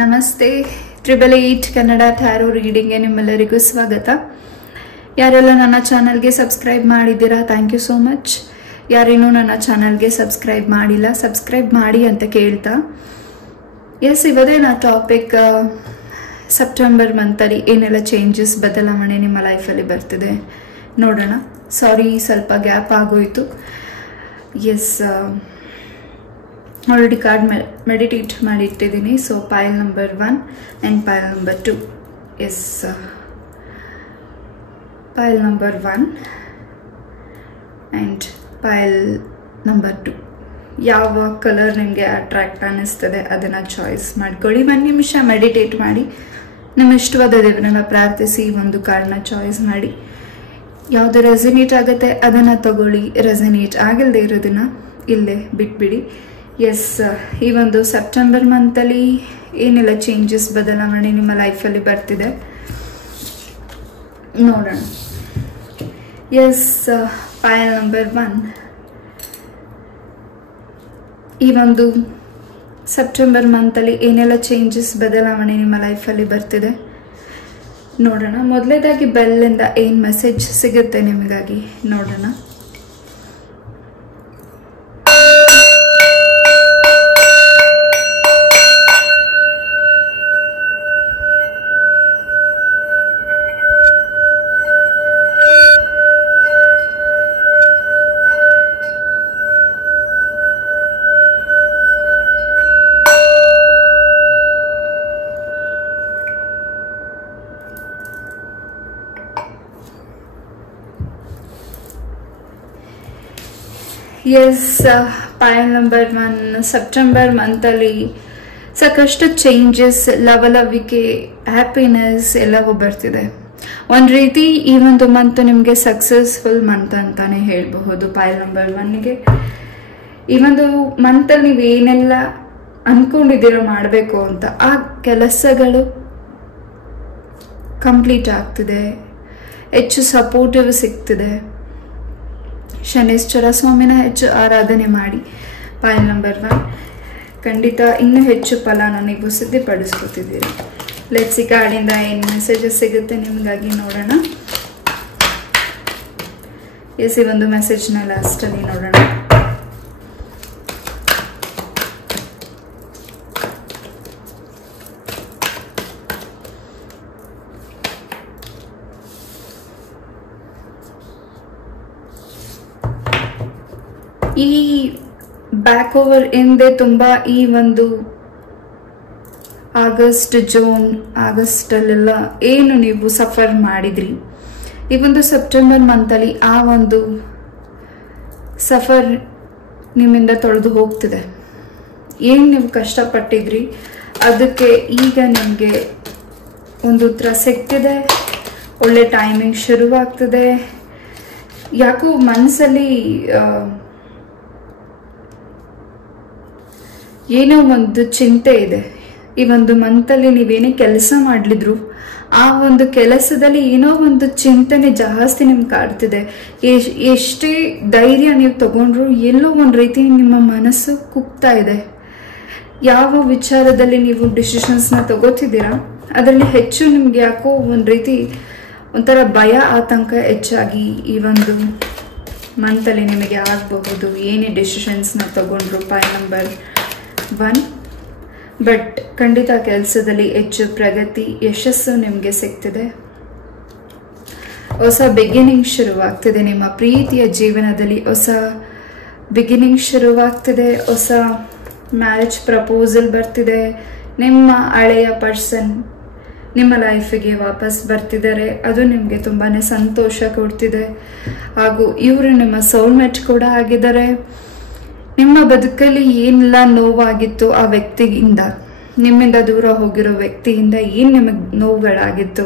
ನಮಸ್ತೆ. 888 ಕನ್ನಡ ಟ್ಯಾರೋ ರೀಡಿಂಗ್ಗೆ ನಿಮ್ಮೆಲ್ಲರಿಗೂ ಸ್ವಾಗತ. ಯಾರೆಲ್ಲ ನನ್ನ ಚಾನಲ್ಗೆ ಸಬ್ಸ್ಕ್ರೈಬ್ ಮಾಡಿದ್ದೀರಾ, ಥ್ಯಾಂಕ್ ಯು ಸೋ ಮಚ್. ಯಾರೇನೂ ನನ್ನ ಚಾನಲ್ಗೆ ಸಬ್ಸ್ಕ್ರೈಬ್ ಮಾಡಿಲ್ಲ, ಸಬ್ಸ್ಕ್ರೈಬ್ ಮಾಡಿ ಅಂತ ಕೇಳ್ತಾ, ಇವತ್ತಿನ ಟಾಪಿಕ್ ಸೆಪ್ಟೆಂಬರ್ ಮಂತಲ್ಲಿ ಏನೆಲ್ಲ ಚೇಂಜಸ್, ಬದಲಾವಣೆ ನಿಮ್ಮ ಲೈಫಲ್ಲಿ ಬರ್ತಿದೆ ನೋಡೋಣ. ಸಾರಿ, ಸ್ವಲ್ಪ ಗ್ಯಾಪ್ ಆಗೋಯ್ತು. ಆಲ್ರೆಡಿ ಕಾರ್ಡ್ ಮೆಡಿಟೇಟ್ ಮಾಡಿ ಇಟ್ಟಿದ್ದೀನಿ. So ಪೈಲ್ number 1 and ಪೈಲ್ number 2. ಪೈಲ್ number 1 and ಪೈಲ್ number 2. ಯಾವ ಕಲರ್ ನಿಮಗೆ ಅಟ್ರಾಕ್ಟ್ ಅನ್ನಿಸ್ತದೆ ಅದನ್ನು ಚಾಯ್ಸ್ ಮಾಡ್ಕೊಳ್ಳಿ. 1 ನಿಮಿಷ ಮೆಡಿಟೇಟ್ ಮಾಡಿ, ನಿಮ್ಮ ಇಷ್ಟವಾದ ದೇವರನ್ನ ಪ್ರಾರ್ಥಿಸಿ ಒಂದು ಕಾರ್ಡ್ನ ಚಾಯ್ಸ್ ಮಾಡಿ. ಯಾವುದು ರೆಸನೇಟ್ ಆಗುತ್ತೆ ಅದನ್ನು ತಗೊಳ್ಳಿ, ರೆಸನೇಟ್ ಆಗಿಲ್ಲದೆ ಇರೋದನ್ನ ಇಲ್ಲೇ ಬಿಟ್ಬಿಡಿ. ಈ ಒಂದು ಸೆಪ್ಟೆಂಬರ್ ಮಂತಲ್ಲಿ ಏನೆಲ್ಲ ಚೇಂಜಸ್, ಬದಲಾವಣೆ ನಿಮ್ಮ ಲೈಫಲ್ಲಿ ಬರ್ತಿದೆ ನೋಡೋಣ. ಪೈಲ್ ನಂಬರ್ 1. ಈ ಒಂದು ಸೆಪ್ಟೆಂಬರ್ ಮಂತಲ್ಲಿ ಏನೆಲ್ಲ ಚೇಂಜಸ್, ಬದಲಾವಣೆ ನಿಮ್ಮ ಲೈಫಲ್ಲಿ ಬರ್ತಿದೆ ನೋಡೋಣ. ಮೊದಲೇದಾಗಿ ಬೆಲ್ಲಿಂದ ಏನು ಮೆಸೇಜ್ ಸಿಗುತ್ತೆ ನಿಮಗಾಗಿ ನೋಡೋಣ. ಪೈಲ್ ನಂಬರ್ 1. ಸೆಪ್ಟೆಂಬರ್ ಮಂತಲ್ಲಿ ಸಾಕಷ್ಟು ಚೇಂಜಸ್, ಲವಲವಿಕೆ, ಹ್ಯಾಪಿನೆಸ್ ಎಲ್ಲವೂ ಬರ್ತಿದೆ. ಒಂದು ರೀತಿ ಈ ಒಂದು ಮಂತ್ ನಿಮಗೆ ಸಕ್ಸಸ್ಫುಲ್ ಮಂತ್ ಅಂತಾನೆ ಹೇಳಬಹುದು. ಪೈಲ್ ನಂಬರ್ 1ಗೆ ಈ ಒಂದು ಮಂತಲ್ಲಿ ನೀವು ಏನೆಲ್ಲ ಅನ್ಕೊಂಡಿದ್ದೀರೋ ಮಾಡಬೇಕು ಅಂತ, ಆ ಕೆಲಸಗಳು ಕಂಪ್ಲೀಟ್ ಆಗ್ತಿದೆ, ಹೆಚ್ಚು ಸಪೋರ್ಟಿವ್ ಸಿಗ್ತಿದೆ. ಶನೇಶ್ವರ ಸ್ವಾಮಿನ ಹೆಚ್ಚು ಆರಾಧನೆ ಮಾಡಿ. ಪೈಲ್ ನಂಬರ್ 1 ಖಂಡಿತ ಇನ್ನೂ ಹೆಚ್ಚು ಫಲನ ನೀವು ಸಿದ್ಧಪಡಿಸ್ಕೊತಿದ್ದೀರಿ. ಲೆಟ್ಸಿ ಕಾರ್ಡಿಂದ ಏನು ಮೆಸೇಜಸ್ ಸಿಗುತ್ತೆ ನಿಮಗಾಗಿ ನೋಡೋಣ. ಈ ಒಂದು ಮೆಸೇಜ್ನ ಲಾಸ್ಟಲ್ಲಿ ನೋಡೋಣ. ಈ ಬ್ಯಾಕ್ ಓವರ್ ಹಿಂದೆ ತುಂಬ ಈ ಒಂದು ಆಗಸ್ಟಲ್ಲೆಲ್ಲ ಏನು ನೀವು ಸಫರ್ ಮಾಡಿದ್ರಿ, ಈ ಒಂದು ಸೆಪ್ಟೆಂಬರ್ ಮಂತಲ್ಲಿ ಆ ಒಂದು ಸಫರ್ ನಿಮ್ಮಿಂದ ತೊಳೆದು ಹೋಗ್ತಿದೆ. ಏನು ನೀವು ಕಷ್ಟಪಟ್ಟಿದ್ರಿ ಅದಕ್ಕೆ ಈಗ ನಿಮಗೆ ಒಂದು ಉತ್ತರ ಸಿಗ್ತಿದೆ. ಒಳ್ಳೆ ಟೈಮಿಂಗ್ ಶುರುವಾಗ್ತಿದೆ. ಯಾಕೋ ಮನಸ್ಸಲ್ಲಿ ಏನೋ ಒಂದು ಚಿಂತೆ ಇದೆ. ಈ ಒಂದು ಮಂತಲ್ಲಿ ನೀವೇನೇ ಕೆಲಸ ಮಾಡಲಿದ್ರು ಆ ಒಂದು ಕೆಲಸದಲ್ಲಿ ಏನೋ ಒಂದು ಚಿಂತನೆ ಜಾಸ್ತಿ ನಿಮ್ಗೆ ಕಾಡ್ತಿದೆ. ಎಷ್ಟೇ ಧೈರ್ಯ ನೀವು ತಗೊಂಡ್ರು ಎಲ್ಲೋ ಒಂದು ರೀತಿ ನಿಮ್ಮ ಮನಸ್ಸು ಕುಗ್ತಾ ಇದೆ. ಯಾವ ವಿಚಾರದಲ್ಲಿ ನೀವು ಡಿಸಿಷನ್ಸ್ನ ತಗೋತಿದ್ದೀರಾ ಅದರಲ್ಲಿ ಹೆಚ್ಚು ನಿಮ್ಗೆ ಯಾಕೋ ಒಂದು ರೀತಿ ಒಂಥರ ಭಯ, ಆತಂಕ ಹೆಚ್ಚಾಗಿ ಈ ಒಂದು ಮಂತಲ್ಲಿ ನಿಮಗೆ ಆಗಬಹುದು. ಏನೇ ಡಿಸಿಷನ್ಸ್ನ ತಗೊಂಡ್ರು ಪೈಲ್ ನಂಬರ್ 1. ಬಟ್ ಖಂಡಿತ ಕೆಲಸದಲ್ಲಿ ಹೆಚ್ಚು ಪ್ರಗತಿ, ಯಶಸ್ಸು ನಿಮಗೆ ಸಿಗ್ತಿದೆ. ಹೊಸ ಬಿಗಿನಿಂಗ್ ಶುರುವಾಗ್ತಿದೆ. ನಿಮ್ಮ ಪ್ರೀತಿಯ ಜೀವನದಲ್ಲಿ ಹೊಸ ಬಿಗಿನಿಂಗ್ ಶುರುವಾಗ್ತಿದೆ. ಹೊಸ ಮ್ಯಾರೇಜ್ ಪ್ರಪೋಸಲ್ ಬರ್ತಿದೆ. ನಿಮ್ಮ ಹಳೆಯ ಪರ್ಸನ್ ನಿಮ್ಮ ಲೈಫಿಗೆ ವಾಪಸ್ ಬರ್ತಿದ್ದಾರೆ. ಅದು ನಿಮಗೆ ತುಂಬಾ ಸಂತೋಷ ಕೊಡ್ತಿದೆ. ಹಾಗೂ ಇವರು ನಿಮ್ಮ ಸೋಲ್ಮೇಟ್ ಕೂಡ ಆಗಿದ್ದಾರೆ. ನಿಮ್ಮ ಬದುಕಲ್ಲಿ ಏನೆಲ್ಲ ನೋವಾಗಿತ್ತು, ಆ ವ್ಯಕ್ತಿಯಿಂದ, ನಿಮ್ಮಿಂದ ದೂರ ಹೋಗಿರೋ ವ್ಯಕ್ತಿಯಿಂದ ಏನು ನಿಮಗೆ ನೋವುಗಳಾಗಿತ್ತು,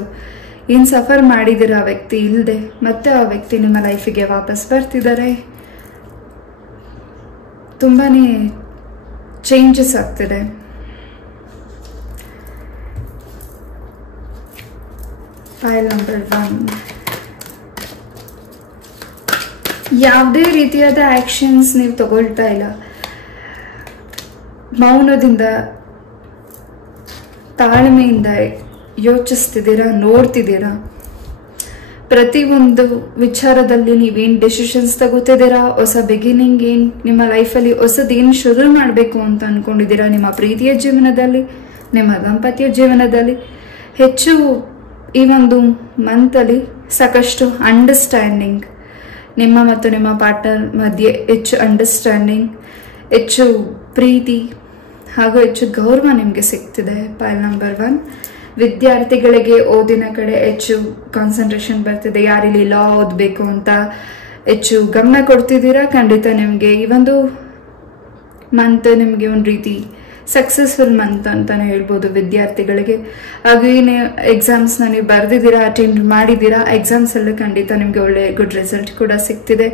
ಏನು ಸಫರ್ ಮಾಡಿದಿರ ಆ ವ್ಯಕ್ತಿ ಇಲ್ಲದೆ, ಮತ್ತೆ ಆ ವ್ಯಕ್ತಿ ನಿಮ್ಮ ಲೈಫಿಗೆ ವಾಪಸ್ ಬರ್ತಿದ್ದಾರೆ. ತುಂಬಾ ಚೇಂಜಸ್ ಆಗ್ತಿದೆ. ಪೈಲ್ ನಂಬರ್ 1. ಯಾವುದೇ ರೀತಿಯಾದ ಆಕ್ಷನ್ಸ್ ನೀವು ತಗೊಳ್ತಾ ಇಲ್ಲ. ಮೌನದಿಂದ ತಾಳ್ಮೆಯಿಂದ ಯೋಚಿಸ್ತಿದ್ದೀರಾ, ನೋಡ್ತಿದ್ದೀರಾ. ಪ್ರತಿಯೊಂದು ವಿಚಾರದಲ್ಲಿ ನೀವೇನು ಡಿಸಿಷನ್ಸ್ ತಗೋತಿದ್ದೀರಾ, ಹೊಸ ಬಿಗಿನಿಂಗ್ ಏನು ನಿಮ್ಮ ಲೈಫಲ್ಲಿ ಹೊಸದೇನು ಶುರು ಮಾಡಬೇಕು ಅಂತ ಅನ್ಕೊಂಡಿದ್ದೀರಾ, ನಿಮ್ಮ ಪ್ರೀತಿಯ ಜೀವನದಲ್ಲಿ, ನಿಮ್ಮ ದಾಂಪತ್ಯ ಜೀವನದಲ್ಲಿ. ಹೆಚ್ಚು ಈ ಒಂದು ಮಂತಲ್ಲಿ ಸಾಕಷ್ಟು ಅಂಡರ್ಸ್ಟ್ಯಾಂಡಿಂಗ್, ನಿಮ್ಮ ಮತ್ತು ನಿಮ್ಮ ಪಾರ್ಟ್ನರ್ ಮಧ್ಯೆ ಹೆಚ್ಚು ಅಂಡರ್ಸ್ಟ್ಯಾಂಡಿಂಗ್, ಹೆಚ್ಚು ಪ್ರೀತಿ ಹಾಗೂ ಹೆಚ್ಚು ಗೌರವ ನಿಮಗೆ ಸಿಗ್ತಿದೆ. Pile number 1. ವಿದ್ಯಾರ್ಥಿಗಳಿಗೆ ಓದಿನ ಕಡೆ ಹೆಚ್ಚು ಕಾನ್ಸಂಟ್ರೇಷನ್ ಬರ್ತಿದೆ. ಯಾರಿಲ್ಲಿ ಲಾ ಓದಬೇಕು ಅಂತ ಹೆಚ್ಚು ಗಮನ ಕೊಡ್ತಿದ್ದೀರಾ, ಖಂಡಿತ ನಿಮಗೆ ಈ ಒಂದು ಮಂತ್ ನಿಮಗೆ ಒಂದು ರೀತಿ ಸಕ್ಸಸ್ಫುಲ್ ಮಂತ್ ಅಂತಾನೆ ಹೇಳ್ಬೋದು ವಿದ್ಯಾರ್ಥಿಗಳಿಗೆ. ಹಾಗೂ ಏನು ಎಕ್ಸಾಮ್ಸ್ನ ನೀವು ಬರೆದಿದ್ದೀರಾ, ಅಟೆಂಡ್ ಮಾಡಿದ್ದೀರಾ, ಎಕ್ಸಾಮ್ಸ್ ಎಲ್ಲ ಖಂಡಿತ ನಿಮಗೆ ಒಳ್ಳೆ ಗುಡ್ ರಿಸಲ್ಟ್ ಕೂಡ ಸಿಗ್ತಿದೆ.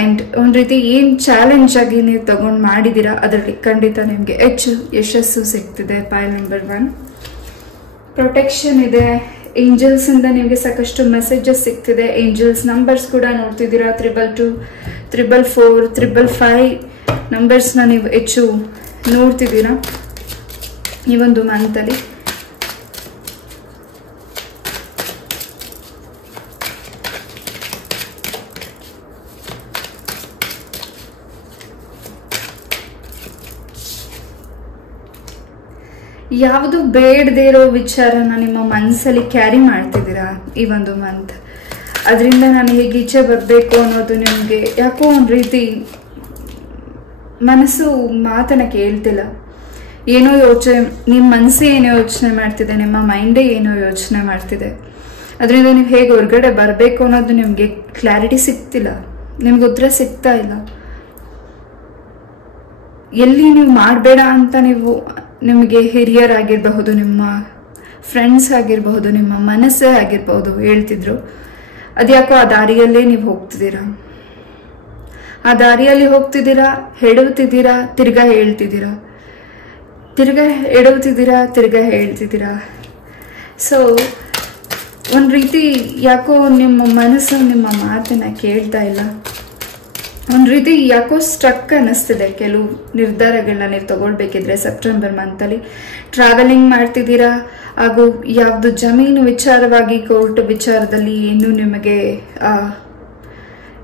ಆ್ಯಂಡ್ ಒಂದು ರೀತಿ ಏನು ಚಾಲೆಂಜ್ ಆಗಿ ನೀವು ತಗೊಂಡು ಮಾಡಿದ್ದೀರಾ ಅದರಲ್ಲಿ ಖಂಡಿತ ನಿಮಗೆ ಹೆಚ್ಚು ಯಶಸ್ಸು ಸಿಗ್ತಿದೆ. Pile number 1. ಪ್ರೊಟೆಕ್ಷನ್ ಇದೆ. ಏಂಜಲ್ಸ್ ಇಂದ ನಿಮಗೆ ಸಾಕಷ್ಟು ಮೆಸೇಜಸ್ ಸಿಗ್ತಿದೆ. ಏಂಜಲ್ಸ್ ನಂಬರ್ಸ್ ಕೂಡ ನೋಡ್ತಿದ್ದೀರಾ. 222, 444, 555 ನಂಬರ್ಸ್ನ ನೀವು ಹೆಚ್ಚು ನೋಡ್ತಿದ್ದೀರಾ ಈ ಒಂದು ಮಂತಲ್ಲಿ. ಯಾವುದು ಬೇಡದೇ ಇರೋ ವಿಚಾರನ ನಿಮ್ಮ ಮನಸ್ಸಲ್ಲಿ ಕ್ಯಾರಿ ಮಾಡ್ತಿದ್ದೀರಾ ಈ ಒಂದು ಮಂತ್. ಅದರಿಂದ ನಾನು ಹೇಗೆ ಈಚೆ ಬರಬೇಕು ಅನ್ನೋದು ನಿಮಗೆ ಯಾಕೋ ಒಂದು ರೀತಿ ಮನಸ್ಸು ಮಾತನ್ನ ಕೇಳ್ತಿಲ್ಲ. ಏನೋ ಯೋಚನೆ, ನಿಮ್ಮ ಮನಸ್ಸೇ ಏನೋ ಯೋಚನೆ ಮಾಡ್ತಿದೆ, ನಿಮ್ಮ ಮೈಂಡೇ ಏನೋ ಯೋಚನೆ ಮಾಡ್ತಿದೆ. ಅದರಿಂದ ನೀವು ಹೇಗೆ ಹೊರಗಡೆ ಬರಬೇಕು ಅನ್ನೋದು ನಿಮಗೆ ಕ್ಲಾರಿಟಿ ಸಿಗ್ತಿಲ್ಲ, ನಿಮ್ಗೆ ಉತ್ತರ ಸಿಗ್ತಾ ಇಲ್ಲ. ಎಲ್ಲಿ ನೀವು ಮಾಡಬೇಡ ಅಂತ ನಿಮಗೆ ಹಿರಿಯರಾಗಿರಬಹುದು, ನಿಮ್ಮ ಫ್ರೆಂಡ್ಸ್ ಆಗಿರಬಹುದು, ನಿಮ್ಮ ಮನಸ್ಸೇ ಆಗಿರಬಹುದು ಹೇಳ್ತಿದ್ರು, ಅದ್ಯಾಕೋ ಆ ದಾರಿಯಲ್ಲೇ ನೀವು ಹೋಗ್ತಿದ್ದೀರಾ. ಆ ದಾರಿಯಲ್ಲಿ ಹೋಗ್ತಿದ್ದೀರಾ, ಎಡವುತ್ತಿದ್ದೀರಾ, ತಿರ್ಗಾ ಹೇಳ್ತಿದ್ದೀರಾ, ತಿರ್ಗಾ ಎಡವುತ್ತಿದ್ದೀರಾ, ತಿರ್ಗಾ ಹೇಳ್ತಿದ್ದೀರಾ. ಸೊ ಒಂದು ರೀತಿ ಯಾಕೋ ನಿಮ್ಮ ಮನಸ್ಸು ನಿಮ್ಮ ಮಾತನ್ನ ಕೇಳ್ತಾ ಇಲ್ಲ. ಒಂದು ರೀತಿ ಯಾಕೋ ಸ್ಟ್ರಕ್ ಅನ್ನಿಸ್ತಿದೆ. ಕೆಲವು ನಿರ್ಧಾರಗಳನ್ನ ನೀವು ತಗೊಳ್ಬೇಕಿದ್ರೆ ಸೆಪ್ಟೆಂಬರ್ ಮಂತಲ್ಲಿ ಟ್ರಾವೆಲಿಂಗ್ ಮಾಡ್ತಿದ್ದೀರಾ. ಹಾಗೂ ಯಾವುದು ಜಮೀನು ವಿಚಾರವಾಗಿ ಕೋರ್ಟ್ ವಿಚಾರದಲ್ಲಿ ಏನು ನಿಮಗೆ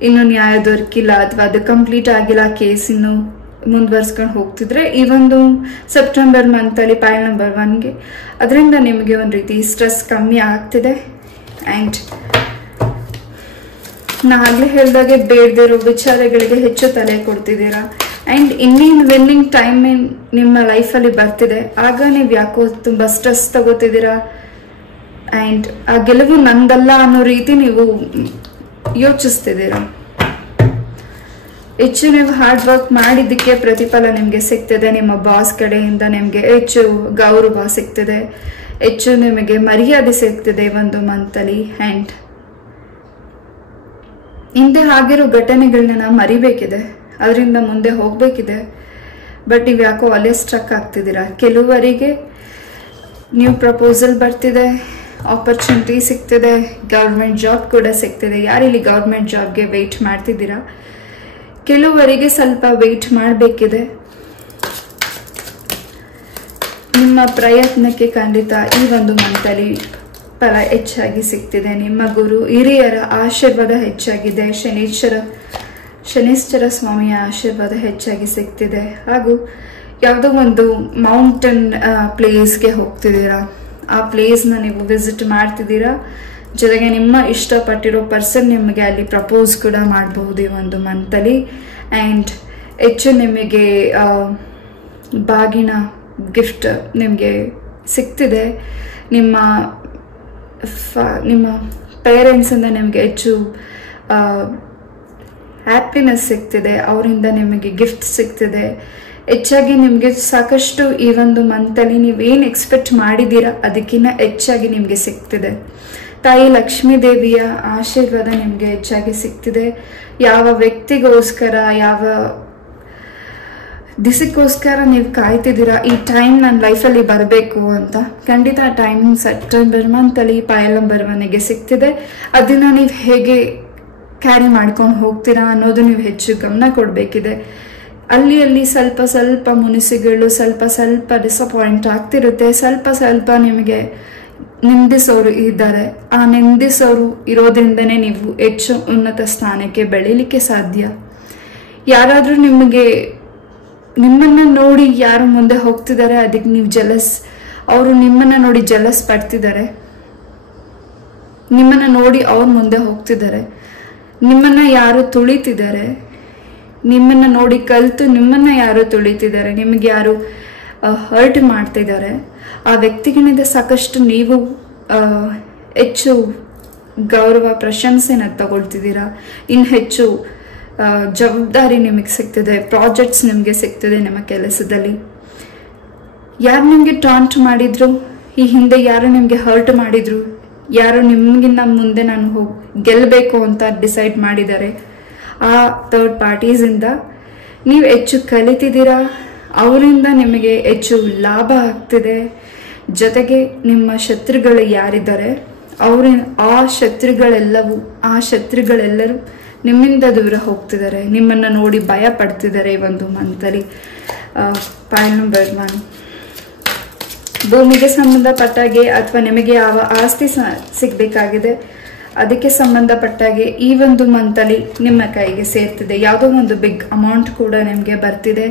ಇನ್ನು ನ್ಯಾಯ ದೊರಕಿಲ್ಲ ಅಥವಾ ಅದು ಕಂಪ್ಲೀಟ್ ಆಗಿಲ್ಲ, ಕೇಸ್ ಇನ್ನು ಮುಂದುವರ್ಸ್ಕೊಂಡು ಹೋಗ್ತಿದ್ರೆ ಈ ಒಂದು ಸೆಪ್ಟೆಂಬರ್ ಮಂತಲ್ಲಿ ಪಾಯಲ್ ನಂಬರ್ 1ಗೆ ಅದರಿಂದ ನಿಮಗೆ ಒಂದು ರೀತಿ ಸ್ಟ್ರೆಸ್ ಕಮ್ಮಿ ಆಗ್ತಿದೆ. ಆ್ಯಂಡ್ ನಾ ಆಗಲೇ ಹೇಳಿದಾಗೆ ಬೇಡದಿರೋ ವಿಚಾರಗಳಿಗೆ ಹೆಚ್ಚು ತಲೆ ಕೊಡ್ತಿದ್ದೀರಾ. ಆ್ಯಂಡ್ ಇನ್ನೇನು ವಿನ್ನಿಂಗ್ ಟೈಮ್ ನಿಮ್ಮ ಲೈಫಲ್ಲಿ ಬರ್ತಿದೆ, ಆಗ ನೀವು ಯಾಕೋ ತುಂಬ ಸ್ಟ್ರೆಸ್ ತಗೋತಿದ್ದೀರಾ. ಆ್ಯಂಡ್ ಆ ಗೆಲುವು ನಂದಲ್ಲ ಅನ್ನೋ ರೀತಿ ನೀವು ಯೋಚಿಸ್ತಿದ್ದೀರಾ. ಹೆಚ್ಚು ನೀವು ಹಾರ್ಡ್ ವರ್ಕ್ ಮಾಡಿದ್ದಕ್ಕೆ ಪ್ರತಿಫಲ ನಿಮಗೆ ಸಿಗ್ತಿದೆ. ನಿಮ್ಮ ಬಾಸ್ ಕಡೆಯಿಂದ ನಿಮಗೆ ಹೆಚ್ಚು ಗೌರವ ಸಿಗ್ತಿದೆ, ಹೆಚ್ಚು ನಿಮಗೆ ಮರ್ಯಾದೆ ಸಿಗ್ತಿದೆ ಒಂದು ಮಂತಲ್ಲಿ. ಆ್ಯಂಡ್ ಹಿಂದೆ ಆಗಿರೋ ಘಟನೆಗಳನ್ನ ನಾವು ಮರಿಬೇಕಿದೆ, ಅದರಿಂದ ಮುಂದೆ ಹೋಗಬೇಕಿದೆ. ಬಟ್ ನೀವು ಯಾಕೋ ಅಲ್ಲೇ ಸ್ಟ್ರಕ್ ಆಗ್ತಿದ್ದೀರಾ. ಕೆಲವರಿಗೆ ನ್ಯೂ ಪ್ರಪೋಸಲ್ ಬರ್ತಿದೆ, ಆಪರ್ಚುನಿಟಿ ಸಿಗ್ತಿದೆ, ಗೌರ್ಮೆಂಟ್ ಜಾಬ್ ಕೂಡ ಸಿಗ್ತಿದೆ. ಯಾರಿಲ್ಲಿ ಗೌರ್ಮೆಂಟ್ ಜಾಬ್ಗೆ ವೆಯ್ಟ್ ಮಾಡ್ತಿದ್ದೀರಾ, ಕೆಲವರಿಗೆ ಸ್ವಲ್ಪ ವೆಯ್ಟ್ ಮಾಡಬೇಕಿದೆ. ನಿಮ್ಮ ಪ್ರಯತ್ನಕ್ಕೆ ಖಂಡಿತ ಈ ಒಂದು ಮಂತಲ್ಲಿ ಫಲ ಹೆಚ್ಚಾಗಿ ಸಿಗ್ತಿದೆ. ನಿಮ್ಮ ಗುರು ಹಿರಿಯರ ಆಶೀರ್ವಾದ ಹೆಚ್ಚಾಗಿದೆ, ಶನೀಶ್ವರ ಸ್ವಾಮಿಯ ಆಶೀರ್ವಾದ ಹೆಚ್ಚಾಗಿ ಸಿಗ್ತಿದೆ. ಹಾಗೂ ಯಾವುದೋ ಒಂದು ಮೌಂಟೇನ್ ಪ್ಲೇಸ್ಗೆ ಹೋಗ್ತಿದ್ದೀರಾ, ಆ ಪ್ಲೇಸ್ನ ನೀವು ವಿಸಿಟ್ ಮಾಡ್ತಿದ್ದೀರಾ. ಜೊತೆಗೆ ನಿಮ್ಮ ಇಷ್ಟಪಟ್ಟಿರೋ ಪರ್ಸನ್ ನಿಮಗೆ ಅಲ್ಲಿ ಪ್ರಪೋಸ್ ಕೂಡ ಮಾಡಬಹುದು ಈ ಒಂದು ಮಂತಲ್ಲಿ. ಆ್ಯಂಡ್ ಹೆಚ್ಚು ನಿಮಗೆ ಬಾಗಿನ ಗಿಫ್ಟ್ ನಿಮಗೆ ಸಿಗ್ತಿದೆ. ನಿಮ್ಮ ಪೇರೆಂಟ್ಸಿಂದ ನಿಮಗೆ ಹೆಚ್ಚು ಹ್ಯಾಪಿನೆಸ್ ಸಿಗ್ತಿದೆ, ಅವರಿಂದ ನಿಮಗೆ ಗಿಫ್ಟ್ ಸಿಗ್ತಿದೆ. ಹೆಚ್ಚಾಗಿ ನಿಮಗೆ ಸಾಕಷ್ಟು ಈ ಒಂದು ಮಂತಲ್ಲಿ ನೀವೇನು ಎಕ್ಸ್ಪೆಕ್ಟ್ ಮಾಡಿದ್ದೀರಾ ಅದಕ್ಕಿಂತ ಹೆಚ್ಚಾಗಿ ನಿಮಗೆ ಸಿಗ್ತಿದೆ. ತಾಯಿ ಲಕ್ಷ್ಮೀ ದೇವಿಯ ಆಶೀರ್ವಾದ ನಿಮಗೆ ಹೆಚ್ಚಾಗಿ ಸಿಗ್ತಿದೆ. ಯಾವ ವ್ಯಕ್ತಿಗೋಸ್ಕರ, ಯಾವ ದಿಸಕ್ಕೋಸ್ಕರ ನೀವು ಕಾಯ್ತಿದ್ದೀರಾ, ಈ ಟೈಮ್ ನನ್ನ ಲೈಫಲ್ಲಿ ಬರಬೇಕು ಅಂತ, ಖಂಡಿತ ಆ ಟೈಮ್ ಸೆಪ್ಟೆಂಬರ್ ಮಂತಲ್ಲಿ ಪಾಯಲ್ ನಂಬರ್ 1ಗೆ ಸಿಗ್ತಿದೆ. ಅದನ್ನು ನೀವು ಹೇಗೆ ಕ್ಯಾರಿ ಮಾಡ್ಕೊಂಡು ಹೋಗ್ತೀರಾ ಅನ್ನೋದು ನೀವು ಹೆಚ್ಚು ಗಮನ ಕೊಡಬೇಕಿದೆ. ಅಲ್ಲಿ ಸ್ವಲ್ಪ ಸ್ವಲ್ಪ ಮುನಿಸಿಗಳು ಸ್ವಲ್ಪ ಡಿಸಪಾಯಿಂಟ್ ಆಗ್ತಿರುತ್ತೆ. ಸ್ವಲ್ಪ ನಿಮಗೆ ನಿಂದಿಸೋರು ಇದ್ದಾರೆ. ಆ ನಿಂದಿಸೋರು ಇರೋದ್ರಿಂದನೇ ನೀವು ಹೆಚ್ಚು ಉನ್ನತ ಸ್ಥಾನಕ್ಕೆ ಬೆಳೀಲಿಕ್ಕೆ ಸಾಧ್ಯ. ಯಾರಾದರೂ ನಿಮ್ಮನ್ನ ನೋಡಿ ಯಾರು ಮುಂದೆ ಹೋಗ್ತಿದ್ದಾರೆ, ಅದಕ್ಕೆ ನೀವು ಜಲಸ್, ಅವರು ನಿಮ್ಮನ್ನ ನೋಡಿ ಜಲಸ್ ಪಡ್ತಿದ್ದಾರೆ. ನಿಮ್ಮನ್ನ ನೋಡಿ ಅವ್ರು ಮುಂದೆ ಹೋಗ್ತಿದ್ದಾರೆ. ನಿಮ್ಮನ್ನ ಯಾರು ತುಳಿತಿದ್ದಾರೆ, ನಿಮ್ಮನ್ನ ನೋಡಿ ಕಲಿತು ನಿಮ್ಮನ್ನ ಯಾರು ತುಳಿತಿದ್ದಾರೆ, ನಿಮಗೆ ಯಾರು ಹರ್ಟ್ ಮಾಡ್ತಿದ್ದಾರೆ, ಆ ವ್ಯಕ್ತಿಗಳಿಂದ ಸಾಕಷ್ಟು ನೀವು ಹೆಚ್ಚು ಗೌರವ ಪ್ರಶಂಸೆನ ತಗೊಳ್ತಿದ್ದೀರಾ. ಇನ್ನು ಹೆಚ್ಚು ಜವಾಬ್ದಾರಿ ನಿಮಗೆ ಸಿಗ್ತದೆ, ಪ್ರಾಜೆಕ್ಟ್ಸ್ ನಿಮಗೆ ಸಿಗ್ತದೆ ನಿಮ್ಮ ಕೆಲಸದಲ್ಲಿ. ಯಾರು ನಿಮಗೆ ಟಾಂಟ್ ಮಾಡಿದ್ರು, ಈ ಹಿಂದೆ ಯಾರು ನಿಮಗೆ ಹರ್ಟ್ ಮಾಡಿದ್ರು, ಯಾರು ನಿಮಗಿನ್ನ ಮುಂದೆ ನಾನು ಗೆಲ್ಲಬೇಕು ಅಂತ ಡಿಸೈಡ್ ಮಾಡಿದ್ದಾರೆ, ಆ ಥರ್ಡ್ ಪಾರ್ಟೀಸಿಂದ ನೀವು ಹೆಚ್ಚು ಕಲಿತಿದ್ದೀರಾ. ಅವರಿಂದ ನಿಮಗೆ ಹೆಚ್ಚು ಲಾಭ ಆಗ್ತಿದೆ. ಜೊತೆಗೆ ನಿಮ್ಮ ಶತ್ರುಗಳು ಯಾರಿದ್ದಾರೆ ಆ ಶತ್ರುಗಳೆಲ್ಲರೂ ನಿಮ್ಮಿಂದ ದೂರ ಹೋಗ್ತಿದ್ದಾರೆ. ನಿಮ್ಮನ್ನ ನೋಡಿ ಭಯ ಪಡ್ತಿದ್ದಾರೆ. ಈ ಒಂದು ಮಂತಲ್ಲಿ ಪಾಯಿಂಟ್ ನಂಬರ್ 1, ಭೂಮಿಗೆ ಸಂಬಂಧಪಟ್ಟಾಗೆ ಅಥವಾ ನಿಮಗೆ ಯಾವ ಆಸ್ತಿ ಸಿಗಬೇಕಾಗಿದೆ ಅದಕ್ಕೆ ಸಂಬಂಧಪಟ್ಟಾಗೆ ಈ ಒಂದು ಮಂತಲ್ಲಿ ನಿಮ್ಮ ಕೈಗೆ ಸೇರ್ತಿದೆ. ಯಾವುದೋ ಒಂದು ಬಿಗ್ ಅಮೌಂಟ್ ಕೂಡ ನಿಮಗೆ ಬರ್ತಿದೆ.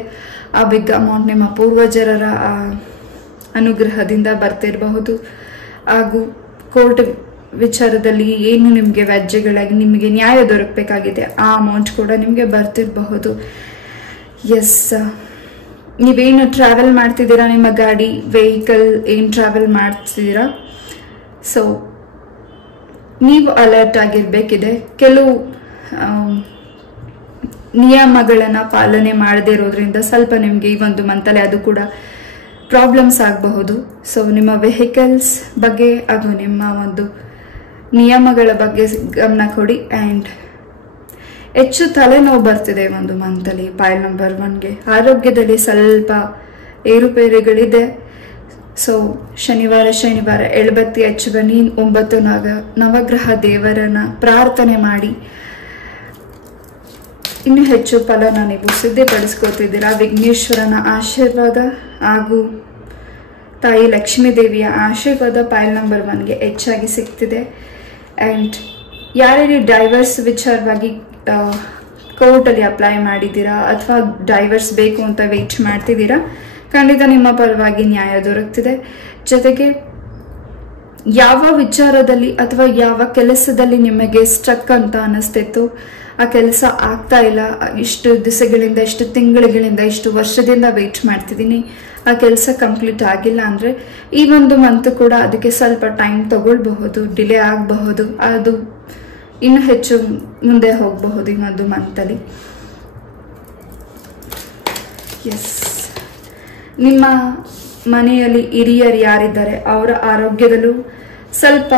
ಆ ಬಿಗ್ ಅಮೌಂಟ್ ನಿಮ್ಮ ಪೂರ್ವಜರ ಅನುಗ್ರಹದಿಂದ ಬರ್ತಿರಬಹುದು. ಹಾಗೂ ಕೋರ್ಟ್ ವಿಚಾರದಲ್ಲಿ ಏನು ನಿಮಗೆ ವ್ಯಾಜ್ಯಗಳಾಗಿ ನಿಮಗೆ ನ್ಯಾಯ ದೊರಕಬೇಕಾಗಿದೆ ಆ ಅಮೌಂಟ್ ಕೂಡ ನಿಮಗೆ ಬರ್ತಿರಬಹುದು. ಎಸ್, ನೀವೇನು ಟ್ರಾವೆಲ್ ಮಾಡ್ತಿದ್ದೀರಾ, ನಿಮ್ಮ ಗಾಡಿ ವೆಹಿಕಲ್ ಏನು ಟ್ರಾವೆಲ್ ಮಾಡ್ತಿದ್ದೀರಾ, ಸೊ ನೀವು ಅಲರ್ಟ್ ಆಗಿರ್ಬೇಕಿದೆ. ಕೆಲವು ನಿಯಮಗಳನ್ನು ಪಾಲನೆ ಮಾಡದೇ ಇರೋದ್ರಿಂದ ಸ್ವಲ್ಪ ನಿಮಗೆ ಈ ಒಂದು ಮಂತಲ್ಲಿ ಅದು ಕೂಡ ಪ್ರಾಬ್ಲಮ್ಸ್ ಆಗಬಹುದು. ಸೊ ನಿಮ್ಮ ವೆಹಿಕಲ್ಸ್ ಬಗ್ಗೆ ಹಾಗೂ ನಿಮ್ಮ ಒಂದು ನಿಯಮಗಳ ಬಗ್ಗೆ ಗಮನ ಕೊಡಿ. ಆ್ಯಂಡ್ ಹೆಚ್ಚು ತಲೆನೋವು ಬರ್ತಿದೆ ಒಂದು ಮಂತಲ್ಲಿ. ಪಾಯಿಂಟ್ ನಂಬರ್ 1ಗೆ ಆರೋಗ್ಯದಲ್ಲಿ ಸ್ವಲ್ಪ ಏರುಪೇರುಗಳಿದೆ. ಸೊ ಶನಿವಾರ ಎಳ್ಬತ್ತಿ ಹಚ್ಚಿ ಬನ್ನಿ. 9 ನವಗ್ರಹ ದೇವರನ್ನ ಪ್ರಾರ್ಥನೆ ಮಾಡಿ ಇನ್ನು ಹೆಚ್ಚು ಫಲನ ನೀವು ಸಿದ್ಧಪಡಿಸ್ಕೋತಿದ್ದೀರಾ. ವಿಘ್ನೇಶ್ವರನ ಆಶೀರ್ವಾದ ಹಾಗೂ ತಾಯಿ ಲಕ್ಷ್ಮೀ ದೇವಿಯ ಆಶೀರ್ವಾದ ಪಾಯಿಂಟ್ ನಂಬರ್ 1ಗೆ ಹೆಚ್ಚಾಗಿ ಸಿಗ್ತಿದೆ. ಆ್ಯಂಡ್ ಯಾರ್ಯಾರು ಡೈವರ್ಸ್ ವಿಚಾರವಾಗಿ ಕೋರ್ಟಲ್ಲಿ ಅಪ್ಲೈ ಮಾಡಿದ್ದೀರಾ ಅಥವಾ ಡೈವರ್ಸ್ ಬೇಕು ಅಂತ ವೇಟ್ ಮಾಡ್ತಿದ್ದೀರಾ, ಖಂಡಿತ ನಿಮ್ಮ ಪರವಾಗಿ ನ್ಯಾಯ ದೊರಕ್ತಿದೆ. ಜೊತೆಗೆ ಯಾವ ವಿಚಾರದಲ್ಲಿ ಅಥವಾ ಯಾವ ಕೆಲಸದಲ್ಲಿ ನಿಮಗೆ ಸ್ಟ್ರಕ್ ಅಂತ ಅನಿಸ್ತಿತ್ತು, ಆ ಕೆಲಸ ಆಗ್ತಾ ಇಲ್ಲ, ಇಷ್ಟು ದಿವಸಗಳಿಂದ, ಇಷ್ಟು ತಿಂಗಳುಗಳಿಂದ, ಇಷ್ಟು ವರ್ಷದಿಂದ ವೇಟ್ ಮಾಡ್ತಿದ್ದೀನಿ, ಆ ಕೆಲಸ ಕಂಪ್ಲೀಟ್ ಆಗಿಲ್ಲ ಅಂದರೆ ಈ ಒಂದು ಮಂತ್ ಕೂಡ ಅದಕ್ಕೆ ಸ್ವಲ್ಪ ಟೈಮ್ ತಗೊಳ್ಬಹುದು, ಡಿಲೇ ಆಗಬಹುದು, ಅದು ಇನ್ನು ಹೆಚ್ಚು ಮುಂದೆ ಹೋಗಬಹುದು ಈ ಒಂದು ಮಂತಲ್ಲಿ. ಎಸ್, ನಿಮ್ಮ ಮನೆಯಲ್ಲಿ ಹಿರಿಯರು ಯಾರಿದ್ದಾರೆ ಅವರ ಆರೋಗ್ಯದಲ್ಲೂ ಸ್ವಲ್ಪ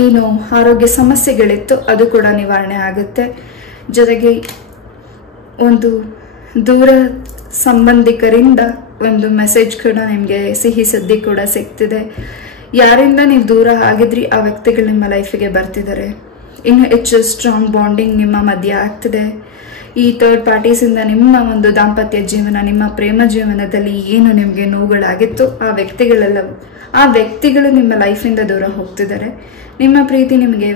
ಏನು ಆರೋಗ್ಯ ಸಮಸ್ಯೆಗಳಿತ್ತು ಅದು ಕೂಡ ನಿವಾರಣೆ ಆಗುತ್ತೆ. ಜೊತೆಗೆ ಒಂದು ದೂರ ಸಂಬಂಧಿಕರಿಂದ ಒಂದು ಮೆಸೇಜ್ ಕೂಡ ನಿಮಗೆ ಸಿಹಿ ಸುದ್ದಿ ಕೂಡ ಸಿಗ್ತಿದೆ. ಯಾರಿಂದ ನೀವು ದೂರ ಆಗಿದ್ರಿ ಆ ವ್ಯಕ್ತಿಗಳು ನಿಮ್ಮ ಲೈಫಿಗೆ ಬರ್ತಿದ್ದಾರೆ. ಇನ್ನು ಹೆಚ್ಚು ಸ್ಟ್ರಾಂಗ್ ಬಾಂಡಿಂಗ್ ನಿಮ್ಮ ಮಧ್ಯೆ ಆಗ್ತಿದೆ. ಈ ಥರ್ಡ್ ಪಾರ್ಟೀಸಿಂದ ನಿಮ್ಮ ಒಂದು ದಾಂಪತ್ಯ ಜೀವನ, ನಿಮ್ಮ ಪ್ರೇಮ ಜೀವನದಲ್ಲಿ ಏನು ನಿಮಗೆ ನೋವುಗಳಾಗಿತ್ತು ಆ ವ್ಯಕ್ತಿಗಳು ನಿಮ್ಮ ಲೈಫಿಂದ ದೂರ ಹೋಗ್ತಿದ್ದಾರೆ. ನಿಮ್ಮ ಪ್ರೀತಿ ನಿಮಗೆ,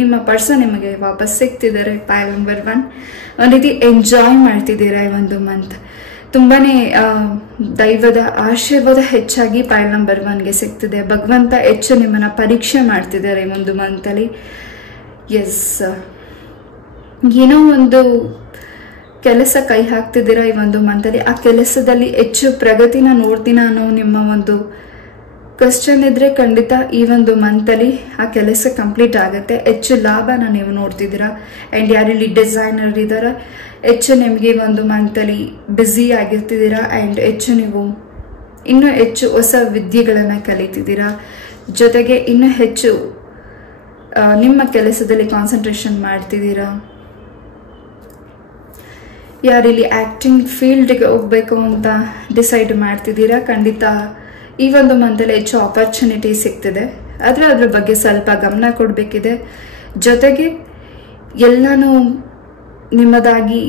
ನಿಮ್ಮ ಪರ್ಸನ್ ನಿಮಗೆ ವಾಪಸ್ ಸಿಗ್ತಿದ್ದಾರೆ. ಪಾಯಿಂಟ್ ನಂಬರ್ 1, ಒಂದು ರೀತಿ ಎಂಜಾಯ್ ಮಾಡ್ತಿದ್ದೀರಾ ಈ ಒಂದು ಮಂತ್. ತುಂಬಾನೇ ದೈವದ ಆಶೀರ್ವಾದ ಹೆಚ್ಚಾಗಿ ಪಾಯಿಂಟ್ ನಂಬರ್ 1ಗೆ ಸಿಗ್ತಿದೆ. ಭಗವಂತ ಹೆಚ್ಚು ನಿಮ್ಮನ್ನ ಪರೀಕ್ಷೆ ಮಾಡ್ತಿದ್ದಾರೆ ಈ ಒಂದು ಮಂತಲ್ಲಿ. ಎಸ್, ಏನೋ ಒಂದು ಕೆಲಸ ಕೈ ಹಾಕ್ತಿದ್ದೀರಾ ಈ ಒಂದು ಮಂತಲ್ಲಿ. ಆ ಕೆಲಸದಲ್ಲಿ ಹೆಚ್ಚು ಪ್ರಗತಿನ ನೋಡ್ತೀನ ಅನ್ನೋ ನಿಮ್ಮ ಒಂದು ಕ್ವಶನ್ ಇದ್ರೆ ಖಂಡಿತ ಈ ಒಂದು ಮಂತಲ್ಲಿ ಆ ಕೆಲಸ ಕಂಪ್ಲೀಟ್ ಆಗುತ್ತೆ. ಹೆಚ್ಚು ಲಾಭನ ನೀವು ನೋಡ್ತಿದ್ದೀರಾ. ಆ್ಯಂಡ್ ಯಾರಲ್ಲಿ ಡಿಸೈನರ್ ಇದ್ದಾರ ಹೆಚ್ಚು ನಿಮಗೆ ಒಂದು ಮಂತಲ್ಲಿ ಬ್ಯುಸಿ ಆಗಿರ್ತಿದ್ದೀರಾ. ಆ್ಯಂಡ್ ಇನ್ನೂ ಹೆಚ್ಚು ಹೊಸ ವಿದ್ಯೆಗಳನ್ನು ಕಲಿತಿದ್ದೀರಾ. ಜೊತೆಗೆ ಇನ್ನೂ ಹೆಚ್ಚು ನಿಮ್ಮ ಕೆಲಸದಲ್ಲಿ ಕಾನ್ಸಂಟ್ರೇಷನ್ ಮಾಡ್ತಿದ್ದೀರಾ. ಯಾರಿಲ್ಲಿ ಆ್ಯಕ್ಟಿಂಗ್ ಫೀಲ್ಡ್ಗೆ ಹೋಗ್ಬೇಕು ಅಂತ ಡಿಸೈಡ್ ಮಾಡ್ತಿದ್ದೀರಾ, ಖಂಡಿತ ಈ ಒಂದು ಮಂತಲ್ಲಿ ಹೆಚ್ಚು ಆಪರ್ಚುನಿಟಿ ಸಿಗ್ತಿದೆ. ಆದರೆ ಅದ್ರ ಬಗ್ಗೆ ಸ್ವಲ್ಪ ಗಮನ ಕೊಡಬೇಕಿದೆ. ಜೊತೆಗೆ ಎಲ್ಲನೂ ನಿಮ್ಮದಾಗಿ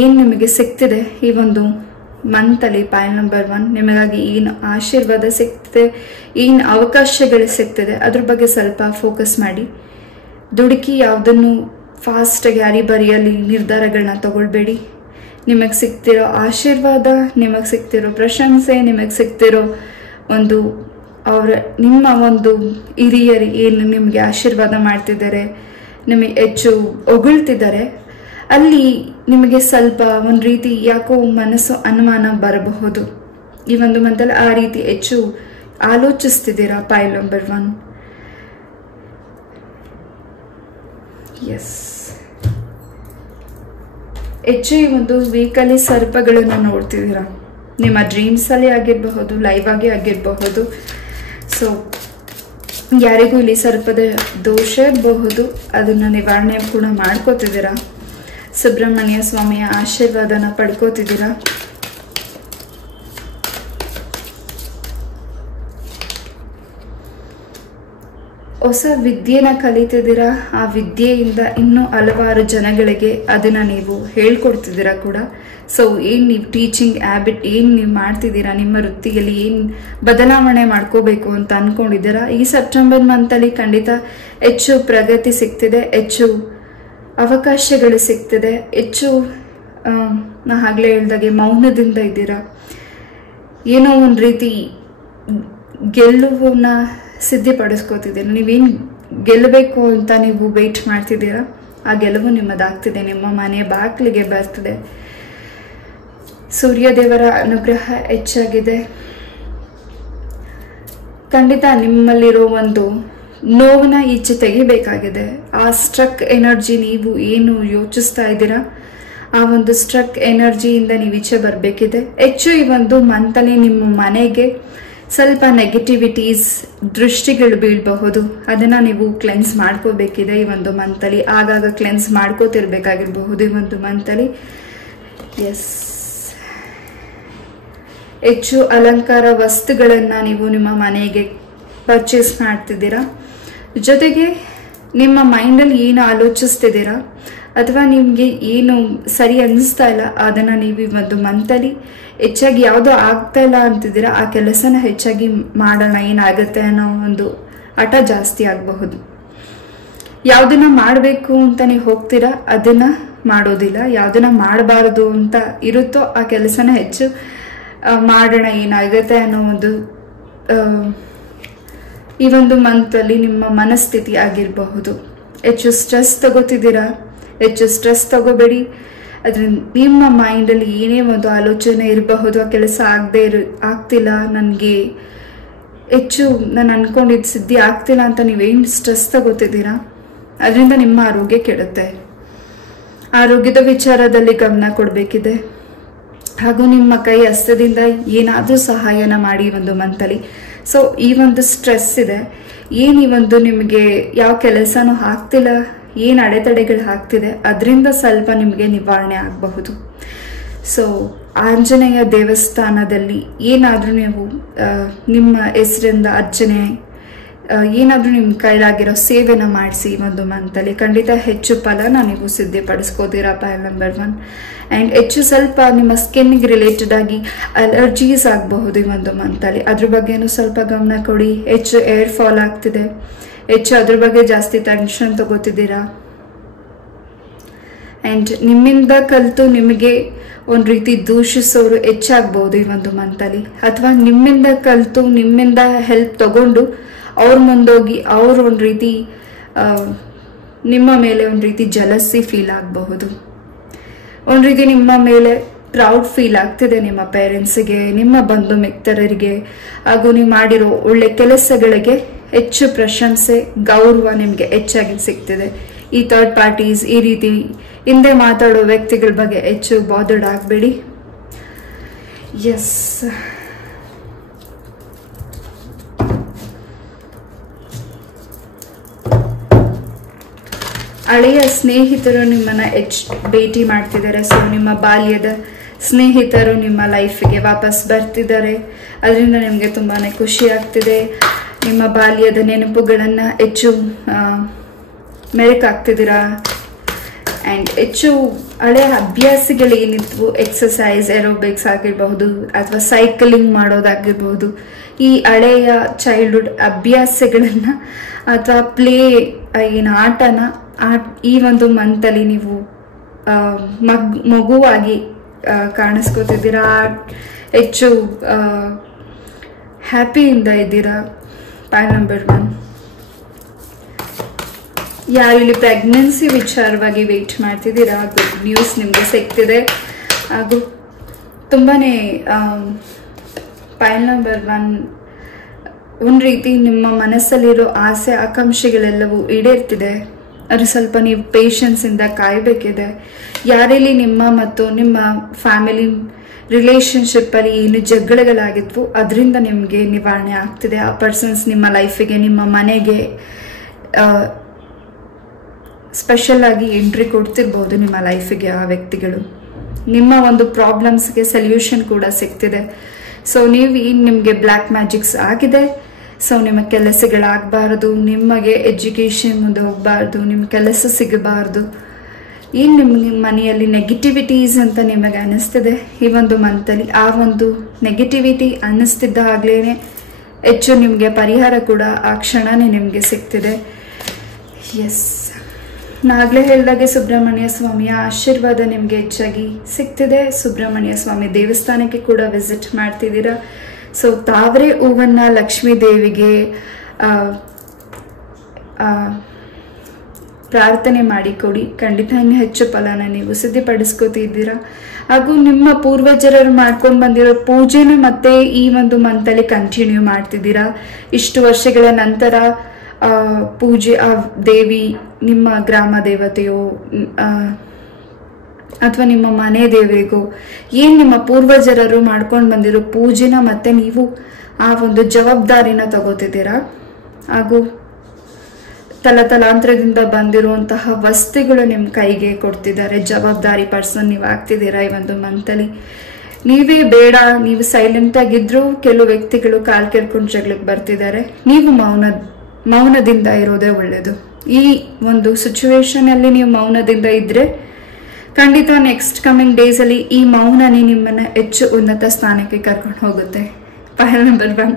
ಏನು ನಿಮಗೆ ಸಿಗ್ತಿದೆ ಈ ಒಂದು ಮಂತಲ್ಲಿ ಪಾಯಲ್ ನಂಬರ್ 1 ನಿಮಗಾಗಿ ಏನು ಆಶೀರ್ವಾದ ಸಿಗ್ತಿದೆ, ಏನು ಅವಕಾಶಗಳು ಸಿಗ್ತಿದೆ ಅದ್ರ ಬಗ್ಗೆ ಸ್ವಲ್ಪ ಫೋಕಸ್ ಮಾಡಿ. ದುಡುಕಿ ಯಾವುದನ್ನು ಫಾಸ್ಟಾಗಿ ಹರಿಬರಿಯಲ್ಲಿ ನಿರ್ಧಾರಗಳನ್ನ ತಗೊಳ್ಬೇಡಿ. ನಿಮಗೆ ಸಿಗ್ತಿರೋ ಆಶೀರ್ವಾದ, ನಿಮಗೆ ಸಿಗ್ತಿರೋ ಪ್ರಶಂಸೆ, ನಿಮಗೆ ಸಿಗ್ತಿರೋ ಒಂದು ನಿಮ್ಮ ಒಂದು ಹಿರಿಯರು ಏನು ನಿಮಗೆ ಆಶೀರ್ವಾದ ಮಾಡ್ತಿದ್ದಾರೆ, ನಿಮಗೆ ಹೆಚ್ಚು ಹೊಗಳ್ತಿದ್ದಾರೆ, ಅಲ್ಲಿ ನಿಮಗೆ ಸ್ವಲ್ಪ ಒಂದು ರೀತಿ ಯಾಕೋ ಮನಸ್ಸು ಅನುಮಾನ ಬರಬಹುದು. ಈ ಒಂದು ಮಂತಲ್ಲಿ ಆ ರೀತಿ ಹೆಚ್ಚು ಆಲೋಚಿಸ್ತಿದ್ದೀರಾ ಪಾಯಲ್ ನಂಬರ್ 1. ಎಸ್, ಹೆಚ್ಚು ಈ ಒಂದು ವೀಕಲ್ಲಿ ಸರ್ಪಗಳನ್ನು ನೋಡ್ತಿದ್ದೀರಾ. ನಿಮ್ಮ ಡ್ರೀಮ್ಸಲ್ಲಿ ಆಗಿರಬಹುದು, ಲೈವ್ ಆಗಿ ಆಗಿರಬಹುದು. ಸೊ ಯಾರಿಗೂ ಇಲ್ಲಿ ಸರ್ಪದ ದೋಷ ಇರಬಹುದು, ಅದನ್ನು ನಿವಾರಣೆ ಕೂಡ ಮಾಡ್ಕೋತಿದ್ದೀರಾ. ಸುಬ್ರಹ್ಮಣ್ಯ ಸ್ವಾಮಿಯ ಆಶೀರ್ವಾದನ ಪಡ್ಕೋತಿದ್ದೀರಾ. ಹೊಸ ವಿದ್ಯೆನ ಕಲಿತಿದ್ದೀರಾ. ಆ ವಿದ್ಯೆಯಿಂದ ಇನ್ನೂ ಹಲವಾರು ಜನಗಳಿಗೆ ಅದನ್ನು ನೀವು ಹೇಳ್ಕೊಡ್ತಿದ್ದೀರಾ ಕೂಡ. ಸೊ ಏನು ನೀವು ಟೀಚಿಂಗ್ ಹ್ಯಾಬಿಟ್ ಏನು ನೀವು ಮಾಡ್ತಿದ್ದೀರಾ, ನಿಮ್ಮ ವೃತ್ತಿಯಲ್ಲಿ ಏನು ಬದಲಾವಣೆ ಮಾಡ್ಕೋಬೇಕು ಅಂತ ಅಂದ್ಕೊಂಡಿದ್ದೀರಾ, ಈ ಸೆಪ್ಟೆಂಬರ್ ಮಂತಲ್ಲಿ ಖಂಡಿತ ಹೆಚ್ಚು ಪ್ರಗತಿ ಸಿಗ್ತಿದೆ, ಹೆಚ್ಚು ಅವಕಾಶಗಳು ಸಿಗ್ತಿದೆ, ಹೆಚ್ಚು ನಾ ಆಗಲೇ ಹೇಳ್ದಾಗೆ ಮೌನದಿಂದ ಇದ್ದೀರಾ. ಏನೋ ಒಂದು ರೀತಿ ಗೆಲುವನ್ನ ಸಿದ್ಧಪಡಿಸ್ಕೋತಿದ್ದೀರಾ. ನೀವೇನು ಗೆಲ್ಲಬೇಕು ಅಂತ ನೀವು ವೆಯ್ಟ್ ಮಾಡ್ತಿದ್ದೀರಾ, ಆ ಗೆಲುವು ನಿಮ್ಮದಾಗ್ತಿದೆ, ನಿಮ್ಮ ಮನೆಯ ಬಾಗಿಲಿಗೆ ಬರ್ತಿದೆ. ಸೂರ್ಯದೇವರ ಅನುಗ್ರಹ ಹೆಚ್ಚಾಗಿದೆ. ಖಂಡಿತ ನಿಮ್ಮಲ್ಲಿರೋ ಒಂದು ನೋವನ್ನ ಈಚೆ ತೆಗಿಬೇಕಾಗಿದೆ. ಆ ಸ್ಟ್ರಕ್ ಎನರ್ಜಿ, ನೀವು ಏನು ಯೋಚಿಸ್ತಾ ಇದ್ದೀರಾ ಆ ಒಂದು ಸ್ಟ್ರಕ್ ಎನರ್ಜಿಯಿಂದ ನೀವು ಈಚೆ ಬರಬೇಕಿದೆ. ಹೆಚ್ಚು ಈ ಒಂದು ಮಂತಲ್ಲಿ ನಿಮ್ಮ ಮನೆಗೆ ಸ್ವಲ್ಪ ನೆಗೆಟಿವಿಟೀಸ್ ದೃಷ್ಟಿಗಳು ಬೀಳಬಹುದು, ಅದನ್ನ ನೀವು ಕ್ಲೆನ್ಸ್ ಮಾಡ್ಕೋಬೇಕಿದೆ ಈ ಒಂದು ಮಂತಲ್ಲಿ. ಆಗಾಗ ಕ್ಲೆನ್ಸ್ ಮಾಡ್ಕೋತಿರ್ಬೇಕಾಗಿರಬಹುದು ಈ ಒಂದು ಮಂತಲ್ಲಿ. ಎಸ್, ಹೆಚ್ಚು ಅಲಂಕಾರ ವಸ್ತುಗಳನ್ನ ನೀವು ನಿಮ್ಮ ಮನೆಗೆ ಪರ್ಚೇಸ್ ಮಾಡ್ತಿದ್ದೀರಾ. ಜೊತೆಗೆ ನಿಮ್ಮ ಮೈಂಡಲ್ಲಿ ಏನು ಆಲೋಚಿಸ್ತಿದ್ದೀರಾ ಅಥವಾ ನಿಮಗೆ ಏನು ಸರಿ ಅನ್ನಿಸ್ತಾ ಇಲ್ಲ ಅದನ್ನ ನೀವು ಈ ಒಂದು ಮಂತಲ್ಲಿ ಹೆಚ್ಚಾಗಿ ಯಾವುದೋ ಆಗ್ತಾ ಇಲ್ಲ ಅಂತಿದ್ದೀರಾ, ಆ ಕೆಲಸನ ಹೆಚ್ಚಾಗಿ ಮಾಡೋಣ ಏನಾಗುತ್ತೆ ಅನ್ನೋ ಒಂದು ಹಠ ಜಾಸ್ತಿ ಆಗಬಹುದು. ಯಾವುದನ್ನ ಮಾಡಬೇಕು ಅಂತ ನೀವು ಹೋಗ್ತೀರಾ ಅದನ್ನ ಮಾಡೋದಿಲ್ಲ, ಯಾವುದನ್ನ ಮಾಡಬಾರದು ಅಂತ ಇರುತ್ತೋ ಆ ಕೆಲಸನ ಹೆಚ್ಚು ಮಾಡೋಣ ಏನಾಗುತ್ತೆ ಅನ್ನೋ ಒಂದು ಈ ಒಂದು ಮಂತಲ್ಲಿ ನಿಮ್ಮ ಮನಸ್ಥಿತಿ ಆಗಿರಬಹುದು. ಹೆಚ್ಚು ಸ್ಟ್ರೆಸ್ ತಗೋತಿದ್ದೀರಾ, ಹೆಚ್ಚು ಸ್ಟ್ರೆಸ್ ತಗೋಬೇಡಿ. ಅದರಿಂದ ನಿಮ್ಮ ಮೈಂಡಲ್ಲಿ ಏನೇ ಒಂದು ಆಲೋಚನೆ ಇರಬಹುದು, ಆ ಕೆಲಸ ಆಗ್ತಿಲ್ಲ, ನನಗೆ ಹೆಚ್ಚು ನಾನು ಅನ್ಕೊಂಡಿದ್ದು ಸಿದ್ಧಿ ಆಗ್ತಿಲ್ಲ ಅಂತ ನೀವೇನು ಸ್ಟ್ರೆಸ್ ತಗೋತಿದ್ದೀರಾ ಅದರಿಂದ ನಿಮ್ಮ ಆರೋಗ್ಯ ಕೆಡುತ್ತೆ. ಆರೋಗ್ಯದ ವಿಚಾರದಲ್ಲಿ ಗಮನ ಕೊಡಬೇಕಿದೆ. ಹಾಗೂ ನಿಮ್ಮ ಕೈ ಹಸ್ತದಿಂದ ಏನಾದರೂ ಸಹಾಯನ ಮಾಡಿ ಒಂದು ಮಂತಲ್ಲಿ. ಸೊ ಈ ಒಂದು ಸ್ಟ್ರೆಸ್ ಇದೆ, ಏನು ಈ ಒಂದು ನಿಮಗೆ ಯಾವ ಕೆಲಸನೂ ಆಗ್ತಿಲ್ಲ, ಏನು ಅಡೆತಡೆಗಳು ಆಗ್ತಿದೆ ಅದರಿಂದ ಸ್ವಲ್ಪ ನಿಮಗೆ ನಿವಾರಣೆ ಆಗಬಹುದು. ಸೊ ಆಂಜನೇಯ ದೇವಸ್ಥಾನದಲ್ಲಿ ಏನಾದರೂ ನೀವು ನಿಮ್ಮ ಹೆಸರಿಂದ ಅರ್ಚನೆ ಏನಾದರೂ ನಿಮ್ಮ ಕೈಲಾಗಿರೋ ಸೇವೆನ ಮಾಡಿಸಿ ಒಂದು ಮಂತಲ್ಲಿ ಖಂಡಿತ ಹೆಚ್ಚು ಫಲನ ನೀವು ಸಿದ್ಧಪಡಿಸ್ಕೋತೀರಾ ಪಾಯಲ್ ನಂಬರ್ 1. ಆ್ಯಂಡ್ ಹೆಚ್ಚು ಸ್ವಲ್ಪ ನಿಮ್ಮ ಸ್ಕಿನ್ಗೆ ರಿಲೇಟೆಡ್ ಆಗಿ ಅಲರ್ಜೀಸ್ ಆಗಬಹುದು ಈ ಒಂದು ಮಂತಲ್ಲಿ, ಅದ್ರ ಬಗ್ಗೆನೂ ಸ್ವಲ್ಪ ಗಮನ ಕೊಡಿ. ಹೆಚ್ಚು ಏರ್ ಫಾಲ್ ಆಗ್ತಿದೆ, ಹೆಚ್ಚು ಅದ್ರ ಬಗ್ಗೆ ಜಾಸ್ತಿ ಟೆನ್ಷನ್ ತಗೋತಿದ್ದೀರಾ. ಆ್ಯಂಡ್ ನಿಮ್ಮಿಂದ ಕಲಿತು ನಿಮಗೆ ಒಂದು ರೀತಿ ದೂಷಿಸೋರು ಹೆಚ್ಚಾಗಬಹುದು ಈ ಒಂದು ಮಂತಲ್ಲಿ, ಅಥವಾ ನಿಮ್ಮಿಂದ ಕಲಿತು ನಿಮ್ಮಿಂದ ಹೆಲ್ಪ್ ತಗೊಂಡು ಅವ್ರ ಮುಂದೋಗಿ ಅವ್ರು ಒಂದು ರೀತಿ ನಿಮ್ಮ ಮೇಲೆ ಒಂದು ರೀತಿ ಜಲಸಿ ಫೀಲ್ ಆಗಬಹುದು. ಒಂದು ರೀತಿ ನಿಮ್ಮ ಮೇಲೆ ಪ್ರೌಡ್ ಫೀಲ್ ಆಗ್ತಿದೆ ನಿಮ್ಮ ಪೇರೆಂಟ್ಸಿಗೆ, ನಿಮ್ಮ ಬಂಧು ಮಿತ್ರರಿಗೆ, ಹಾಗೂ ನೀವು ಮಾಡಿರೋ ಒಳ್ಳೆ ಕೆಲಸಗಳಿಗೆ ಹೆಚ್ಚು ಪ್ರಶಂಸೆ ಗೌರವ ನಿಮಗೆ ಹೆಚ್ಚಾಗಿ ಸಿಗ್ತಿದೆ. ಈ ಥರ್ಡ್ ಪಾರ್ಟೀಸ್ ಈ ರೀತಿ ಹಿಂದೆ ಮಾತಾಡೋ ವ್ಯಕ್ತಿಗಳ ಬಗ್ಗೆ ಹೆಚ್ಚು ಬಾದರ್ಡ್ ಆಗಬೇಡಿ. ಎಸ್, ಹಳೆಯ ಸ್ನೇಹಿತರು ನಿಮ್ಮನ್ನ ಭೇಟಿ ಮಾಡ್ತಿದ್ದಾರೆ. ಸೊ ನಿಮ್ಮ ಬಾಲ್ಯದ ಸ್ನೇಹಿತರು ನಿಮ್ಮ ಲೈಫಿಗೆ ವಾಪಸ್ ಬರ್ತಿದ್ದಾರೆ, ಅದರಿಂದ ನಿಮಗೆ ತುಂಬಾನೇ ಖುಷಿ ಆಗ್ತಿದೆ. ನಿಮ್ಮ ಬಾಲ್ಯದ ನೆನಪುಗಳನ್ನ ಹೆಚ್ಚು ಮೆರಕಾಗ್ತಿದ್ದೀರಾ. ಆ್ಯಂಡ್ ಹೆಚ್ಚು ಹಳೆಯ ಅಭ್ಯಾಸಗಳೇನಿದ್ವು, ಎಕ್ಸಸೈಸ್, ಏರೋಬಿಕ್ಸ್ ಆಗಿರಬಹುದು ಅಥವಾ ಸೈಕ್ಲಿಂಗ್ ಮಾಡೋದಾಗಿರ್ಬೋದು, ಈ ಹಳೆಯ ಚೈಲ್ಡ್ಹುಡ್ ಅಭ್ಯಾಸಗಳನ್ನು ಅಥವಾ ಪ್ಲೇ ಏನು ಆಟನ ಈ ಒಂದು ಮಂತಲ್ಲಿ ನೀವು ಮಗುವಾಗಿ ಕಾಣಿಸ್ಕೋತಿದ್ದೀರಾ, ಹೆಚ್ಚು ಹ್ಯಾಪಿಯಿಂದ ಇದ್ದೀರಾ. ಪಾಯಿಂಟ್ ನಂಬರ್ 1, ಯಾರು ಇಲ್ಲಿ ಪ್ರೆಗ್ನೆನ್ಸಿ ವಿಚಾರವಾಗಿ ವೆಯ್ಟ್ ಮಾಡ್ತಿದ್ದೀರಾ, ಗುಡ್ ನ್ಯೂಸ್ ನಿಮಗೆ ಸಿಗ್ತಿದೆ. ಹಾಗೂ ತುಂಬಾ ಪಾಯಿಂಟ್ ನಂಬರ್ 1, ಒಂದು ರೀತಿ ನಿಮ್ಮ ಮನಸ್ಸಲ್ಲಿರೋ ಆಸೆ ಆಕಾಂಕ್ಷೆಗಳೆಲ್ಲವೂ ಈಡೇರ್ತಿದೆ. ಅದು ಸ್ವಲ್ಪ ನೀವು ಪೇಷನ್ಸಿಂದ ಕಾಯಬೇಕಿದೆ. ಯಾರಲ್ಲಿ ನಿಮ್ಮ ಮತ್ತು ನಿಮ್ಮ ಫ್ಯಾಮಿಲಿ ರಿಲೇಶನ್ಶಿಪ್ಪಲ್ಲಿ ಏನು ಜಗಳಗಳಾಗಿದ್ವು ಅದರಿಂದ ನಿಮಗೆ ನಿವಾರಣೆ ಆಗ್ತಿದೆ. ಆ ಪರ್ಸನ್ಸ್ ನಿಮ್ಮ ಲೈಫಿಗೆ, ನಿಮ್ಮ ಮನೆಗೆ ಸ್ಪೆಷಲ್ ಆಗಿ ಎಂಟ್ರಿ ಕೊಡ್ತಿರ್ಬೋದು. ನಿಮ್ಮ ಲೈಫಿಗೆ ಆ ವ್ಯಕ್ತಿಗಳು ನಿಮ್ಮ ಒಂದು ಪ್ರಾಬ್ಲಮ್ಸ್ಗೆ ಸೊಲ್ಯೂಷನ್ ಕೂಡ ಸಿಗ್ತಿದೆ. ಸೊ ನಿಮಗೆ ಬ್ಲ್ಯಾಕ್ ಮ್ಯಾಜಿಕ್ಸ್ ಆಗಿದೆ. ಸೊ ನಿಮ್ಮ ಕೆಲಸಗಳಾಗಬಾರ್ದು, ನಿಮಗೆ ಎಜುಕೇಷನ್ ಮುಂದೆ ಹೋಗಬಾರ್ದು, ನಿಮ್ಮ ಕೆಲಸ ಸಿಗಬಾರ್ದು, ನಿಮ್ಮ ಮನೆಯಲ್ಲಿ ನೆಗೆಟಿವಿಟೀಸ್ ಅಂತ ನಿಮಗೆ ಅನ್ನಿಸ್ತಿದೆ ಈ ಒಂದು ಮಂತಲ್ಲಿ. ಆ ಒಂದು ನೆಗೆಟಿವಿಟಿ ಅನ್ನಿಸ್ತಿದ್ದಾಗಲೇ ಹೆಚ್ಚು ನಿಮಗೆ ಪರಿಹಾರ ಕೂಡ ಆ ಕ್ಷಣನೇ ನಿಮಗೆ ಸಿಗ್ತಿದೆ. ಎಸ್, ನಾಗಲೇ ಹೇಳಿದಾಗೆ ಸುಬ್ರಹ್ಮಣ್ಯ ಸ್ವಾಮಿಯ ಆಶೀರ್ವಾದ ನಿಮಗೆ ಹೆಚ್ಚಾಗಿ ಸಿಗ್ತಿದೆ. ಸುಬ್ರಹ್ಮಣ್ಯ ಸ್ವಾಮಿ ದೇವಸ್ಥಾನಕ್ಕೆ ಕೂಡ ವಿಸಿಟ್ ಮಾಡ್ತಿದ್ದೀರಾ. ಸೊ ತಾವರೆ ಹೂವನ್ನ ಲಕ್ಷ್ಮೀ ದೇವಿಗೆ ಪ್ರಾರ್ಥನೆ ಮಾಡಿಕೊಡಿ, ಖಂಡಿತ ಇನ್ನು ಹೆಚ್ಚು ಫಲನ ನೀವು ಸಿದ್ಧಪಡಿಸ್ಕೋತಿದ್ದೀರಾ. ಹಾಗೂ ನಿಮ್ಮ ಪೂರ್ವಜರರು ಮಾಡ್ಕೊಂಡು ಬಂದಿರೋ ಪೂಜೆನ ಮತ್ತೆ ಈ ಒಂದು ಮಂತಲ್ಲಿ ಕಂಟಿನ್ಯೂ ಮಾಡ್ತಿದ್ದೀರಾ. ಇಷ್ಟು ವರ್ಷಗಳ ನಂತರ ಪೂಜೆ ಆ ದೇವಿ, ನಿಮ್ಮ ಗ್ರಾಮ ದೇವತೆಯೋ ಅಥವಾ ನಿಮ್ಮ ಮನೆ ದೇವರಿಗೋ ಏನು ನಿಮ್ಮ ಪೂರ್ವಜರರು ಮಾಡ್ಕೊಂಡು ಬಂದಿರೋ ಪೂಜೆನ ಮತ್ತೆ ನೀವು ಆ ಒಂದು ಜವಾಬ್ದಾರಿನ ತಗೋತಿದ್ದೀರಾ. ಹಾಗೂ ತಲಾಂತರದಿಂದ ಬಂದಿರುವಂತಹ ವಸ್ತುಗಳು ನಿಮ್ಮ ಕೈಗೆ ಕೊಡ್ತಿದ್ದಾರೆ. ಜವಾಬ್ದಾರಿ ಪರ್ಸನ್ ನೀವು ಆಗ್ತಿದ್ದೀರಾ ಈ ಒಂದು ಮಂತಲ್ಲಿ. ನೀವೇ ಬೇಡ, ನೀವು ಸೈಲೆಂಟ್ ಆಗಿದ್ರು ಕೆಲವು ವ್ಯಕ್ತಿಗಳು ಕಾಲ್ ಕೇಳ್ಕೊಂಡು ಜಗಳಕ್ಕೆ ಬರ್ತಿದ್ದಾರೆ. ನೀವು ಮೌನದಿಂದ ಇರೋದೇ ಒಳ್ಳೆಯದು. ಈ ಒಂದು ಸಿಚುವೇಶನ್ ಅಲ್ಲಿ ನೀವು ಮೌನದಿಂದ ಇದ್ರೆ ಖಂಡಿತ ನೆಕ್ಸ್ಟ್ ಕಮಿಂಗ್ ಡೇಸ್ ಅಲ್ಲಿ ಈ ಮೌನನೇ ನಿಮ್ಮನ್ನ ಹೆಚ್ಚು ಉನ್ನತ ಸ್ಥಾನಕ್ಕೆ ಕರ್ಕೊಂಡು ಹೋಗುತ್ತೆ. ಪಾಯಿಂಟ್ ನಂಬರ್ 1,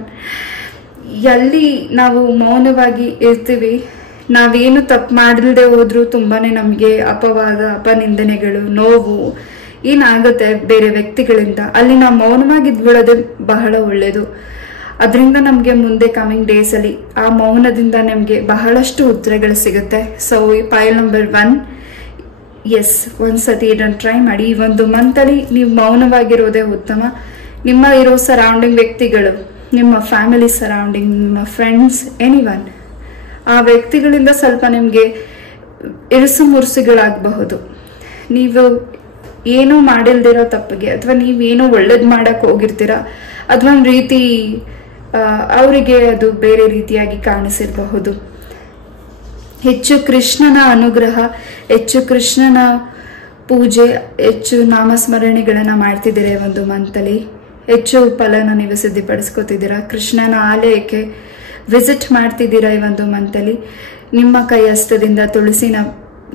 ಎಲ್ಲಿ ನಾವು ಮೌನವಾಗಿ ಇರ್ತೀವಿ, ನಾವೇನು ತಪ್ಪು ಮಾಡಲ್ದೆ ಹೋದ್ರೂ ತುಂಬಾನೇ ನಮಗೆ ಅಪವಾದ, ಅಪನಿಂದನೆಗಳು, ನೋವು ಏನಾಗುತ್ತೆ ಬೇರೆ ವ್ಯಕ್ತಿಗಳಿಂದ. ಅಲ್ಲಿ ನಾವು ಮೌನವಾಗಿದ್ಬಿಡೋದೇ ಬಹಳ ಒಳ್ಳೆಯದು. ಅದರಿಂದ ನಮಗೆ ಮುಂದೆ ಕಮಿಂಗ್ ಡೇಸ್ ಅಲ್ಲಿ ಆ ಮೌನದಿಂದ ನಮಗೆ ಬಹಳಷ್ಟು ಉತ್ತರಗಳು ಸಿಗುತ್ತೆ. ಸೊ ಈ ಪಾಯಿಂಟ್ ನಂಬರ್ 1, ಎಸ್, ಒಂದ್ಸತಿ ಇದನ್ನು ಟ್ರೈ ಮಾಡಿ. ಈ ಒಂದು ಮಂತಲ್ಲಿ ನೀವು ಮೌನವಾಗಿರೋದೇ ಉತ್ತಮ. ನಿಮ್ಮ ಇರೋ ಸರೌಂಡಿಂಗ್ ವ್ಯಕ್ತಿಗಳು, ನಿಮ್ಮ ಫ್ಯಾಮಿಲಿ ಸರೌಂಡಿಂಗ್, ನಿಮ್ಮ ಫ್ರೆಂಡ್ಸ್, ಎನಿವನ್, ಆ ವ್ಯಕ್ತಿಗಳಿಂದ ಸ್ವಲ್ಪ ನಿಮಗೆ ಇರುಸು ಮುರುಸುಗಳಾಗಬಹುದು. ನೀವು ಏನೂ ಮಾಡಿಲ್ದಿರೋ ತಪ್ಪಿಗೆ ಅಥವಾ ನೀವೇನೋ ಒಳ್ಳೇದು ಮಾಡಕ್ ಹೋಗಿರ್ತೀರ, ಅಥವಾ ಒಂದು ರೀತಿ ಅವರಿಗೆ ಅದು ಬೇರೆ ರೀತಿಯಾಗಿ ಕಾಣಿಸಿರಬಹುದು. ಹೆಚ್ಚು ಕೃಷ್ಣನ ಅನುಗ್ರಹ, ಹೆಚ್ಚು ಕೃಷ್ಣನ ಪೂಜೆ, ಹೆಚ್ಚು ನಾಮಸ್ಮರಣೆಗಳನ್ನ ಮಾಡ್ತಿದ್ದೀರಾ ಈ ಒಂದು ಮಂತಲ್ಲಿ. ಹೆಚ್ಚು ಫಲನ ನೀವು ಸಿದ್ಧಪಡಿಸ್ಕೋತಿದ್ದೀರಾ. ಕೃಷ್ಣನ ಆಲಯಕ್ಕೆ ವಿಸಿಟ್ ಮಾಡ್ತಿದ್ದೀರಾ ಈ ಒಂದು ಮಂತಲ್ಲಿ. ನಿಮ್ಮ ಕೈ ಹಸ್ತದಿಂದ ತುಳಸಿನ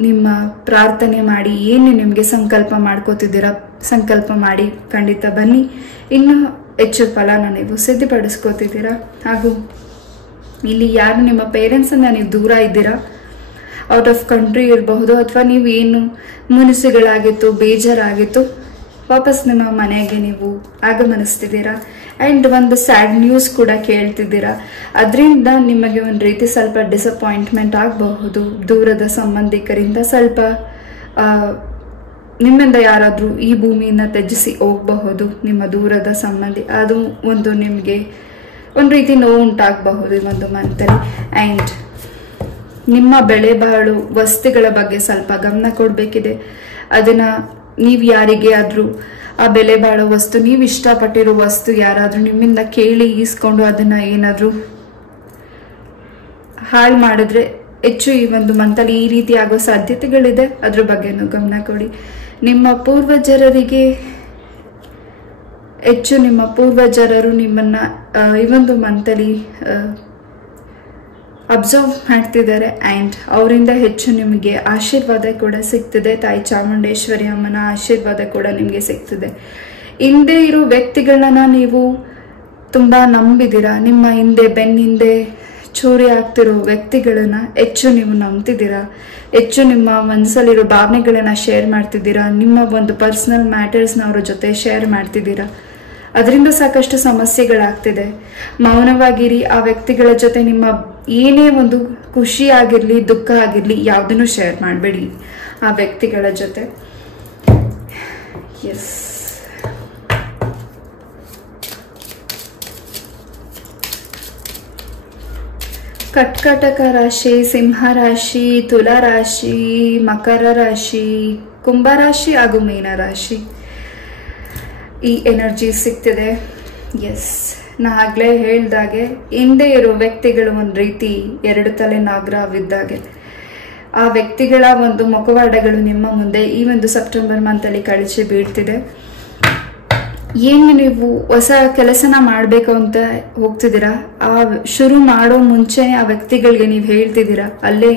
ನಿಮ್ಮ ಪ್ರಾರ್ಥನೆ ಮಾಡಿ ಏನು ನಿಮಗೆ ಸಂಕಲ್ಪ ಮಾಡ್ಕೋತಿದ್ದೀರಾ ಸಂಕಲ್ಪ ಮಾಡಿ ಖಂಡಿತ ಬನ್ನಿ. ಇನ್ನು ಹೆಚ್ಚು ಫಲನ ನೀವು ಸಿದ್ಧಪಡಿಸ್ಕೋತಿದ್ದೀರಾ. ಹಾಗೂ ಇಲ್ಲಿ ಯಾರು ನಿಮ್ಮ ಪೇರೆಂಟ್ಸನ್ನ ನೀವು ದೂರ ಇದ್ದೀರಾ, ಔಟ್ ಆಫ್ ಕಂಟ್ರಿ ಇರಬಹುದು, ಅಥವಾ ನೀವೇನು ಮುನಿಸುಗಳಾಗಿತ್ತು, ಬೇಜಾರಾಗಿತ್ತು, ವಾಪಸ್ ನಿಮ್ಮ ಮನೆಗೆ ನೀವು ಆಗಮನಿಸ್ತಿದ್ದೀರಾ. ಆ್ಯಂಡ್ ಒಂದು ಸ್ಯಾಡ್ ನ್ಯೂಸ್ ಕೂಡ ಕೇಳ್ತಿದ್ದೀರಾ. ಅದರಿಂದ ನಿಮಗೆ ಒಂದು ರೀತಿ ಸ್ವಲ್ಪ ಡಿಸಪಾಯಿಂಟ್ಮೆಂಟ್ ಆಗಬಹುದು. ದೂರದ ಸಂಬಂಧಿಕರಿಂದ ಸ್ವಲ್ಪ ನಿಮ್ಮಿಂದ ಯಾರಾದರೂ ಈ ಭೂಮಿಯನ್ನು ತ್ಯಜಿಸಿ ಹೋಗಬಹುದು, ನಿಮ್ಮ ದೂರದ ಸಂಬಂಧಿ. ಅದು ಒಂದು ನಿಮಗೆ ಒಂದು ರೀತಿ ನೋವು ಉಂಟಾಗಬಹುದು ಈ ಒಂದು ಮಂತಲ್ಲಿ. ಆ್ಯಂಡ್ ನಿಮ್ಮ ಬೆಳೆ ಬಾಳು ವಸ್ತುಗಳ ಬಗ್ಗೆ ಸ್ವಲ್ಪ ಗಮನ ಕೊಡಬೇಕಿದೆ. ಅದನ್ನು ನೀವು ಯಾರಿಗೆ ಆದರೂ ಆ ಬೆಲೆ ಬಾಳೋ ವಸ್ತು, ನೀವು ಇಷ್ಟಪಟ್ಟಿರೋ ವಸ್ತು ಯಾರಾದರೂ ನಿಮ್ಮಿಂದ ಕೇಳಿ ಈಸ್ಕೊಂಡು ಅದನ್ನು ಏನಾದರೂ ಹಾಳು ಮಾಡಿದ್ರೆ ಹೆಚ್ಚು ಈ ಒಂದು ಮಂತಲ್ಲಿ ಈ ರೀತಿ ಆಗೋ ಸಾಧ್ಯತೆಗಳಿದೆ. ಅದ್ರ ಬಗ್ಗೆನೂ ಗಮನ ಕೊಡಿ. ನಿಮ್ಮ ಪೂರ್ವಜರರಿಗೆ ಹೆಚ್ಚು ನಿಮ್ಮ ಪೂರ್ವಜರರು ನಿಮ್ಮನ್ನ ಈ ಒಂದು ಮಂತಲ್ಲಿ ಅಬ್ಸರ್ವ್ ಮಾಡ್ತಿದ್ದಾರೆ ಆ್ಯಂಡ್ ಅವರಿಂದ ಹೆಚ್ಚು ನಿಮಗೆ ಆಶೀರ್ವಾದ ಕೂಡ ಸಿಗ್ತದೆ. ತಾಯಿ ಚಾಮುಂಡೇಶ್ವರಿ ಅಮ್ಮನ ಆಶೀರ್ವಾದ ಕೂಡ ನಿಮಗೆ ಸಿಗ್ತದೆ. ಹಿಂದೆ ಇರೋ ವ್ಯಕ್ತಿಗಳನ್ನ ನೀವು ತುಂಬ ನಂಬಿದ್ದೀರಾ. ನಿಮ್ಮ ಹಿಂದೆ ಬೆನ್ನಿಂದೆ ಚೋರಿ ಆಗ್ತಿರೋ ವ್ಯಕ್ತಿಗಳನ್ನ ಹೆಚ್ಚು ನೀವು ನಂಬ್ತಿದ್ದೀರಾ. ಹೆಚ್ಚು ನಿಮ್ಮ ಮನಸ್ಸಲ್ಲಿರೋ ಭಾವನೆಗಳನ್ನ ಶೇರ್ ಮಾಡ್ತಿದ್ದೀರಾ. ನಿಮ್ಮ ಒಂದು ಪರ್ಸನಲ್ ಮ್ಯಾಟರ್ಸ್ನ ಅವ್ರ ಜೊತೆ ಶೇರ್ ಮಾಡ್ತಿದ್ದೀರಾ. ಅದರಿಂದ ಸಾಕಷ್ಟು ಸಮಸ್ಯೆಗಳಾಗ್ತಿದೆ. ಮೌನವಾಗಿರಿ. ಆ ವ್ಯಕ್ತಿಗಳ ಜೊತೆ ನಿಮ್ಮ ಏನೇ ಒಂದು ಖುಷಿ ಆಗಿರಲಿ ದುಃಖ ಆಗಿರಲಿ ಯಾವುದನ್ನು ಶೇರ್ ಮಾಡಬೇಡಿ ಆ ವ್ಯಕ್ತಿಗಳ ಜೊತೆ. ಎಸ್, ಕರ್ಕಾಟಕ ರಾಶಿ, ಸಿಂಹ ರಾಶಿ, ತುಲಾ ರಾಶಿ, ಮಕರ ರಾಶಿ, ಕುಂಭ ರಾಶಿ ಹಾಗೂ ಮೀನ ರಾಶಿ ಈ ಎನರ್ಜಿ ಸಿಗ್ತಿದೆ. ಎಸ್, ನಾ ಆಗಲೇ ಹೇಳ್ದಾಗೆ ಹಿಂದೆ ಇರೋ ವ್ಯಕ್ತಿಗಳು ಒಂದು ರೀತಿ ಎರಡು ತಲೆ ನಾಗರವಿದ್ದಾಗೆ. ಆ ವ್ಯಕ್ತಿಗಳ ಒಂದು ಮುಖವಾಡಗಳು ನಿಮ್ಮ ಮುಂದೆ ಈ ಒಂದು ಸೆಪ್ಟೆಂಬರ್ ಮಂತಲ್ಲಿ ಕಳಚಿ ಬೀಳ್ತಿದೆ. ಏನು ನೀವು ಹೊಸ ಕೆಲಸನ ಮಾಡಬೇಕು ಅಂತ ಹೋಗ್ತಿದ್ದೀರಾ, ಆ ಶುರು ಮಾಡೋ ಮುಂಚೆ ಆ ವ್ಯಕ್ತಿಗಳಿಗೆ ನೀವು ಹೇಳ್ತಿದ್ದೀರಾ, ಅಲ್ಲೇ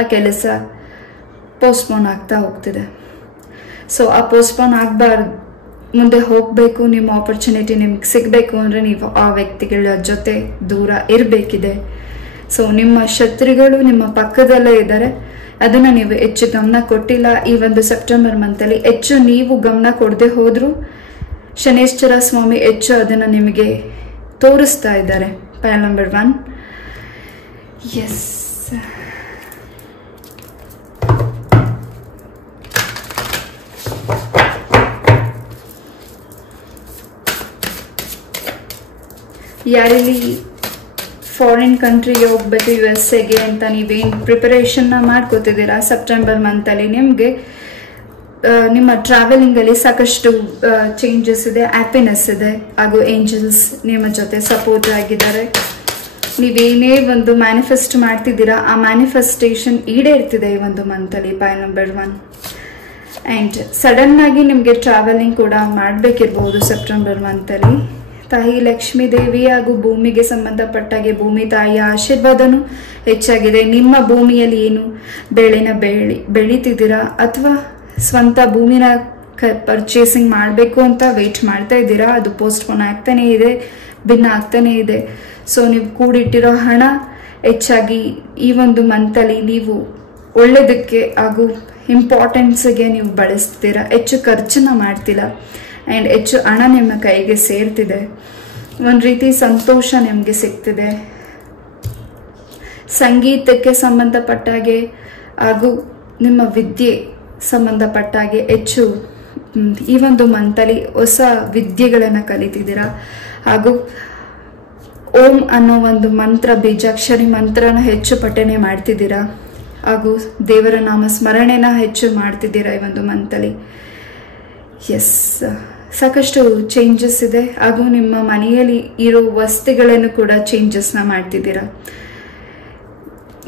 ಆ ಕೆಲಸ ಪೋಸ್ಟ್ಪೋನ್ ಆಗ್ತಾ ಹೋಗ್ತಿದೆ. ಸೊ ಆ ಪೋಸ್ಟ್ಪೋನ್ ಆಗಬಾರ್ದು, ಮುಂದೆ ಹೋಗಬೇಕು. ನಿಮ್ಮ ಆಪರ್ಚುನಿಟಿ ನಿಮ್ಗೆ ಸಿಗಬೇಕು ಅಂದರೆ ನೀವು ಆ ವ್ಯಕ್ತಿಗಳ ಜೊತೆ ದೂರ ಇರಬೇಕಿದೆ. ಸೊ ನಿಮ್ಮ ಶತ್ರುಗಳು ನಿಮ್ಮ ಪಕ್ಕದಲ್ಲೇ ಇದ್ದಾರೆ, ಅದನ್ನು ನೀವು ಹೆಚ್ಚು ಗಮನ ಕೊಟ್ಟಿಲ್ಲ. ಈ ಒಂದು ಸೆಪ್ಟೆಂಬರ್ ಮಂತಲ್ಲಿ ಹೆಚ್ಚು ನೀವು ಗಮನ ಕೊಡದೆ ಹೋದರೂ ಶನೇಶ್ವರ ಸ್ವಾಮಿ ಹೆಚ್ಚು ಅದನ್ನು ನಿಮಗೆ ತೋರಿಸ್ತಾ ಇದ್ದಾರೆ. Point number 1. ಎಸ್, ಯಾರಲ್ಲಿ ಫಾರಿನ್ ಕಂಟ್ರಿಗೆ ಹೋಗ್ಬೇಕು, USA ಅಂತ ನೀವೇನು ಪ್ರಿಪರೇಷನ್ನ ಮಾಡ್ಕೋತಿದ್ದೀರಾ, ಸೆಪ್ಟೆಂಬರ್ ಮಂತಲ್ಲಿ ನಿಮಗೆ ನಿಮ್ಮ ಟ್ರಾವೆಲಿಂಗಲ್ಲಿ ಸಾಕಷ್ಟು ಚೇಂಜಸ್ ಇದೆ, ಹ್ಯಾಪಿನೆಸ್ ಇದೆ, ಹಾಗೂ ಏಂಜಲ್ಸ್ ನಿಮ್ಮ ಜೊತೆ ಸಪೋರ್ಟ್ ಆಗಿದ್ದಾರೆ. ನೀವೇನೇ ಒಂದು ಮ್ಯಾನಿಫೆಸ್ಟ್ ಮಾಡ್ತಿದ್ದೀರಾ, ಆ ಮ್ಯಾನಿಫೆಸ್ಟೇಷನ್ ಈಡೇರ್ತಿದೆ ಈ ಒಂದು ಮಂತಲ್ಲಿ. Point number 1. ಆ್ಯಂಡ್ ಸಡನ್ನಾಗಿ ನಿಮಗೆ ಟ್ರಾವೆಲಿಂಗ್ ಕೂಡ ಮಾಡಬೇಕಿರ್ಬೋದು ಸೆಪ್ಟೆಂಬರ್ ಮಂತಲ್ಲಿ. ತಾಯಿ ಲಕ್ಷ್ಮೀ ದೇವಿ ಹಾಗೂ ಭೂಮಿಗೆ ಸಂಬಂಧಪಟ್ಟಾಗೆ ಭೂಮಿ ತಾಯಿಯ ಆಶೀರ್ವಾದನೂ ಹೆಚ್ಚಾಗಿದೆ. ನಿಮ್ಮ ಭೂಮಿಯಲ್ಲಿ ಏನು ಬೆಳೆನ ಬೆಳೀತಿದ್ದೀರಾ ಅಥವಾ ಸ್ವಂತ ಭೂಮಿನ ಪರ್ಚೇಸಿಂಗ್ ಮಾಡಬೇಕು ಅಂತ ವೆಯ್ಟ್ ಮಾಡ್ತಾ ಇದ್ದೀರಾ, ಅದು ಪೋಸ್ಟ್ಪೋನ್ ಆಗ್ತಾನೇ ಇದೆ, ಭಿನ್ನ ಆಗ್ತಾನೇ ಇದೆ. ಸೊ ನೀವು ಕೂಡಿಟ್ಟಿರೋ ಹಣ ಹೆಚ್ಚಾಗಿ ಈ ಒಂದು ಮಂತಲ್ಲಿ ನೀವು ಒಳ್ಳೆಯದಕ್ಕೆ ಹಾಗೂ ಇಂಪಾರ್ಟೆನ್ಸ್ಗೆ ನೀವು ಬಳಸ್ತೀರಾ. ಹೆಚ್ಚು ಖರ್ಚನ್ನ ಮಾಡ್ತಿಲ್ಲ ಆ್ಯಂಡ್ ಹೆಚ್ಚು ಹಣ ನಿಮ್ಮ ಕೈಗೆ ಸೇರ್ತಿದೆ. ಒಂದು ರೀತಿ ಸಂತೋಷ ನಿಮಗೆ ಸಿಗ್ತಿದೆ. ಸಂಗೀತಕ್ಕೆ ಸಂಬಂಧಪಟ್ಟಾಗೆ ಹಾಗೂ ನಿಮ್ಮ ವಿದ್ಯೆ ಸಂಬಂಧಪಟ್ಟಾಗೆ ಹೆಚ್ಚು ಈ ಒಂದು ಮಂತಲ್ಲಿ ಹೊಸ ವಿದ್ಯೆಗಳನ್ನು ಕಲಿತಿದ್ದೀರಾ. ಹಾಗೂ ಓಂ ಅನ್ನೋ ಒಂದು ಮಂತ್ರ, ಬೀಜಾಕ್ಷರಿ ಮಂತ್ರನ ಹೆಚ್ಚು ಪಠನೆ ಮಾಡ್ತಿದ್ದೀರಾ. ಹಾಗೂ ದೇವರ ನಾಮ ಸ್ಮರಣೆನ ಹೆಚ್ಚು ಮಾಡ್ತಿದ್ದೀರಾ ಈ ಒಂದು ಮಂತಲ್ಲಿ. ಎಸ್, ಸಾಕಷ್ಟು ಚೇಂಜಸ್ ಇದೆ. ಹಾಗೂ ನಿಮ್ಮ ಮನೆಯಲ್ಲಿ ಇರೋ ವಸ್ತುಗಳನ್ನು ಕೂಡ ಚೇಂಜಸ್ನ ಮಾಡ್ತಿದ್ದೀರಾ.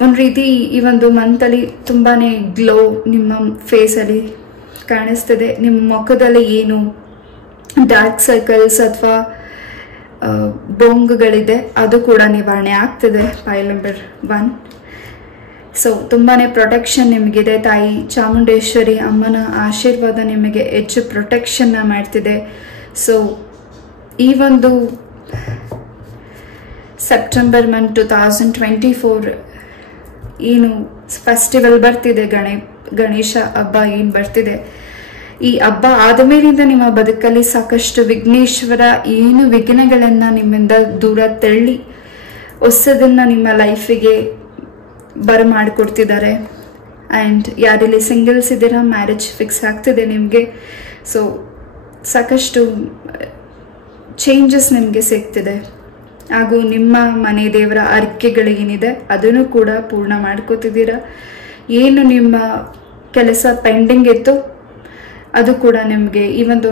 ಒಂದು ರೀತಿ ಈ ಒಂದು ಮಂತಲ್ಲಿ ತುಂಬಾ ಗ್ಲೋ ನಿಮ್ಮ ಫೇಸಲ್ಲಿ ಕಾಣಿಸ್ತದೆ. ನಿಮ್ಮ ಮುಖದಲ್ಲಿ ಏನು ಡಾರ್ಕ್ ಸರ್ಕಲ್ಸ್ ಅಥವಾ ಬೊಂಗುಗಳಿದೆ ಅದು ಕೂಡ ನಿವಾರಣೆ ಆಗ್ತದೆ. Point number 1. ಸೊ ತುಂಬಾ ಪ್ರೊಟೆಕ್ಷನ್ ನಿಮಗಿದೆ. ತಾಯಿ ಚಾಮುಂಡೇಶ್ವರಿ ಅಮ್ಮನ ಆಶೀರ್ವಾದ ನಿಮಗೆ ಹೆಚ್ಚು ಪ್ರೊಟೆಕ್ಷನ್ನ ಮಾಡ್ತಿದೆ. ಸೊ ಈ ಒಂದು ಸೆಪ್ಟೆಂಬರ್ ಮಂತ್ 2024 ಏನು ಫೆಸ್ಟಿವಲ್ ಬರ್ತಿದೆ, ಗಣೇಶ ಹಬ್ಬ ಏನು ಬರ್ತಿದೆ, ಈ ಹಬ್ಬ ಆದ ಮೇಲಿಂದ ನಿಮ್ಮ ಬದುಕಲ್ಲಿ ಸಾಕಷ್ಟು ವಿಘ್ನೇಶ್ವರ ಏನು ವಿಘ್ನಗಳನ್ನು ನಿಮ್ಮಿಂದ ದೂರ ತಳ್ಳಿ ಹೊಸದನ್ನು ನಿಮ್ಮ ಲೈಫಿಗೆ ಬರಮಾಡಿಕೊಡ್ತಿದ್ದಾರೆ. ಆ್ಯಂಡ್ ಯಾರಲ್ಲಿ ಸಿಂಗಲ್ಸ್ ಇದ್ದೀರಾ, ಮ್ಯಾರೇಜ್ ಫಿಕ್ಸ್ ಆಗ್ತಿದೆ ನಿಮಗೆ. ಸೊ ಸಾಕಷ್ಟು ಚೇಂಜಸ್ ನಿಮಗೆ ಸಿಗ್ತಿದೆ. ಹಾಗೂ ನಿಮ್ಮ ಮನೆ ದೇವರ ಅರಿಕೆಗಳೇನಿದೆ ಅದನ್ನು ಕೂಡ ಪೂರ್ಣ ಮಾಡ್ಕೋತಿದ್ದೀರಾ. ಏನು ನಿಮ್ಮ ಕೆಲಸ ಪೆಂಡಿಂಗ್ ಇತ್ತು ಅದು ಕೂಡ ನಿಮಗೆ ಈ ಒಂದು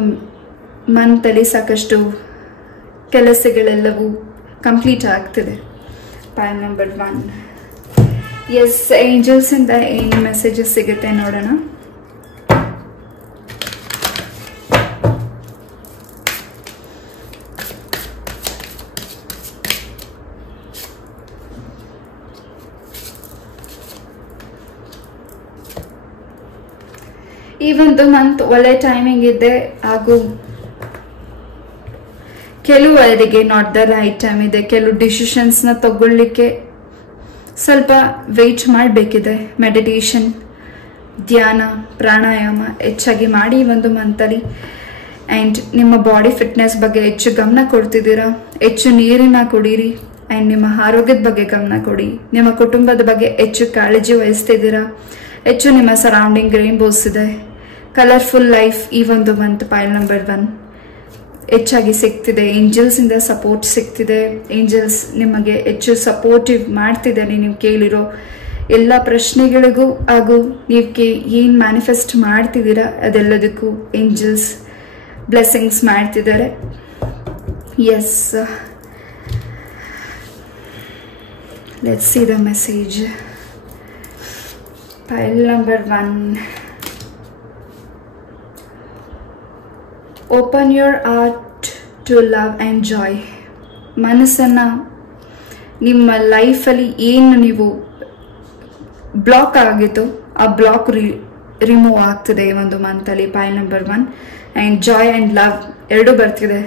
ಮಂತಲ್ಲಿ ಸಾಕಷ್ಟು ಕೆಲಸಗಳೆಲ್ಲವೂ ಕಂಪ್ಲೀಟ್ ಆಗ್ತಿದೆ. Point number 1. ಎಸ್, ಏಂಜಲ್ಸಿಂದ ಏನು ಮೆಸೇಜಸ್ ಸಿಗುತ್ತೆ ನೋಡೋಣ. ಈ ಒಂದು ಮಂತ್ ಒಳ್ಳೆ ಟೈಮಿಂಗ್ ಇದೆ, ಹಾಗೂ ಕೆಲವರಿಗೆ ನಾಟ್ ದ ರೈಟ್ ಟೈಮ್ ಇದೆ. ಕೆಲವು ಡಿಸಿಷನ್ಸ್ನ ತಗೊಳ್ಳಿಕ್ಕೆ ಸ್ವಲ್ಪ ವೆಯ್ಟ್ ಮಾಡಬೇಕಿದೆ. ಮೆಡಿಟೇಷನ್, ಧ್ಯಾನ, ಪ್ರಾಣಾಯಾಮ ಹೆಚ್ಚಾಗಿ ಮಾಡಿ ಈ ಒಂದು ಮಂತಲ್ಲಿ. ಆ್ಯಂಡ್ ನಿಮ್ಮ ಬಾಡಿ ಫಿಟ್ನೆಸ್ ಬಗ್ಗೆ ಹೆಚ್ಚು ಗಮನ ಕೊಡ್ತಿದ್ದೀರಾ. ಹೆಚ್ಚು ನೀರನ್ನ ಕುಡೀರಿ. ಆ್ಯಂಡ್ ನಿಮ್ಮ ಆರೋಗ್ಯದ ಬಗ್ಗೆ ಗಮನ ಕೊಡಿ. ನಿಮ್ಮ ಕುಟುಂಬದ ಬಗ್ಗೆ ಹೆಚ್ಚು ಕಾಳಜಿ ವಹಿಸ್ತಿದ್ದೀರಾ. ಹೆಚ್ಚು ನಿಮ್ಮ ಸರೌಂಡಿಂಗ್ ರೇನ್ಬೋಸ್ ಇದೆ. ಕಲರ್ಫುಲ್ ಲೈಫ್ ಈ ಒಂದು ಮಂತ್ ಪೈಲ್ ನಂಬರ್ 1 ಹೆಚ್ಚಾಗಿ ಸಿಗ್ತಿದೆ. ಏಂಜಲ್ಸಿಂದ ಸಪೋರ್ಟ್ ಸಿಗ್ತಿದೆ. ಏಂಜಲ್ಸ್ ನಿಮಗೆ ಹೆಚ್ಚು ಸಪೋರ್ಟಿವ್ ಮಾಡ್ತಿದ್ದಾರೆ. ನೀವು ಕೇಳಿರೋ ಎಲ್ಲ ಪ್ರಶ್ನೆಗಳಿಗೂ ಹಾಗೂ ನೀವು ಏನು ಮ್ಯಾನಿಫೆಸ್ಟ್ ಮಾಡ್ತಿದ್ದೀರಾ ಅದೆಲ್ಲದಕ್ಕೂ ಏಂಜಲ್ಸ್ ಬ್ಲೆಸ್ಸಿಂಗ್ಸ್ ಮಾಡ್ತಿದ್ದಾರೆ. Yes, let's see the message. Pile number 1. Open your heart to love and joy. ಮನಸ್ಸನ್ನು ನಿಮ್ಮ ಲೈಫಲ್ಲಿ ಏನು ನೀವು ಬ್ಲಾಕ್ ಆಗಿತ್ತು ಆ ಬ್ಲಾಕ್ ರಿಮೂವ್ ಆಗ್ತದೆ ಈ ಒಂದು ಮಂತಲ್ಲಿ. Pile number 1 and joy and love ಎರಡೂ ಬರ್ತಿದೆ.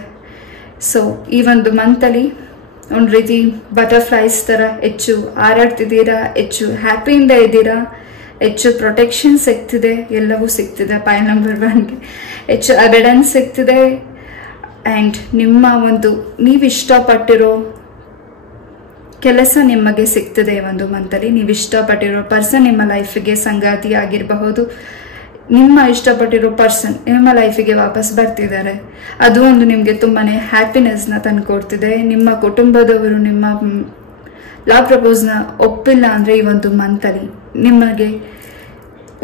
ಸೊ ಈ ಒಂದು ಮಂತಲ್ಲಿ ಒಂದು ರೀತಿ ಬಟರ್ಫ್ಲೈಸ್ ಥರ ಹೆಚ್ಚು ಹಾರಾಡ್ತಿದ್ದೀರಾ, ಹೆಚ್ಚು ಹ್ಯಾಪಿಯಿಂದ ಇದ್ದೀರಾ, ಹೆಚ್ಚು ಪ್ರೊಟೆಕ್ಷನ್ ಸಿಗ್ತಿದೆ, ಎಲ್ಲವೂ ಸಿಗ್ತಿದೆ. ಪೈಲ್ ನಂಬರ್ 1ಗೆ ಹೆಚ್ಚು ಅಬೆಡೆನ್ಸ್ ಸಿಗ್ತಿದೆ. ಆ್ಯಂಡ್ ನಿಮ್ಮ ಒಂದು ನೀವು ಇಷ್ಟಪಟ್ಟಿರೋ ಕೆಲಸ ನಿಮಗೆ ಸಿಗ್ತದೆ ಈ ಒಂದು ಮಂತಲ್ಲಿ. ನೀವು ಇಷ್ಟಪಟ್ಟಿರೋ ಪರ್ಸನ್ ನಿಮ್ಮ ಲೈಫಿಗೆ ಸಂಗಾತಿ ಆಗಿರಬಹುದು. ನಿಮ್ಮ ಇಷ್ಟಪಟ್ಟಿರೋ ಪರ್ಸನ್ ನಿಮ್ಮ ಲೈಫಿಗೆ ವಾಪಸ್ ಬರ್ತಿದ್ದಾರೆ. ಅದು ಒಂದು ನಿಮಗೆ ತುಂಬಾ ಹ್ಯಾಪಿನೆಸ್ನ ತಂದುಕೊಡ್ತಿದೆ. ನಿಮ್ಮ ಕುಟುಂಬದವರು ನಿಮ್ಮ ಲವ್ ಪ್ರಪೋಸ್ನ ಒಪ್ಪಿಲ್ಲ ಅಂದರೆ ಈ ಒಂದು ಮಂತಲ್ಲಿ ನಿಮಗೆ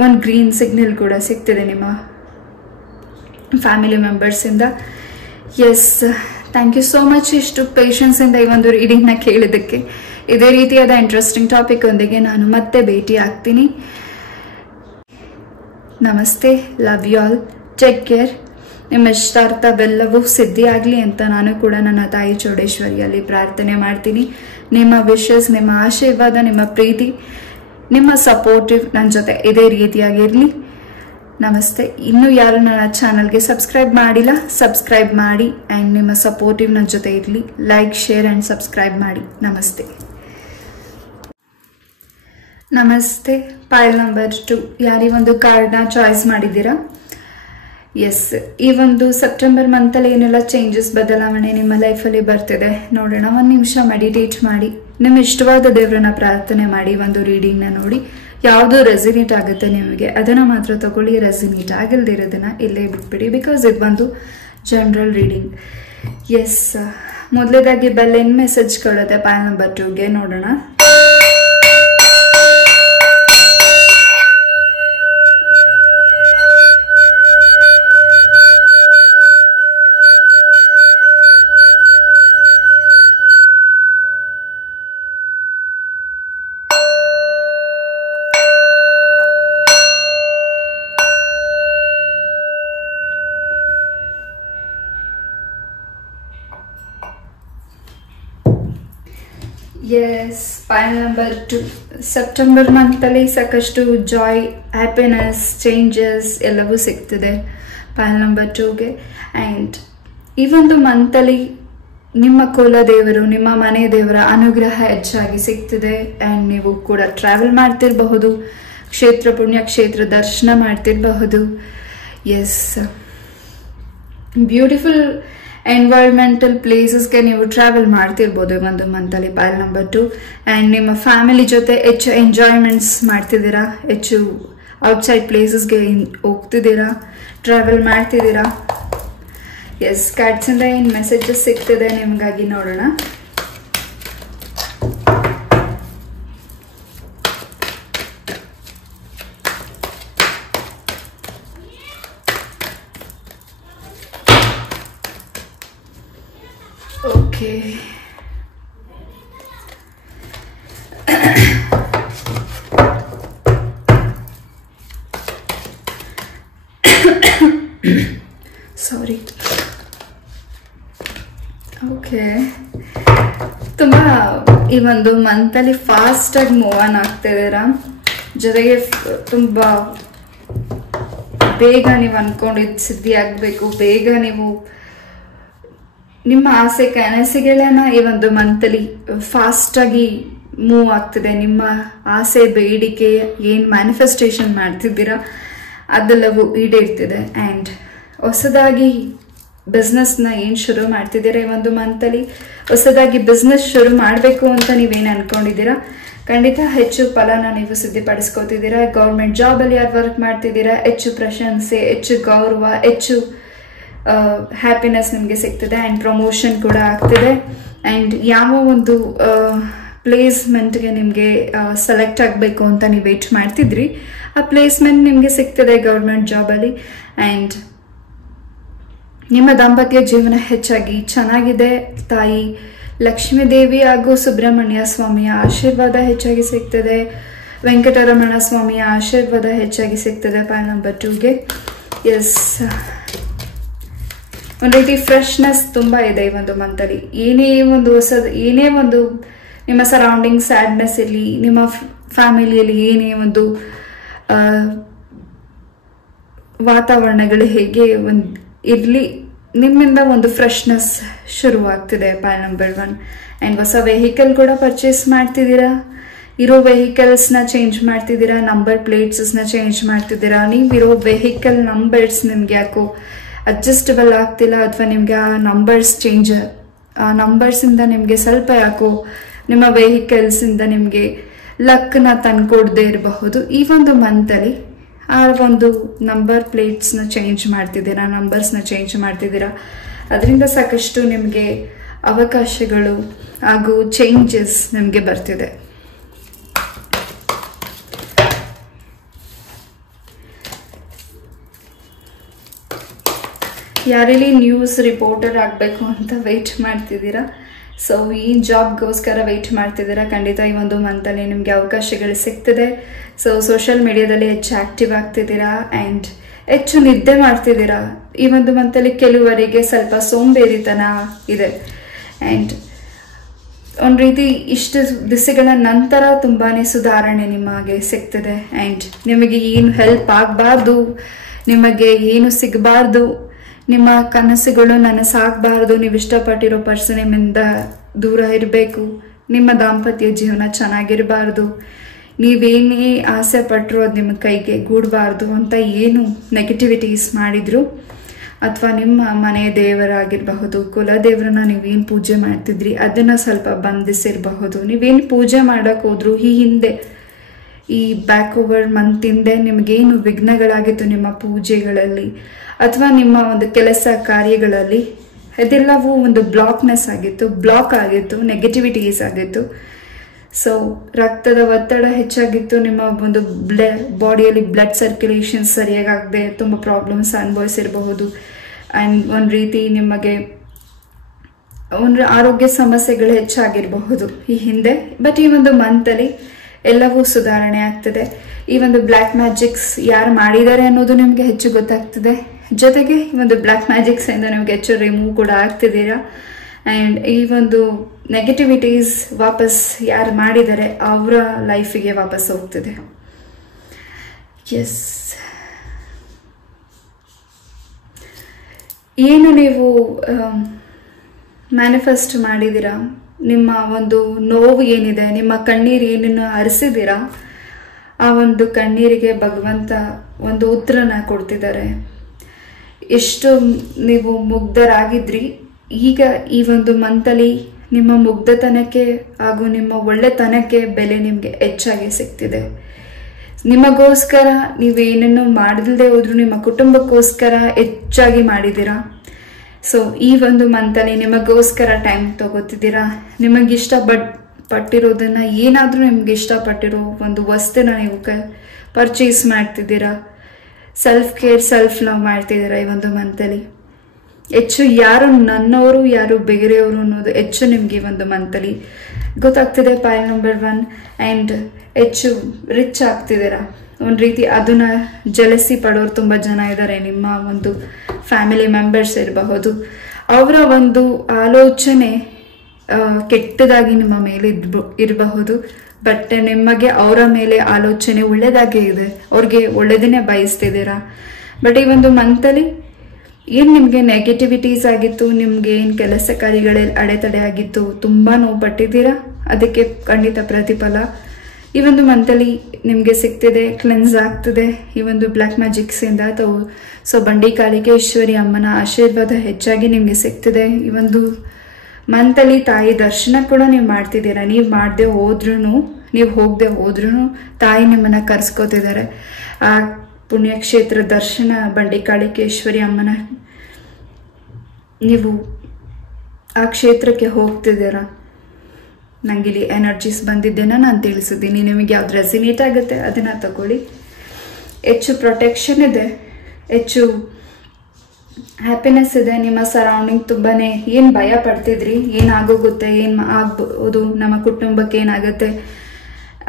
ಒಂದು ಗ್ರೀನ್ ಸಿಗ್ನಲ್ ಕೂಡ ಸಿಗ್ತಿದೆ ನಿಮ್ಮ ಫ್ಯಾಮಿಲಿ ಮೆಂಬರ್ಸಿಂದ. Yes, thank you so much ಇಷ್ಟು ಪೇಷನ್ಸಿಂದ ಈ ಒಂದು ರೀಡಿಂಗ್ನ ಕೇಳಿದ್ದಕ್ಕೆ. ಇದೇ ರೀತಿಯಾದ ಇಂಟ್ರೆಸ್ಟಿಂಗ್ ಟಾಪಿಕ್ ಒಂದಿಗೆ ನಾನು ಮತ್ತೆ ಭೇಟಿ ಆಗ್ತೀನಿ. ನಮಸ್ತೆ, love you all, take care. ನಿಮ್ಮ ಇಷ್ಟಾರ್ಥವೆಲ್ಲವೂ ಸಿದ್ಧಿಯಾಗಲಿ ಅಂತ ನಾನು ಕೂಡ ನನ್ನ ತಾಯಿ ಚೌಡೇಶ್ವರಿಯಲ್ಲಿ ಪ್ರಾರ್ಥನೆ ಮಾಡ್ತೀನಿ. ನಿಮ್ಮ ವಿಶಸ್, ನಿಮ್ಮ ಆಶೀರ್ವಾದ, ನಿಮ್ಮ ಪ್ರೀತಿ, ನಿಮ್ಮ ಸಪೋರ್ಟಿವ್ ನನ್ನ ಜೊತೆ ಇದೇ ರೀತಿಯಾಗಿರಲಿ. ನಮಸ್ತೆ. ಇನ್ನೂ ಯಾರು ನನ್ನ ಚಾನಲ್ಗೆ ಸಬ್ಸ್ಕ್ರೈಬ್ ಮಾಡಿಲ್ಲ, ಸಬ್ಸ್ಕ್ರೈಬ್ ಮಾಡಿ. ಆ್ಯಂಡ್ ನಿಮ್ಮ ಸಪೋರ್ಟಿವ್ ನನ್ನ ಜೊತೆ ಇರಲಿ. ಲೈಕ್, ಶೇರ್ ಆ್ಯಂಡ್ ಸಬ್ಸ್ಕ್ರೈಬ್ ಮಾಡಿ. ನಮಸ್ತೆ. ನಮಸ್ತೆ. ಪೈಲ್ ನಂಬರ್ 2 ಯಾರೀ ಒಂದು ಕಾರ್ಡ್ನ ಚಾಯ್ಸ್ ಮಾಡಿದ್ದೀರಾ? ಎಸ್, ಈ ಒಂದು ಸೆಪ್ಟೆಂಬರ್ ಮಂತಲ್ಲಿ ಏನೆಲ್ಲ ಚೇಂಜಸ್, ಬದಲಾವಣೆ ನಿಮ್ಮ ಲೈಫಲ್ಲಿ ಬರ್ತಿದೆ ನೋಡೋಣ. 1 ನಿಮಿಷ ಮೆಡಿಟೇಟ್ ಮಾಡಿ, ನಿಮ್ಮ ಇಷ್ಟವಾದ ದೇವರನ್ನ ಪ್ರಾರ್ಥನೆ ಮಾಡಿ. ಒಂದು ರೀಡಿಂಗ್ನ ನೋಡಿ ಯಾವುದು ರೆಸಿನೇಟ್ ಆಗುತ್ತೆ ನಿಮಗೆ ಅದನ್ನು ಮಾತ್ರ ತಗೊಳ್ಳಿ. ರೆಸಿನೇಟ್ ಆಗಿಲ್ದಿರೋದನ್ನ ಇಲ್ಲೇ ಬಿಟ್ಬಿಡಿ, ಬಿಕಾಸ್ ಇದು ಒಂದು ಜನರಲ್ ರೀಡಿಂಗ್. ಎಸ್, ಮೊದಲೇದಾಗಿ ಬೆಲ್ ಏನು ಮೆಸೇಜ್ ಕೊಡುತ್ತೆ ಪೈಲ್ ನಂಬರ್ 2ಗೆ ನೋಡೋಣ. ಎಸ್, ಪೈಲ್ ನಂಬರ್ 2 ಸೆಪ್ಟೆಂಬರ್ ಮಂತಲ್ಲಿ ಸಾಕಷ್ಟು ಜಾಯ್, ಹ್ಯಾಪಿನೆಸ್, ಚೇಂಜಸ್ ಎಲ್ಲವೂ ಸಿಗ್ತಿದೆ ಪೈಲ್ ನಂಬರ್ 2ಗೆ. ಆ್ಯಂಡ್ ಈ ಒಂದು ಮಂತಲ್ಲಿ ನಿಮ್ಮ ಕುಲದೇವರು, ನಿಮ್ಮ ಮನೆ ದೇವರ ಅನುಗ್ರಹ ಹೆಚ್ಚಾಗಿ ಸಿಗ್ತಿದೆ. ಆ್ಯಂಡ್ ನೀವು ಕೂಡ ಟ್ರಾವೆಲ್ ಮಾಡ್ತಿರಬಹುದು, ಕ್ಷೇತ್ರ ಪುಣ್ಯಕ್ಷೇತ್ರ ದರ್ಶನ ಮಾಡ್ತಿರಬಹುದು. ಎಸ್, ಬ್ಯೂಟಿಫುಲ್ ಎನ್ವೈರ್ಮೆಂಟಲ್ ಪ್ಲೇಸಸ್ಗೆ ನೀವು ಟ್ರಾವೆಲ್ ಮಾಡ್ತಿರ್ಬೋದು ಒಂದು ಮಂತಲ್ಲಿ ಪೈಲ್ ನಂಬರ್ 2. ಆ್ಯಂಡ್ ನಿಮ್ಮ ಫ್ಯಾಮಿಲಿ ಜೊತೆ ಹೆಚ್ಚು ಎಂಜಾಯ್ಮೆಂಟ್ಸ್ ಮಾಡ್ತಿದ್ದೀರಾ, ಹೆಚ್ಚು ಔಟ್ಸೈಡ್ ಪ್ಲೇಸಸ್ಗೆ ಹೋಗ್ತಿದ್ದೀರಾ, ಟ್ರಾವೆಲ್ ಮಾಡ್ತಿದ್ದೀರಾ. ಎಸ್, ಕಾರ್ಡ್ಸಿಂದ ಏನು ಮೆಸೇಜಸ್ ಸಿಗ್ತಿದೆ ನಿಮಗಾಗಿ ನೋಡೋಣ. ಓಕೆ, ಸಾರಿ. ಓಕೆ, ತುಂಬ ಈ ಒಂದು ಮಂತಲ್ಲಿ ಫಾಸ್ಟಾಗಿ ಮೂವ್ ಆನ್ ಆಗ್ತಿದ್ದೀರಾ. ಜೊತೆಗೆ ತುಂಬ ಬೇಗ ನೀವು ಅನ್ಕೊಂಡಿದ್ದು ಸಿದ್ಧಿ ಆಗಬೇಕು, ಬೇಗ ನೀವು ನಿಮ್ಮ ಆಸೆ ಕನಸುಗಳನ್ನ ಈ ಒಂದು ಮಂತಲ್ಲಿ ಫಾಸ್ಟಾಗಿ ಮೂವ್ ಆಗ್ತಿದೆ. ನಿಮ್ಮ ಆಸೆ ಬೇಡಿಕೆ ಏನು ಮ್ಯಾನಿಫೆಸ್ಟೇಷನ್ ಮಾಡ್ತಿದ್ದೀರಾ ಅದೆಲ್ಲವೂ ಈಡೇರ್ತಿದೆ. ಆ್ಯಂಡ್ ಹೊಸದಾಗಿ ಬಿಸ್ನೆಸ್ನ ಏನು ಶುರು ಮಾಡ್ತಿದ್ದೀರಾ ಈ ಒಂದು ಮಂತಲ್ಲಿ, ಹೊಸದಾಗಿ ಬಿಸ್ನೆಸ್ ಶುರು ಮಾಡಬೇಕು ಅಂತ ನೀವೇನು ಅನ್ಕೊಂಡಿದ್ದೀರಾ ಖಂಡಿತ ಹೆಚ್ಚು ಫಲನ ನೀವು ಸಿದ್ಧಪಡಿಸ್ಕೋತಿದ್ದೀರಾ. ಗೌರ್ಮೆಂಟ್ ಜಾಬಲ್ಲಿ ಯಾರು ವರ್ಕ್ ಮಾಡ್ತಿದ್ದೀರಾ ಹೆಚ್ಚು ಪ್ರಶಂಸೆ, ಹೆಚ್ಚು ಗೌರವ, ಹೆಚ್ಚು ಹ್ಯಾಪಿನೆಸ್ ನಿಮಗೆ ಸಿಗ್ತದೆ. ಆ್ಯಂಡ್ ಪ್ರಮೋಷನ್ ಕೂಡ ಆಗ್ತಿದೆ. ಆ್ಯಂಡ್ ಯಾವ ಒಂದು ಪ್ಲೇಸ್ಮೆಂಟ್ಗೆ ನಿಮಗೆ ಸೆಲೆಕ್ಟ್ ಆಗಬೇಕು ಅಂತ ನೀವು ವೇಟ್ ಮಾಡ್ತಿದ್ರಿ ಆ ಪ್ಲೇಸ್ಮೆಂಟ್ ನಿಮಗೆ ಸಿಗ್ತದೆ ಗೌರ್ಮೆಂಟ್ ಜಾಬಲ್ಲಿ. ಆ್ಯಂಡ್ ನಿಮ್ಮ ದಾಂಪತ್ಯ ಜೀವನ ಹೆಚ್ಚಾಗಿ ಚೆನ್ನಾಗಿದೆ. ತಾಯಿ ಲಕ್ಷ್ಮೀ ದೇವಿ ಹಾಗೂ ಸುಬ್ರಹ್ಮಣ್ಯ ಸ್ವಾಮಿಯ ಆಶೀರ್ವಾದ ಹೆಚ್ಚಾಗಿ ಸಿಗ್ತದೆ. ವೆಂಕಟರಮಣ ಸ್ವಾಮಿಯ ಆಶೀರ್ವಾದ ಹೆಚ್ಚಾಗಿ ಸಿಗ್ತದೆ ಪಾಯಿಂಟ್ ನಂಬರ್ 2ಗೆ. ಎಸ್, ಒಂದು ರೀತಿ ಫ್ರೆಶ್ನೆಸ್ ತುಂಬ ಇದೆ ಈ ಒಂದು ಮಂತಲ್ಲಿ. ಏನೇ ಒಂದು ನಿಮ್ಮ ಸರೌಂಡಿಂಗ್ ಸ್ಯಾಡ್ನೆಸ್ ಇರಲಿ, ನಿಮ್ಮ ಫ್ಯಾಮಿಲಿಯಲ್ಲಿ ಏನೇ ಒಂದು ವಾತಾವರಣಗಳು ಹೇಗೆ ಇರಲಿ, ನಿಮ್ಮಿಂದ ಒಂದು ಫ್ರೆಶ್ನೆಸ್ ಶುರುವಾಗ್ತಿದೆ ಪಾಯಿಂಟ್ ನಂಬರ್ 1. ಆ್ಯಂಡ್ ಹೊಸ ವೆಹಿಕಲ್ ಕೂಡ ಪರ್ಚೇಸ್ ಮಾಡ್ತಿದ್ದೀರಾ, ಇರೋ ವೆಹಿಕಲ್ಸ್ನ ಚೇಂಜ್ ಮಾಡ್ತಿದ್ದೀರಾ, ನಂಬರ್ ಪ್ಲೇಟ್ಸ್ನ ಚೇಂಜ್ ಮಾಡ್ತಿದ್ದೀರಾ. ನೀವಿರೋ ವೆಹಿಕಲ್ ನಂಬರ್ಸ್ ನಿಮ್ಗೆ ಯಾಕೋ ಅಡ್ಜಸ್ಟಬಲ್ ಆಗ್ತಿಲ್ಲ, ಅಥವಾ ನಿಮಗೆ ಆ ನಂಬರ್ಸಿಂದ ನಿಮಗೆ ಸ್ವಲ್ಪ ಯಾಕೋ ನಿಮ್ಮ ವೆಹಿಕಲ್ಸಿಂದ ನಿಮಗೆ ಲಕ್ನ ತಂದ್ಕೊಡದೇ ಇರಬಹುದು. ಈ ಒಂದು ಮಂತಲ್ಲಿ ಆ ಒಂದು ನಂಬರ್ ಪ್ಲೇಟ್ಸ್ನ ಚೇಂಜ್ ಮಾಡ್ತಿದ್ದೀರಾ, ನಂಬರ್ಸ್ನ ಚೇಂಜ್ ಮಾಡ್ತಿದ್ದೀರಾ. ಅದರಿಂದ ಸಾಕಷ್ಟು ನಿಮಗೆ ಅವಕಾಶಗಳು ಹಾಗೂ ಚೇಂಜಸ್ ನಿಮಗೆ ಬರ್ತಿದೆ. ಯಾರಲ್ಲಿ ನ್ಯೂಸ್ ರಿಪೋರ್ಟರ್ ಆಗಬೇಕು ಅಂತ ವೆಯ್ಟ್ ಮಾಡ್ತಿದ್ದೀರಾ, ಸೊ ಈ ಜಾಬ್ಗೋಸ್ಕರ ವೆಯ್ಟ್ ಮಾಡ್ತಿದ್ದೀರಾ, ಖಂಡಿತ ಈ ಒಂದು ಮಂತಲ್ಲಿ ನಿಮಗೆ ಅವಕಾಶಗಳು ಸಿಗ್ತದೆ. ಸೊ ಸೋಷಿಯಲ್ ಮೀಡಿಯಾದಲ್ಲಿ ಹೆಚ್ಚು ಆ್ಯಕ್ಟಿವ್ ಆಗ್ತಿದ್ದೀರಾ ಆ್ಯಂಡ್ ಹೆಚ್ಚು ನಿದ್ದೆ ಮಾಡ್ತಿದ್ದೀರಾ. ಈ ಒಂದು ಮಂತಲ್ಲಿ ಕೆಲವರಿಗೆ ಸ್ವಲ್ಪ ಸೋಂಬೇರಿತನ ಇದೆ. ಆ್ಯಂಡ್ ಒಂದು ರೀತಿ ಇಷ್ಟು ದಿವಸಗಳ ನಂತರ ತುಂಬಾ ಸುಧಾರಣೆ ನಿಮಗೆ ಸಿಗ್ತದೆ. ಆ್ಯಂಡ್ ನಿಮಗೆ ಏನು ಹೆಲ್ಪ್ ಆಗಬಾರ್ದು, ನಿಮಗೆ ಏನು ಸಿಗಬಾರ್ದು, ನಿಮ್ಮ ಕನಸುಗಳು ನನಸಾಗಬಾರ್ದು, ನೀವು ಇಷ್ಟಪಟ್ಟಿರೋ ಪರ್ಸನ್ ನಿಮ್ಮಿಂದ ದೂರ ಇರಬೇಕು, ನಿಮ್ಮ ದಾಂಪತ್ಯ ಜೀವನ ಚೆನ್ನಾಗಿರಬಾರ್ದು, ನೀವೇನೇ ಆಸೆ ಪಟ್ಟರು ಅದು ನಿಮ್ಮ ಕೈಗೆ ಗೂಡಬಾರ್ದು ಅಂತ ಏನು ನೆಗೆಟಿವಿಟೀಸ್ ಮಾಡಿದ್ರು, ಅಥವಾ ನಿಮ್ಮ ಮನೆ ದೇವರಾಗಿರಬಹುದು, ಕುಲದೇವರನ್ನ ನೀವೇನು ಪೂಜೆ ಮಾಡ್ತಿದ್ರಿ ಅದನ್ನು ಸ್ವಲ್ಪ ಬಂಧಿಸಿರಬಹುದು. ನೀವೇನು ಪೂಜೆ ಮಾಡೋಕೆ ಹೋದ್ರು ಈ ಹಿಂದೆ, ಈ ಬ್ಯಾಕ್ ಓವರ್ ಮಂತ್ ಹಿಂದೆ ನಿಮಗೇನು ವಿಘ್ನಗಳಾಗಿತ್ತು ನಿಮ್ಮ ಪೂಜೆಗಳಲ್ಲಿ ಅಥವಾ ನಿಮ್ಮ ಒಂದು ಕೆಲಸ ಕಾರ್ಯಗಳಲ್ಲಿ, ಅದೆಲ್ಲವೂ ಒಂದು ಬ್ಲಾಕ್ ಆಗಿತ್ತು, ನೆಗೆಟಿವಿಟೀಸ್ ಆಗಿತ್ತು. ಸೊ ರಕ್ತದ ಒತ್ತಡ ಹೆಚ್ಚಾಗಿತ್ತು, ನಿಮ್ಮ ಒಂದು ಬಾಡಿಯಲ್ಲಿ ಬ್ಲಡ್ ಸರ್ಕ್ಯುಲೇಷನ್ ಸರಿಯಾಗದೆ ತುಂಬ ಪ್ರಾಬ್ಲಮ್ಸ್ ಅನುಭವಿಸಿರಬಹುದು. ಆ್ಯಂಡ್ ಒಂದು ರೀತಿ ನಿಮಗೆ ಒಂದು ಆರೋಗ್ಯ ಸಮಸ್ಯೆಗಳು ಹೆಚ್ಚಾಗಿರಬಹುದು ಈ ಹಿಂದೆ. ಬಟ್ ಈ ಒಂದು ಮಂತಲ್ಲಿ ಎಲ್ಲವೂ ಸುಧಾರಣೆ ಆಗ್ತದೆ. ಈ ಒಂದು ಬ್ಲ್ಯಾಕ್ ಮ್ಯಾಜಿಕ್ಸ್ ಯಾರು ಮಾಡಿದ್ದಾರೆ ಅನ್ನೋದು ನಿಮಗೆ ಹೆಚ್ಚು ಗೊತ್ತಾಗ್ತದೆ. ಜೊತೆಗೆ ಈ ಒಂದು ಬ್ಲ್ಯಾಕ್ ಮ್ಯಾಜಿಕ್ಸ್ ಇಂದ ನಿಮಗೆ ಹೆಚ್ಚು ರಿಮೂವ್ ಕೂಡ ಆಗ್ತಿದ್ದೀರಾ. ಆ್ಯಂಡ್ ಈ ಒಂದು ನೆಗೆಟಿವಿಟೀಸ್ ವಾಪಸ್ ಯಾರು ಮಾಡಿದ್ದಾರೆ ಅವರ ಲೈಫಿಗೆ ವಾಪಸ್ ಹೋಗ್ತಿದೆ. ಎಸ್, ಏನು ನೀವು ಮ್ಯಾನಿಫೆಸ್ಟ್ ಮಾಡಿದ್ದೀರಾ, ನಿಮ್ಮ ಒಂದು ನೋವು ಏನಿದೆ, ನಿಮ್ಮ ಕಣ್ಣೀರು ಏನನ್ನು ಹರಿಸಿದ್ದೀರಾ, ಆ ಒಂದು ಕಣ್ಣೀರಿಗೆ ಭಗವಂತ ಒಂದು ಉತ್ತರನ ಕೊಡ್ತಿದ್ದಾರೆ. ಎಷ್ಟು ನೀವು ಮುಗ್ಧರಾಗಿದ್ರಿ, ಈಗ ಈ ಒಂದು ಮಂತಲ್ಲಿ ನಿಮ್ಮ ಮುಗ್ಧತನಕ್ಕೆ ಹಾಗೂ ನಿಮ್ಮ ಒಳ್ಳೆತನಕ್ಕೆ ಬೆಲೆ ನಿಮಗೆ ಹೆಚ್ಚಾಗಿ ಸಿಗ್ತಿದೆ. ನಿಮಗೋಸ್ಕರ ನೀವೇನನ್ನು ಮಾಡದಿಲ್ಲದೆ ಹೋದ್ರು ನಿಮ್ಮ ಕುಟುಂಬಕ್ಕೋಸ್ಕರ ಹೆಚ್ಚಾಗಿ ಮಾಡಿದ್ದೀರಾ. ಸೊ ಈ ಒಂದು ಮಂತಲ್ಲಿ ನಿಮಗೋಸ್ಕರ ಟೈಮ್ ತಗೋತಿದ್ದೀರಾ. ನಿಮಗಿಷ್ಟ ಪಟ್ಟಿರೋದನ್ನ ಏನಾದರೂ ನಿಮ್ಗೆ ಇಷ್ಟಪಟ್ಟಿರೋ ಒಂದು ವಸ್ತುನ ನೀವು ಪರ್ಚೇಸ್ ಮಾಡ್ತಿದ್ದೀರಾ. ಸೆಲ್ಫ್ ಕೇರ್, ಸೆಲ್ಫ್ ಲವ್ ಮಾಡ್ತಿದ್ದೀರಾ. ಈ ಒಂದು ಮಂತಲ್ಲಿ ಹೆಚ್ಚು ಯಾರು ನನ್ನವರು ಯಾರು ಬೇರೆಯವರು ಅನ್ನೋದು ಹೆಚ್ಚು ನಿಮಗೆ ಒಂದು ಮಂತಲ್ಲಿ ಗೊತ್ತಾಗ್ತಿದೆ. Point number 1. ಆ್ಯಂಡ್ ಹೆಚ್ಚು ರಿಚ್ ಆಗ್ತಿದ್ದೀರಾ. ಒಂದು ರೀತಿ ಅದನ್ನ ಜಲಸಿ ಪಡೋರು ತುಂಬ ಜನ ಇದ್ದಾರೆ. ನಿಮ್ಮ ಒಂದು ಫ್ಯಾಮಿಲಿ ಮೆಂಬರ್ಸ್ ಇರಬಹುದು, ಅವರ ಒಂದು ಆಲೋಚನೆ ಕೆಟ್ಟದಾಗಿ ನಿಮ್ಮ ಮೇಲೆ ಇರಬಹುದು. ಬಟ್ ನಿಮಗೆ ಅವರ ಮೇಲೆ ಆಲೋಚನೆ ಒಳ್ಳೆದಾಗೇ ಇದೆ, ಅವ್ರಿಗೆ ಒಳ್ಳೆದನ್ನೇ ಬಯಸ್ತಿದ್ದೀರಾ. ಬಟ್ ಈ ಒಂದು ಮಂತಲ್ಲಿ ಏನು ನಿಮಗೆ ನೆಗೆಟಿವಿಟೀಸ್ ಆಗಿತ್ತು, ನಿಮಗೆ ಏನು ಕೆಲಸ ಕಾರ್ಯಗಳಲ್ಲಿ ಅಡೆತಡೆ ಆಗಿತ್ತು, ತುಂಬ ನೋವು ಪಟ್ಟಿದ್ದೀರಾ, ಅದಕ್ಕೆ ಖಂಡಿತ ಪ್ರತಿಫಲ ಈ ಒಂದು ಮಂತಲ್ಲಿ ನಿಮಗೆ ಸಿಗ್ತಿದೆ, ಕ್ಲೆನ್ಸ್ ಆಗ್ತಿದೆ ಈ ಒಂದು ಬ್ಲ್ಯಾಕ್ ಮ್ಯಾಜಿಕ್ಸಿಂದ. ಸೊ ಬಂಡಿ ಕಾಳಿಕೇಶ್ವರಿ ಅಮ್ಮನ ಆಶೀರ್ವಾದ ಹೆಚ್ಚಾಗಿ ನಿಮಗೆ ಸಿಗ್ತಿದೆ. ಈ ಒಂದು ಮಂತಲ್ಲಿ ತಾಯಿ ದರ್ಶನ ಕೂಡ ನೀವು ಮಾಡ್ತಿದ್ದೀರಾ. ನೀವು ಮಾಡದೆ ಹೋದ್ರೂ, ನೀವು ಹೋಗದೆ ಹೋದ್ರೂ ತಾಯಿ ನಿಮ್ಮನ್ನು ಕರೆಸ್ಕೋತಿದ್ದಾರೆ. ಆ ಪುಣ್ಯಕ್ಷೇತ್ರ ದರ್ಶನ ಬಂಡಿ ಕಾಳಿಕೇಶ್ವರಿ ಅಮ್ಮನ ನೀವು ಆ ಕ್ಷೇತ್ರಕ್ಕೆ ಹೋಗ್ತಿದ್ದೀರಾ. ನನಗಿಲ್ಲಿ ಎನರ್ಜೀಸ್ ಬಂದಿದ್ದೇನ ನಾನು ತಿಳಿಸಿದ್ದೀನಿ. ನಿಮಗೆ ಯಾವ್ದು ರೆಸಿನೇಟ್ ಆಗುತ್ತೆ ಅದನ್ನು ತಗೊಳ್ಳಿ. ಹೆಚ್ಚು ಪ್ರೊಟೆಕ್ಷನ್ ಇದೆ, ಹೆಚ್ಚು ಹ್ಯಾಪಿನೆಸ್ ಇದೆ. ನಿಮ್ಮ ಸರೌಂಡಿಂಗ್ ತುಂಬಾ ಏನು ಭಯ ಪಡ್ತಿದ್ರಿ, ಏನಾಗೋಗುತ್ತೆ, ಏನು ಆಗ್ಬೋದು, ನಮ್ಮ ಕುಟುಂಬಕ್ಕೆ ಏನಾಗುತ್ತೆ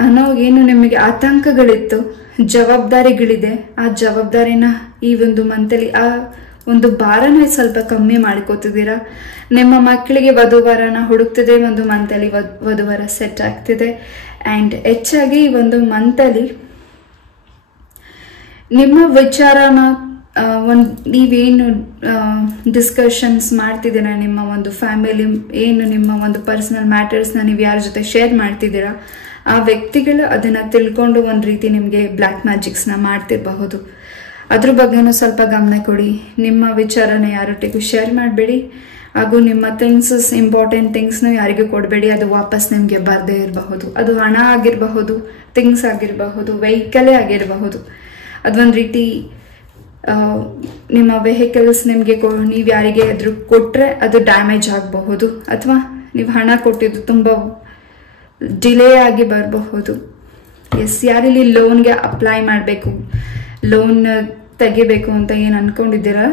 ಅನ್ನೋ ಏನು ನಿಮಗೆ ಆತಂಕಗಳಿತ್ತು, ಜವಾಬ್ದಾರಿಗಳಿದೆ. ಆ ಜವಾಬ್ದಾರಿನ ಈ ಒಂದು ಮಂತಲ್ಲಿ ಆ ಒಂದು ಭಾರನ ಸ್ವಲ್ಪ ಕಮ್ಮಿ ಮಾಡ್ಕೋತಿದ್ದೀರಾ. ನಿಮ್ಮ ಮಕ್ಕಳಿಗೆ ವಧುವರನ ಹುಡುಕ್ತಿದೆ ಒಂದು ಮಂತಲ್ಲಿ, ವಧುವರ ಸೆಟ್ ಆಗ್ತಿದೆ. ಆ್ಯಂಡ್ ಹೆಚ್ಚಾಗಿ ಈ ಒಂದು ಮಂತಲ್ಲಿ ನಿಮ್ಮ ವಿಚಾರನ ನೀವೇನು ಡಿಸ್ಕಷನ್ಸ್ ಮಾಡ್ತಿದ್ದೀರಾ, ನಿಮ್ಮ ಒಂದು ಫ್ಯಾಮಿಲಿ ಏನು ನಿಮ್ಮ ಒಂದು ಪರ್ಸನಲ್ ಮ್ಯಾಟರ್ಸ್ನ ನೀವು ಯಾರ ಜೊತೆ ಶೇರ್ ಮಾಡ್ತಿದ್ದೀರಾ, ಆ ವ್ಯಕ್ತಿಗಳು ಅದನ್ನು ತಿಳ್ಕೊಂಡು ಒಂದು ರೀತಿ ನಿಮಗೆ ಬ್ಲ್ಯಾಕ್ ಮ್ಯಾಜಿಕ್ಸ್ನ ಮಾಡ್ತಿರಬಹುದು. ಅದ್ರ ಬಗ್ಗೆನೂ ಸ್ವಲ್ಪ ಗಮನ ಕೊಡಿ. ನಿಮ್ಮ ವಿಚಾರನ ಯಾರೊಟ್ಟಿಗೂ ಶೇರ್ ಮಾಡಬೇಡಿ. ಹಾಗೂ ನಿಮ್ಮ ಥಿಂಗ್ಸ್, ಇಂಪಾರ್ಟೆಂಟ್ ಥಿಂಗ್ಸ್ನ ಯಾರಿಗೂ ಕೊಡಬೇಡಿ. ಅದು ವಾಪಸ್ ನಿಮಗೆ ಬರದೇ ಇರಬಹುದು. ಅದು ಹಣ ಆಗಿರಬಹುದು, ಥಿಂಗ್ಸ್ ಆಗಿರಬಹುದು, ವೆಹಿಕಲೇ ಆಗಿರಬಹುದು. ಅದೊಂದು ರೀತಿ ನಿಮ್ಮ ವೆಹಿಕಲ್ಸ್ ನಿಮಗೆ ನೀವು ಯಾರಿಗೆ ಆದರೂ ಕೊಟ್ಟರೆ ಅದು ಡ್ಯಾಮೇಜ್ ಆಗಬಹುದು, ಅಥವಾ ನೀವು ಹಣ ಕೊಟ್ಟಿದ್ದು ತುಂಬ ಡಿಲೇ ಆಗಿ ಬರಬಹುದು. ಯಾರಿಲ್ಲಿ ಲೋನ್ಗೆ ಅಪ್ಲೈ ಮಾಡಬೇಕು, ಲೋನ್ ತೆಗಿಬೇಕು ಅಂತ ಏನು ಅಂದ್ಕೊಂಡಿದ್ದೀರಾ,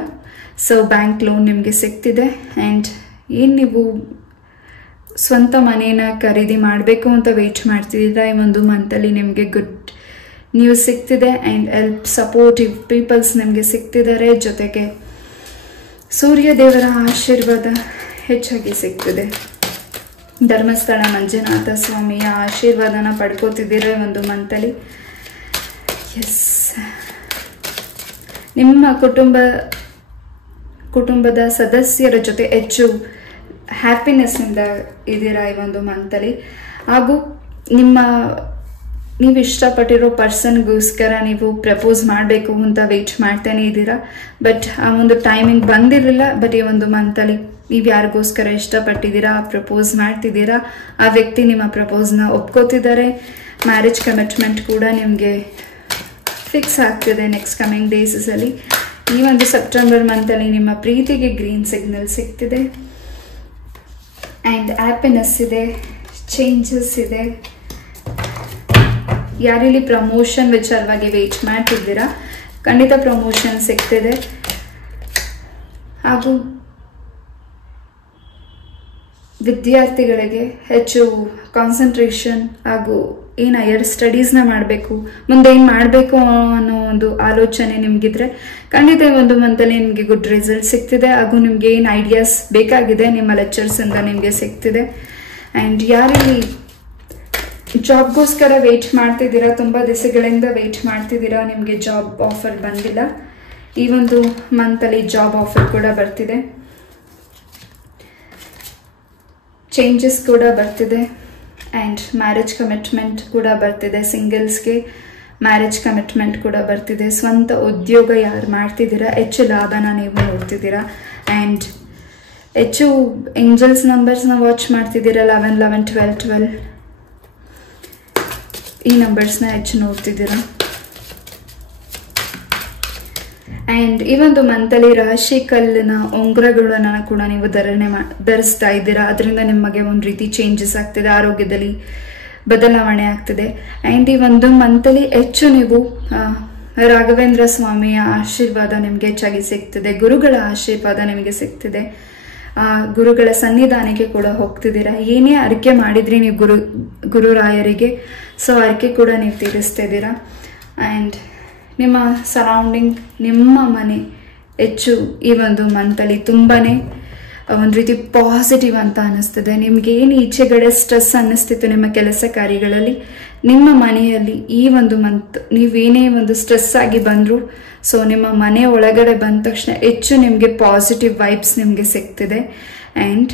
ಸೊ ಬ್ಯಾಂಕ್ ಲೋನ್ ನಿಮಗೆ ಸಿಗ್ತಿದೆ. ಆ್ಯಂಡ್ ಏನು ನೀವು ಸ್ವಂತ ಮನೇನ ಖರೀದಿ ಮಾಡಬೇಕು ಅಂತ ವೆಯ್ಟ್ ಮಾಡ್ತಿದ್ದೀರಾ, ಈ ಒಂದು ಮಂತಲ್ಲಿ ನಿಮಗೆ ಗುಡ್ ನ್ಯೂಸ್ ಸಿಗ್ತಿದೆ. ಆ್ಯಂಡ್ ಸಪೋರ್ಟಿವ್ ಪೀಪಲ್ಸ್ ನಿಮಗೆ ಸಿಗ್ತಿದ್ದಾರೆ. ಜೊತೆಗೆ ಸೂರ್ಯ ದೇವರ ಆಶೀರ್ವಾದ ಹೆಚ್ಚಾಗಿ ಸಿಗ್ತಿದೆ. ಧರ್ಮಸ್ಥಳ ಮಂಜುನಾಥ ಸ್ವಾಮಿಯ ಆಶೀರ್ವಾದನ ಪಡ್ಕೋತಿದ್ದೀರ ಈ ಒಂದು ಮಂತಲ್ಲಿ. ಎಸ್, ನಿಮ್ಮ ಕುಟುಂಬದ ಸದಸ್ಯರ ಜೊತೆ ಹೆಚ್ಚು ಹ್ಯಾಪಿನೆಸ್ನಿಂದ ಇದ್ದೀರಾ ಈ ಒಂದು ಮಂತಲ್ಲಿ. ಹಾಗೂ ನೀವು ಇಷ್ಟಪಟ್ಟಿರೋ ಪರ್ಸನ್ಗೋಸ್ಕರ ನೀವು ಪ್ರಪೋಸ್ ಮಾಡಬೇಕು ಅಂತ ವೆಯ್ಟ್ ಮಾಡ್ತಾನೆ ಇದ್ದೀರಾ. ಬಟ್ ಆ ಒಂದು ಟೈಮಿಂಗ್ ಬಂದಿರಲಿಲ್ಲ. ಬಟ್ ಈ ಒಂದು ಮಂತಲ್ಲಿ ನೀವು ಯಾರಿಗೋಸ್ಕರ ಇಷ್ಟಪಟ್ಟಿದ್ದೀರಾ, ಪ್ರಪೋಸ್ ಮಾಡ್ತಿದ್ದೀರಾ, ಆ ವ್ಯಕ್ತಿ ನಿಮ್ಮ ಪ್ರಪೋಸ್ನ ಒಪ್ಕೋತಿದ್ದಾರೆ. ಮ್ಯಾರೇಜ್ ಕಮಿಟ್ಮೆಂಟ್ ಕೂಡ ನಿಮಗೆ ಫಿಕ್ಸ್ ಆಗ್ತಿದೆ ನೆಕ್ಸ್ಟ್ ಕಮಿಂಗ್ ಡೇಸಲ್ಲಿ. ಈ ಒಂದು ಸೆಪ್ಟೆಂಬರ್ ಮಂತಲ್ಲಿ ನಿಮ್ಮ ಪ್ರೀತಿಗೆ ಗ್ರೀನ್ ಸಿಗ್ನಲ್ ಸಿಗ್ತಿದೆ. ಆ್ಯಂಡ್ ಹ್ಯಾಪಿನೆಸ್ ಇದೆ, ಚೇಂಜಸ್ ಇದೆ. ಯಾರಿಲ್ಲಿ ಪ್ರಮೋಷನ್ ವಿಚಾರವಾಗಿ ವೆಯ್ಟ್ ಮಾಡ್ತಿದ್ದೀರಾ, ಖಂಡಿತ ಪ್ರಮೋಷನ್ ಸಿಗ್ತಿದೆ. ಹಾಗೂ ವಿದ್ಯಾರ್ಥಿಗಳಿಗೆ ಹೆಚ್ಚು ಕಾನ್ಸಂಟ್ರೇಷನ್ ಹಾಗೂ ಏನು ಹೈಯರ್ ಸ್ಟಡೀಸ್ನ ಮಾಡಬೇಕು, ಮುಂದೆ ಏನು ಮಾಡಬೇಕು ಅನ್ನೋ ಒಂದು ಆಲೋಚನೆ ನಿಮಗಿದ್ರೆ ಖಂಡಿತ ಈ ಒಂದು ಮಂತಲ್ಲಿ ನಿಮಗೆ ಗುಡ್ ರಿಸಲ್ಟ್ ಸಿಗ್ತಿದೆ. ಹಾಗೂ ನಿಮಗೆ ಏನು ಐಡಿಯಾಸ್ ಬೇಕಾಗಿದೆ ನಿಮ್ಮ ಲೆಕ್ಚರ್ಸಿಂದ ನಿಮಗೆ ಸಿಗ್ತಿದೆ. ಆ್ಯಂಡ್ ಯಾರಲ್ಲಿ ಜಾಬ್ಗೋಸ್ಕರ ವೆಯ್ಟ್ ಮಾಡ್ತಿದ್ದೀರಾ, ತುಂಬ ದಿವಸಗಳಿಂದ ವೆಯ್ಟ್ ಮಾಡ್ತಿದ್ದೀರಾ, ನಿಮಗೆ ಜಾಬ್ ಆಫರ್ ಬಂದಿಲ್ಲ, ಈ ಒಂದು ಮಂತಲ್ಲಿ ಜಾಬ್ ಆಫರ್ ಕೂಡ ಬರ್ತಿದೆ. ಚೇಂಜಸ್ ಕೂಡ ಬರ್ತಿದೆ. ಆ್ಯಂಡ್ ಮ್ಯಾರೇಜ್ ಕಮಿಟ್ಮೆಂಟ್ ಕೂಡ ಬರ್ತಿದೆ. ಸಿಂಗಲ್ಸ್ಗೆ ಮ್ಯಾರೇಜ್ ಕಮಿಟ್ಮೆಂಟ್ ಕೂಡ ಬರ್ತಿದೆ. ಸ್ವಂತ ಉದ್ಯೋಗ ಯಾರು ಮಾಡ್ತಿದ್ದೀರಾ ಹೆಚ್ಚು ಲಾಭನ ನೀವು ನೋಡ್ತಿದ್ದೀರಾ. ಆ್ಯಂಡ್ ಹೆಚ್ಚು ಏಂಜಲ್ಸ್ ನಂಬರ್ಸ್ನ ವಾಚ್ ಮಾಡ್ತಿದ್ದೀರಾ. 11 11 12 12 ಈ ನಂಬರ್ಸ್ನ ಹೆಚ್ಚು ನೋಡ್ತಿದ್ದೀರಾ. ಆ್ಯಂಡ್ ಈ ಒಂದು ಮಂತಲ್ಲಿ ರಾಶಿ ಕಲ್ಲಿನ ಉಂಗುರಗಳನ್ನ ಕೂಡ ನೀವು ಧರಿಸ್ತಾ ಇದ್ದೀರಾ. ಅದರಿಂದ ನಿಮಗೆ ಒಂದು ರೀತಿ ಚೇಂಜಸ್ ಆಗ್ತಿದೆ, ಆರೋಗ್ಯದಲ್ಲಿ ಬದಲಾವಣೆ ಆಗ್ತಿದೆ. ಆ್ಯಂಡ್ ಈ ಒಂದು ಮಂತಲ್ಲಿ ಹೆಚ್ಚು ನೀವು ರಾಘವೇಂದ್ರ ಸ್ವಾಮಿಯ ಆಶೀರ್ವಾದ ನಿಮಗೆ ಹೆಚ್ಚಾಗಿ ಸಿಗ್ತಿದೆ. ಗುರುಗಳ ಆಶೀರ್ವಾದ ನಿಮಗೆ ಸಿಗ್ತಿದೆ. ಗುರುಗಳ ಸನ್ನಿಧಾನಕ್ಕೆ ಕೂಡ ಹೋಗ್ತಿದ್ದೀರಾ. ಏನೇ ಅರಿಕೆ ಮಾಡಿದ್ರಿ ನೀವು ಗುರುರಾಯರಿಗೆ, ಸೊ ಅರಿಕೆ ಕೂಡ ನೀವು ತೀರಿಸ್ತಾ ಇದ್ದೀರಾ. ಆ್ಯಂಡ್ ನಿಮ್ಮ ಸರೌಂಡಿಂಗ್, ನಿಮ್ಮ ಮನೆ ಹೆಚ್ಚು ಈ ಒಂದು ಮಂತಲ್ಲಿ ತುಂಬಾ ಒಂದು ರೀತಿ ಪಾಸಿಟಿವ್ ಅಂತ ಅನ್ನಿಸ್ತಿದೆ. ನಿಮ್ಗೆ ಏನು ಈಚೆಗಡೆ ಸ್ಟ್ರೆಸ್ ಅನ್ನಿಸ್ತಿತ್ತು ನಿಮ್ಮ ಕೆಲಸ ಕಾರ್ಯಗಳಲ್ಲಿ, ನಿಮ್ಮ ಮನೆಯಲ್ಲಿ ಈ ಒಂದು ಮಂತ್ ನೀವೇನೇ ಒಂದು ಸ್ಟ್ರೆಸ್ ಆಗಿ ಬಂದರೂ ಸೊ ನಿಮ್ಮ ಮನೆ ಒಳಗಡೆ ಬಂದ ತಕ್ಷಣ ಹೆಚ್ಚು ನಿಮಗೆ ಪಾಸಿಟಿವ್ ವೈಬ್ಸ್ ನಿಮಗೆ ಸಿಗ್ತಿದೆ. ಆ್ಯಂಡ್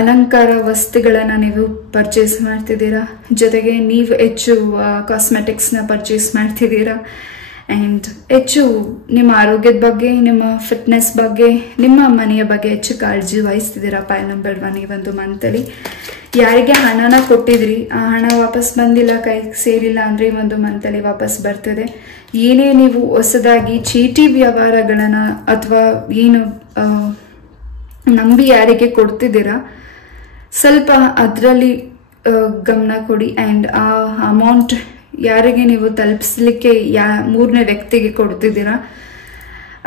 ಅಲಂಕಾರ ವಸ್ತುಗಳನ್ನು ನೀವು ಪರ್ಚೇಸ್ ಮಾಡ್ತಿದ್ದೀರಾ, ಜೊತೆಗೆ ನೀವು ಹೆಚ್ಚು ಕಾಸ್ಮೆಟಿಕ್ಸ್ನ ಪರ್ಚೇಸ್ ಮಾಡ್ತಿದ್ದೀರಾ. ಆ್ಯಂಡ್ ಹೆಚ್ಚು ನಿಮ್ಮ ಆರೋಗ್ಯದ ಬಗ್ಗೆ, ನಿಮ್ಮ ಫಿಟ್ನೆಸ್ ಬಗ್ಗೆ, ನಿಮ್ಮ ಮನೆಯ ಬಗ್ಗೆ ಹೆಚ್ಚು ಕಾಳಜಿ ವಹಿಸ್ತಿದ್ದೀರಾ. ಪಾಯಿಂಟ್ ನಂಬರ್ 1 ಈ ಒಂದು ಮಂತಲ್ಲಿ ಯಾರಿಗೆ ಹಣನ ಕೊಟ್ಟಿದ್ರಿ, ಆ ಹಣ ವಾಪಸ್ ಬಂದಿಲ್ಲ, ಕೈಗೆ ಸೇರಿಲ್ಲ ಅಂದರೆ ಈ ಒಂದು ಮಂತಲ್ಲಿ ವಾಪಸ್ ಬರ್ತದೆ. ಏನೇ ನೀವು ಹೊಸದಾಗಿ ಚೀಟಿ ವ್ಯವಹಾರಗಳನ್ನು ಅಥವಾ ಏನು ನಂಬಿ ಯಾರಿಗೆ ಕೊಡ್ತಿದ್ದೀರಾ ಸ್ವಲ್ಪ ಅದರಲ್ಲಿ ಗಮನ ಕೊಡಿ. ಆ್ಯಂಡ್ ಆ ಅಮೌಂಟ್ ಯಾರಿಗೆ ನೀವು ತಲುಪಿಸ್ಲಿಕ್ಕೆ ಮೂರನೇ ವ್ಯಕ್ತಿಗೆ ಕೊಡ್ತಿದ್ದೀರಾ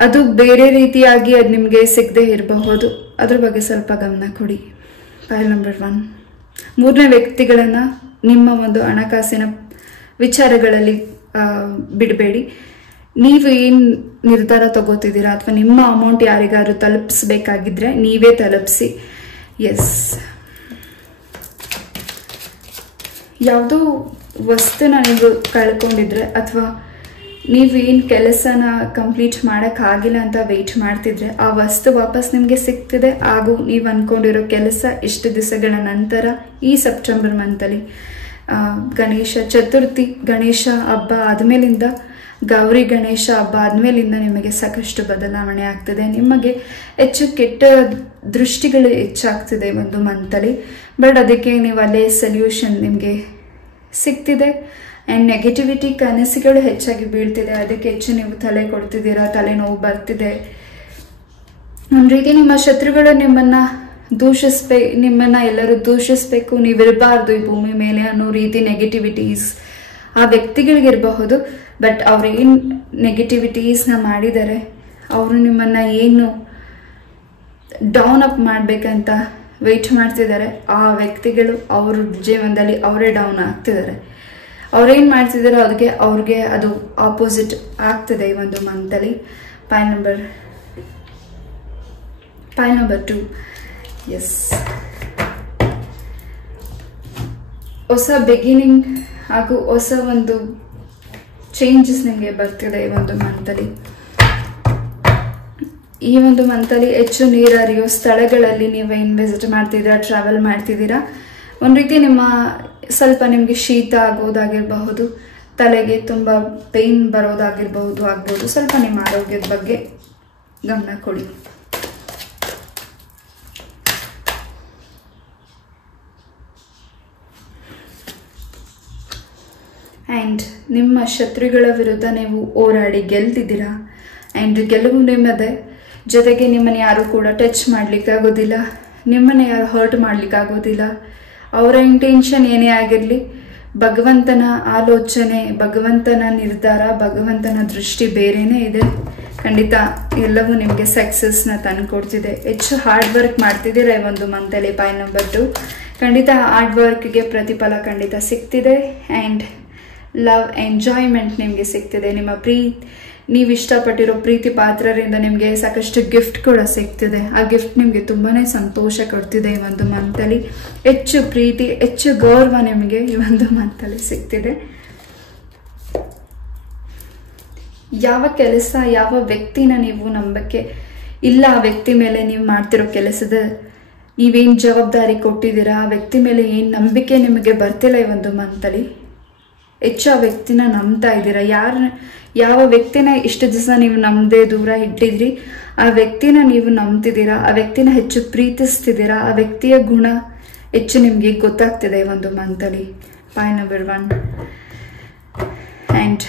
ಅದು ಬೇರೆ ರೀತಿಯಾಗಿ ಅದು ನಿಮಗೆ ಸಿಗದೆ ಇರಬಹುದು, ಅದ್ರ ಬಗ್ಗೆ ಸ್ವಲ್ಪ ಗಮನ ಕೊಡಿ. ಪಾಯಿಂಟ್ ನಂಬರ್ 1 ಮೂರನೇ ವ್ಯಕ್ತಿಗಳನ್ನು ನಿಮ್ಮ ಒಂದು ಹಣಕಾಸಿನ ವಿಚಾರಗಳಲ್ಲಿ ಬಿಡಬೇಡಿ. ನೀವು ಏನು ನಿರ್ಧಾರ ತಗೋತಿದ್ದೀರಾ ಅಥವಾ ನಿಮ್ಮ ಅಮೌಂಟ್ ಯಾರಿಗಾದ್ರೂ ತಲುಪಿಸ್ಬೇಕಾಗಿದ್ರೆ ನೀವೇ ತಲುಪಿಸಿ. ಎಸ್, ಯಾವುದೋ ವಸ್ತುನ ನೀವು ಕಳ್ಕೊಂಡಿದ್ರೆ ಅಥವಾ ನೀವು ಏನು ಕೆಲಸನ ಕಂಪ್ಲೀಟ್ ಮಾಡೋಕ್ಕಾಗಿಲ್ಲ ಅಂತ ವೆಯ್ಟ್ ಮಾಡ್ತಿದ್ರೆ ಆ ವಸ್ತು ವಾಪಸ್ ನಿಮಗೆ ಸಿಗ್ತಿದೆ. ಹಾಗೂ ನೀವು ಅಂದ್ಕೊಂಡಿರೋ ಕೆಲಸ ಇಷ್ಟು ದಿವಸಗಳ ನಂತರ ಈ ಸೆಪ್ಟೆಂಬರ್ ಮಂತಲ್ಲಿ ಗಣೇಶ ಚತುರ್ಥಿ, ಗಣೇಶ ಹಬ್ಬ ಆದಮೇಲಿಂದ, ಗೌರಿ ಗಣೇಶ ಹಬ್ಬ ಆದಮೇಲಿಂದ ನಿಮಗೆ ಸಾಕಷ್ಟು ಬದಲಾವಣೆ ಆಗ್ತದೆ. ನಿಮಗೆ ಹೆಚ್ಚು ಕೆಟ್ಟ ದೃಷ್ಟಿಗಳು ಹೆಚ್ಚಾಗ್ತಿದೆ ಒಂದು ಮಂತಲ್ಲಿ. ಬಟ್ ಅದಕ್ಕೆ ನೀವು ಅಲ್ಲೇ ಸೊಲ್ಯೂಷನ್ ನಿಮಗೆ ಸಿಗ್ತಿದೆ. ಆ್ಯಂಡ್ ನೆಗೆಟಿವಿಟಿ ಕನಸುಗಳು ಹೆಚ್ಚಾಗಿ ಬೀಳ್ತಿದೆ, ಅದಕ್ಕೆ ಹೆಚ್ಚು ನೀವು ತಲೆ ಕೊಡ್ತಿದ್ದೀರಾ, ತಲೆನೋವು ಬರ್ತಿದೆ. ಒಂದು ರೀತಿ ನಿಮ್ಮ ಶತ್ರುಗಳು ನಿಮ್ಮನ್ನು ಎಲ್ಲರೂ ದೂಷಿಸ್ಬೇಕು, ನೀವಿರಬಾರ್ದು ಈ ಭೂಮಿ ಮೇಲೆ ಅನ್ನೋ ರೀತಿ ನೆಗೆಟಿವಿಟೀಸ್ ಆ ವ್ಯಕ್ತಿಗಳಿಗಿರಬಹುದು. ಬಟ್ ಅವ್ರು ಏನು ನೆಗೆಟಿವಿಟೀಸ್ನ ಮಾಡಿದ್ದಾರೆ, ಅವರು ನಿಮ್ಮನ್ನು ಏನು ಡೌನ್ ಅಪ್ ಮಾಡಬೇಕಂತ ವೆಯ್ಟ್ ಮಾಡ್ತಿದ್ದಾರೆ, ಆ ವ್ಯಕ್ತಿಗಳು ಅವ್ರ ಜೀವನದಲ್ಲಿ ಅವರೇ ಡೌನ್ ಆಗ್ತಿದ್ದಾರೆ. ಅವ್ರೇನು ಮಾಡ್ತಿದ್ದಾರೋ ಅವ್ರಿಗೆ ಅದು ಆಪೋಸಿಟ್ ಆಗ್ತದೆ ಈ ಒಂದು ಮಂತಲ್ಲಿ. ಪಾಯಿಂಟ್ ನಂಬರ್ 2 ಎಸ್, ಹೊಸ ಬಿಗಿನಿಂಗ್ ಹಾಗೂ ಹೊಸ ಒಂದು ಚೇಂಜಸ್ ನಿಮಗೆ ಬರ್ತಿದೆ ಈ ಒಂದು ಮಂತಲ್ಲಿ. ಈ ಒಂದು ಮಂತಲ್ಲಿ ಹೆಚ್ಚು ನೀರು ಹರಿಯೋ ಸ್ಥಳಗಳಲ್ಲಿ ನೀವೇನು ವಿಸಿಟ್ ಮಾಡ್ತಿದ್ದೀರಾ, ಟ್ರಾವೆಲ್ ಮಾಡ್ತಿದ್ದೀರಾ. ಒಂದು ರೀತಿ ಸ್ವಲ್ಪ ನಿಮಗೆ ಶೀತ ಆಗೋದಾಗಿರಬಹುದು, ತಲೆಗೆ ತುಂಬ ಪೇಯ್ನ್ ಆಗ್ಬೋದು. ಸ್ವಲ್ಪ ನಿಮ್ಮ ಆರೋಗ್ಯದ ಬಗ್ಗೆ ಗಮನ ಕೊಡಿ. ಆ್ಯಂಡ್ ನಿಮ್ಮ ಶತ್ರುಗಳ ವಿರುದ್ಧ ನೀವು ಹೋರಾಡಿ ಗೆಲ್ತಿದ್ದೀರಾ. ಆ್ಯಂಡ್ ಗೆಲುವು ನಿಮ್ಮದೇ. ಜೊತೆಗೆ ನಿಮ್ಮನ್ನು ಯಾರು ಕೂಡ ಟಚ್ ಮಾಡಲಿಕ್ಕಾಗೋದಿಲ್ಲ, ನಿಮ್ಮನ್ನು ಯಾರು ಹರ್ಟ್ ಮಾಡಲಿಕ್ಕಾಗೋದಿಲ್ಲ. ಅವರ ಇಂಟೆನ್ಷನ್ ಏನೇ ಆಗಿರಲಿ, ಭಗವಂತನ ಆಲೋಚನೆ, ಭಗವಂತನ ನಿರ್ಧಾರ, ಭಗವಂತನ ದೃಷ್ಟಿ ಬೇರೆಯೇ ಇದೆ. ಖಂಡಿತ ಎಲ್ಲವೂ ನಿಮಗೆ ಸಕ್ಸಸ್ನ ತಂದುಕೊಡ್ತಿದೆ. ಹೆಚ್ಚು ಹಾರ್ಡ್ ವರ್ಕ್ ಮಾಡ್ತಿದ್ದೀರಾ ಈ ಒಂದು ಮಂತಲ್ಲಿ. ಪಾಯಿಂಟ್ ನಂಬರ್ 2 ಖಂಡಿತ ಹಾರ್ಡ್ ವರ್ಕ್ಗೆ ಪ್ರತಿಫಲ ಖಂಡಿತ ಸಿಗ್ತಿದೆ. ಆ್ಯಂಡ್ ಲವ್ ಎಂಜಾಯ್ಮೆಂಟ್ ನಿಮಗೆ ಸಿಗ್ತಿದೆ. ನೀವು ಇಷ್ಟಪಟ್ಟಿರೋ ಪ್ರೀತಿ ಪಾತ್ರರಿಂದ ನಿಮಗೆ ಸಾಕಷ್ಟು ಗಿಫ್ಟ್ ಕೂಡ ಸಿಗ್ತಿದೆ. ಆ ಗಿಫ್ಟ್ ನಿಮಗೆ ತುಂಬಾ ಸಂತೋಷ ಕೊಡ್ತಿದೆ ಈ ಒಂದು ಮಂತಲ್ಲಿ. ಹೆಚ್ಚು ಪ್ರೀತಿ, ಹೆಚ್ಚು ಗೌರವ ನಿಮಗೆ ಈ ಒಂದು ಮಂತಲ್ಲಿ ಸಿಗ್ತಿದೆ. ಯಾವ ಕೆಲಸ, ಯಾವ ವ್ಯಕ್ತಿನ ನೀವು ನಂಬಕ್ಕೆ ಇಲ್ಲ, ಆ ವ್ಯಕ್ತಿ ಮೇಲೆ ನೀವು ಮಾಡ್ತಿರೋ ಕೆಲಸದ ನೀವೇನು ಜವಾಬ್ದಾರಿ ಕೊಟ್ಟಿದ್ದೀರಾ, ಆ ವ್ಯಕ್ತಿ ಮೇಲೆ ಏನು ನಂಬಿಕೆ ನಿಮಗೆ ಬರ್ತಿಲ್ಲ ಈ ಒಂದು ಮಂತಲ್ಲಿ. ಹೆಚ್ಚು ಆ ವ್ಯಕ್ತಿನ ನಂಬ್ತಾ ಇದ್ದೀರಾ. ಯಾವ ವ್ಯಕ್ತಿನ ಇಷ್ಟು ದಿವಸ ನೀವು ನಂಬದೆ ದೂರ ಇಟ್ಟಿದ್ರಿ, ಆ ವ್ಯಕ್ತಿನ ನೀವು ನಂಬ್ತಿದ್ದೀರಾ, ಆ ವ್ಯಕ್ತಿನ ಹೆಚ್ಚು ಪ್ರೀತಿಸ್ತಿದ್ದೀರಾ. ಆ ವ್ಯಕ್ತಿಯ ಗುಣ ಹೆಚ್ಚು ನಿಮಗೆ ಗೊತ್ತಾಗ್ತಿದೆ ಈ ಒಂದು ಮಂತಲ್ಲಿ. ಪಾಯಿಂಟ್ ನಂಬರ್ 1 ಆ್ಯಂಡ್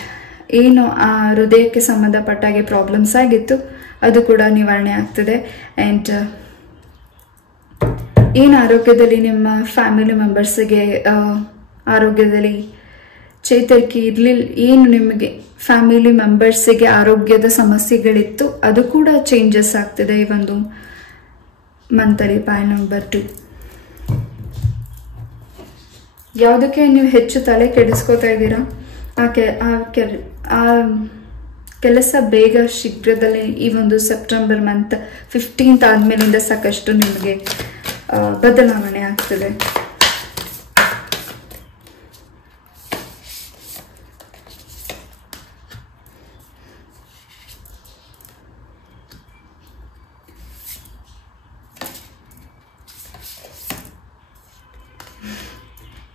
ಏನು ಆ ಹೃದಯಕ್ಕೆ ಸಂಬಂಧಪಟ್ಟಾಗೆ ಪ್ರಾಬ್ಲಮ್ಸ್ ಆಗಿತ್ತು ಅದು ಕೂಡ ನಿವಾರಣೆ ಆಗ್ತದೆ. ಆ್ಯಂಡ್ ಏನು ಆರೋಗ್ಯದಲ್ಲಿ ನಿಮ್ಮ ಫ್ಯಾಮಿಲಿ ಮೆಂಬರ್ಸಿಗೆ ಆರೋಗ್ಯದಲ್ಲಿ ಚೇತರಿಕೆ ಇರಲಿಲ್ಲ, ಏನು ನಿಮಗೆ ಫ್ಯಾಮಿಲಿ ಮೆಂಬರ್ಸಿಗೆ ಆರೋಗ್ಯದ ಸಮಸ್ಯೆಗಳಿತ್ತು ಅದು ಕೂಡ ಚೇಂಜಸ್ ಆಗ್ತಿದೆ ಈ ಒಂದು ಮಂತಲ್ಲಿ. ಪಾಯಿಂಟ್ ನಂಬರ್ 2 ಯಾವುದಕ್ಕೆ ನೀವು ಹೆಚ್ಚು ತಲೆ ಕೆಡಿಸ್ಕೋತಾ ಇದ್ದೀರಾ, ಆ ಕೆಲಸ ಬೇಗ ಶೀಘ್ರದಲ್ಲಿ ಈ ಒಂದು ಸೆಪ್ಟೆಂಬರ್ ಮಂತ್ 15th ಆದಮೇಲಿಂದ ಸಾಕಷ್ಟು ನಿಮಗೆ ಬದಲಾವಣೆ ಆಗ್ತದೆ.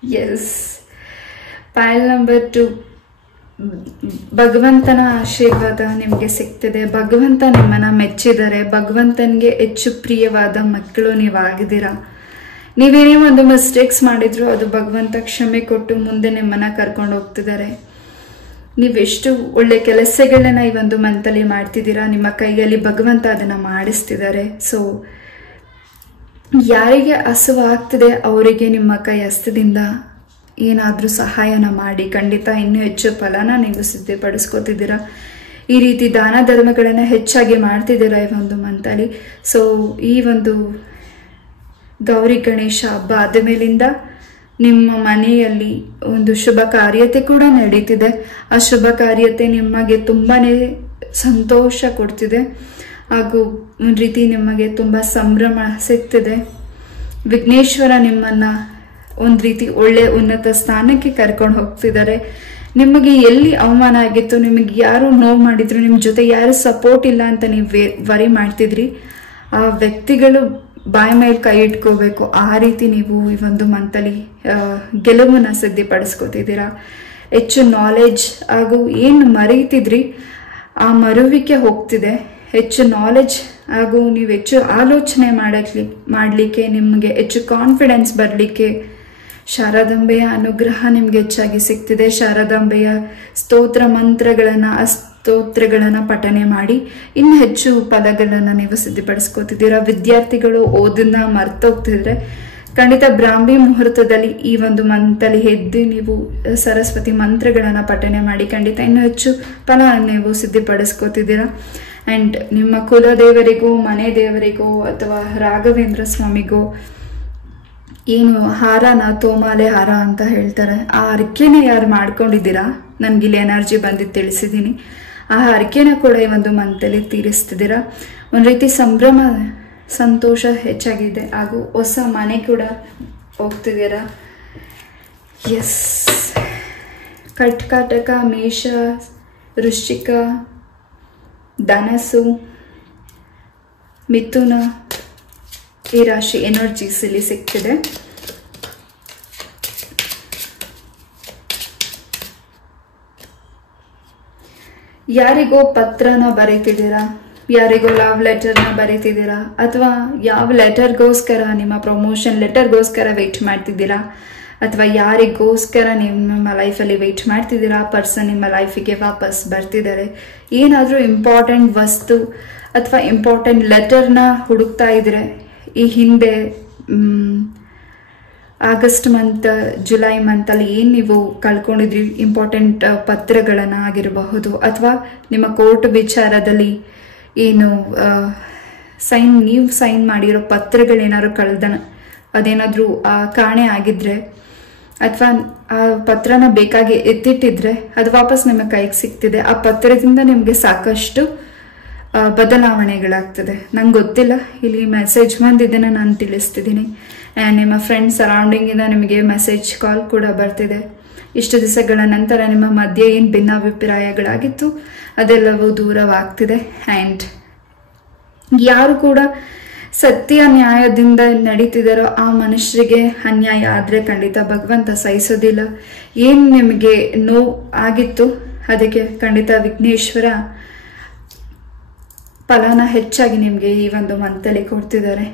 ಎಸ್. ಪೈಲ್ ನಂಬರ್ 2, ಭಗವಂತನ ಆಶೀರ್ವಾದ ನಿಮಗೆ ಸಿಗ್ತಿದೆ. ಭಗವಂತ ನಿಮ್ಮನ್ನ ಮೆಚ್ಚಿದ್ದಾರೆ. ಭಗವಂತನಿಗೆ ಹೆಚ್ಚು ಪ್ರಿಯವಾದ ಮಕ್ಕಳು ನೀವಾಗಿದ್ದೀರಾ. ನೀವೇನೇ ಒಂದು ಮಿಸ್ಟೇಕ್ಸ್ ಮಾಡಿದ್ರು ಅದು ಭಗವಂತ ಕ್ಷಮೆ ಕೊಟ್ಟು ಮುಂದೆ ನಿಮ್ಮನ್ನ ಕರ್ಕೊಂಡು ಹೋಗ್ತಿದ್ದಾರೆ. ನೀವೆಷ್ಟು ಒಳ್ಳೆ ಕೆಲಸಗಳನ್ನ ಈ ಒಂದು ಮಂತಲ್ಲಿ ಮಾಡ್ತಿದ್ದೀರಾ. ನಿಮ್ಮ ಕೈಯಲ್ಲಿ ಭಗವಂತ ಅದನ್ನ ಮಾಡಿಸ್ತಿದ್ದಾರೆ. ಸೊ ಯಾರಿಗೆ ಹಸುವಾಗ್ತಿದೆ ಅವರಿಗೆ ನಿಮ್ಮ ಕೈ ಹಸ್ತದಿಂದ ಏನಾದರೂ ಸಹಾಯನ ಮಾಡಿ ಖಂಡಿತ ಇನ್ನೂ ಹೆಚ್ಚು ಫಲನ ನೀವು ಸಿದ್ಧಪಡಿಸ್ಕೋತಿದ್ದೀರಾ. ಈ ರೀತಿ ದಾನ ಧರ್ಮಗಳನ್ನು ಹೆಚ್ಚಾಗಿ ಮಾಡ್ತಿದ್ದೀರಾ ಈ ಒಂದು ಮಂತಲ್ಲಿ. ಸೊ ಈ ಒಂದು ಗೌರಿ ಗಣೇಶ ಹಬ್ಬ ಆದ ಮೇಲಿಂದ ನಿಮ್ಮ ಮನೆಯಲ್ಲಿ ಒಂದು ಶುಭ ಕಾರ್ಯತೆ ಕೂಡ ನಡೀತಿದೆ. ಆ ಶುಭ ಕಾರ್ಯತೆ ನಿಮಗೆ ತುಂಬಾನೇ ಸಂತೋಷ ಕೊಡ್ತಿದೆ ಹಾಗೂ ಒಂದು ರೀತಿ ನಿಮಗೆ ತುಂಬ ಸಂಭ್ರಮ ಸಿಗ್ತಿದೆ. ವಿಘ್ನೇಶ್ವರ ನಿಮ್ಮನ್ನ ಒಂದು ರೀತಿ ಒಳ್ಳೆ ಉನ್ನತ ಸ್ಥಾನಕ್ಕೆ ಕರ್ಕೊಂಡು ಹೋಗ್ತಿದ್ದಾರೆ. ನಿಮಗೆ ಎಲ್ಲಿ ಅವಮಾನ ಆಗಿತ್ತು, ನಿಮಗೆ ಯಾರು ನೋವು ಮಾಡಿದ್ರು, ನಿಮ್ಮ ಜೊತೆ ಯಾರು ಸಪೋರ್ಟ್ ಇಲ್ಲ ಅಂತ ನೀವು ವರಿ ಮಾಡ್ತಿದ್ರಿ, ಆ ವ್ಯಕ್ತಿಗಳು ಬಾಯಿ ಮೇಲೆ ಕೈ ಇಟ್ಕೋಬೇಕು. ಆ ರೀತಿ ನೀವು ಈ ಒಂದು ಮಂತಲ್ಲಿ ಗೆಲುವನ್ನ ಸಿದ್ಧಪಡಿಸ್ಕೊತಿದ್ದೀರಾ. ಹೆಚ್ಚು ನಾಲೆಜ್ ಹಾಗೂ ಏನು ಮರೀತಿದ್ರಿ ಆ ಮರುವಿಕೆ ಹೋಗ್ತಿದೆ. ಹೆಚ್ಚು ನಾಲೆಜ್ ಹಾಗೂ ನೀವು ಹೆಚ್ಚು ಆಲೋಚನೆ ಮಾಡಲಿಕ್ಕೆ ನಿಮಗೆ ಹೆಚ್ಚು ಕಾನ್ಫಿಡೆನ್ಸ್ ಬರಲಿಕ್ಕೆ ಶಾರದಾಂಬೆಯ ಅನುಗ್ರಹ ನಿಮ್ಗೆ ಹೆಚ್ಚಾಗಿ ಸಿಗ್ತಿದೆ. ಶಾರದಾಂಬೆಯ ಸ್ತೋತ್ರಗಳನ್ನು ಪಠನೆ ಮಾಡಿ ಇನ್ನು ಹೆಚ್ಚು ಪದಗಳನ್ನು ನೀವು ಸಿದ್ಧಪಡಿಸ್ಕೋತಿದ್ದೀರಾ. ವಿದ್ಯಾರ್ಥಿಗಳು ಓದನ್ನ ಮರ್ತೋಗ್ತಿದ್ರೆ ಖಂಡಿತ ಬ್ರಾಹ್ಮಿ ಮುಹೂರ್ತದಲ್ಲಿ ಈ ಒಂದು ಮಂತಲ್ಲಿ ಎದ್ದು ನೀವು ಸರಸ್ವತಿ ಮಂತ್ರಗಳನ್ನು ಪಠನೆ ಮಾಡಿ ಖಂಡಿತ ಇನ್ನೂ ಹೆಚ್ಚು ಫಲ ನೀವು ಸಿದ್ಧಪಡಿಸ್ಕೋತಿದ್ದೀರಾ. ಆ್ಯಂಡ್ ನಿಮ್ಮ ಕುಲದೇವರಿಗೋ ಮನೆ ದೇವರಿಗೋ ಅಥವಾ ರಾಘವೇಂದ್ರ ಸ್ವಾಮಿಗೋ ಏನು ಹಾರನ ತೋಮಾಲೆ ಹಾರ ಅಂತ ಹೇಳ್ತಾರೆ, ಆ ಹರಕೆನ ಯಾರು ಮಾಡ್ಕೊಂಡಿದ್ದೀರಾ, ನನಗಿಲ್ಲಿ ಎನರ್ಜಿ ಬಂದಿದ್ದು ತಿಳಿಸಿದ್ದೀನಿ. ಆ ಹರಕೆನ ಕೂಡ ಈ ಒಂದು ಮಂತಲ್ಲಿ ತೀರಿಸ್ತಿದ್ದೀರಾ. ಒಂದು ರೀತಿ ಸಂಭ್ರಮ ಸಂತೋಷ ಹೆಚ್ಚಾಗಿದೆ ಹಾಗೂ ಹೊಸ ಮನೆ ಕೂಡ ಹೋಗ್ತಿದ್ದೀರಾ. ಎಸ್. ಕರ್ಕಾಟಕ, ಮೇಷ, ವೃಶ್ಚಿಕ, ಧನಸ್ಸು, ಮಿಥುನ ಈ ರಾಶಿ ಎನರ್ಜೀಸ್ ಇಲ್ಲಿ ಸಿಗ್ತಿದೆ. ಯಾರಿಗೋ ಪತ್ರನ ಬರೀತಿದ್ದೀರಾ, ಯಾರಿಗೋ ಲವ್ ಲೆಟರ್ನ ಬರೀತಿದ್ದೀರಾ, ಅಥವಾ ಯಾವ ಲೆಟರ್ಗೋಸ್ಕರ ನಿಮ್ಮ ಪ್ರಮೋಷನ್ ಲೆಟರ್ಗೋಸ್ಕರ ವೆಯ್ಟ್ ಮಾಡ್ತಿದ್ದೀರಾ, ಅಥವಾ ಯಾರಿಗೋಸ್ಕರ ನಿಮ್ಮ ಲೈಫಲ್ಲಿ ವೆಯ್ಟ್ ಮಾಡ್ತಿದ್ದೀರಾ, ಆ ಪರ್ಸನ್ ನಿಮ್ಮ ಲೈಫಿಗೆ ವಾಪಸ್ ಬರ್ತಿದ್ದಾರೆ. ಏನಾದರೂ ಇಂಪಾರ್ಟೆಂಟ್ ವಸ್ತು ಅಥವಾ ಇಂಪಾರ್ಟೆಂಟ್ ಲೆಟರ್ನ ಹುಡುಕ್ತಾ ಇದ್ರೆ, ಈ ಹಿಂದೆ ಆಗಸ್ಟ್ ಮಂತ್ ಜುಲೈ ಮಂತಲ್ಲಿ ಏನು ನೀವು ಕಳ್ಕೊಂಡಿದ್ರಿ ಇಂಪಾರ್ಟೆಂಟ್ ಪತ್ರಗಳನ್ನು ಆಗಿರಬಹುದು, ಅಥವಾ ನಿಮ್ಮ ಕೋರ್ಟ್ ವಿಚಾರದಲ್ಲಿ ಏನು ನೀವು ಸೈನ್ ಮಾಡಿರೋ ಪತ್ರಗಳೇನಾದ್ರು ಅದೇನಾದರೂ ಕಾಣೆ ಆಗಿದ್ರೆ, ಅಥವಾ ಆ ಪತ್ರನ ಬೇಕಾಗಿ ಎತ್ತಿಟ್ಟಿದ್ರೆ ಅದು ವಾಪಸ್ ನಿಮ್ಮ ಕೈಗೆ ಸಿಗ್ತಿದೆ. ಆ ಪತ್ರದಿಂದ ನಿಮಗೆ ಸಾಕಷ್ಟು ಬದಲಾವಣೆಗಳಾಗ್ತದೆ. ನಂಗೆ ಗೊತ್ತಿಲ್ಲ, ಇಲ್ಲಿ ಮೆಸೇಜ್ ಬಂದಿದ್ದನ್ನು ನಾನು ತಿಳಿಸ್ತಿದ್ದೀನಿ. ನಿಮ್ಮ ಫ್ರೆಂಡ್ ಸರೌಂಡಿಂಗಿಂದ ನಿಮಗೆ ಮೆಸೇಜ್ ಕಾಲ್ ಕೂಡ ಬರ್ತಿದೆ. ಇಷ್ಟು ದಿವಸಗಳ ನಂತರ ನಿಮ್ಮ ಮಧ್ಯೆ ಏನು ಭಿನ್ನಾಭಿಪ್ರಾಯಗಳಾಗಿತ್ತು ಅದೆಲ್ಲವೂ ದೂರವಾಗ್ತಿದೆ. ಆ್ಯಂಡ್ ಯಾರು ಕೂಡ ಸತ್ಯ ನ್ಯಾಯದಿಂದ ನಡೀತಿದ್ದಾರೋ ಆ ಮನುಷ್ಯರಿಗೆ ಅನ್ಯಾಯ ಆದರೆ ಖಂಡಿತ ಭಗವಂತ ಸಹಿಸೋದಿಲ್ಲ. ಏನು ನಿಮಗೆ ನೋವು ಆಗಿತ್ತು ಅದಕ್ಕೆ ಖಂಡಿತ ವಿಘ್ನೇಶ್ವರ ಫಲನ ಹೆಚ್ಚಾಗಿ ನಿಮಗೆ ಈ ಒಂದು ಮಂತಲ್ಲಿ ಕೊಡ್ತಿದ್ದಾರೆ.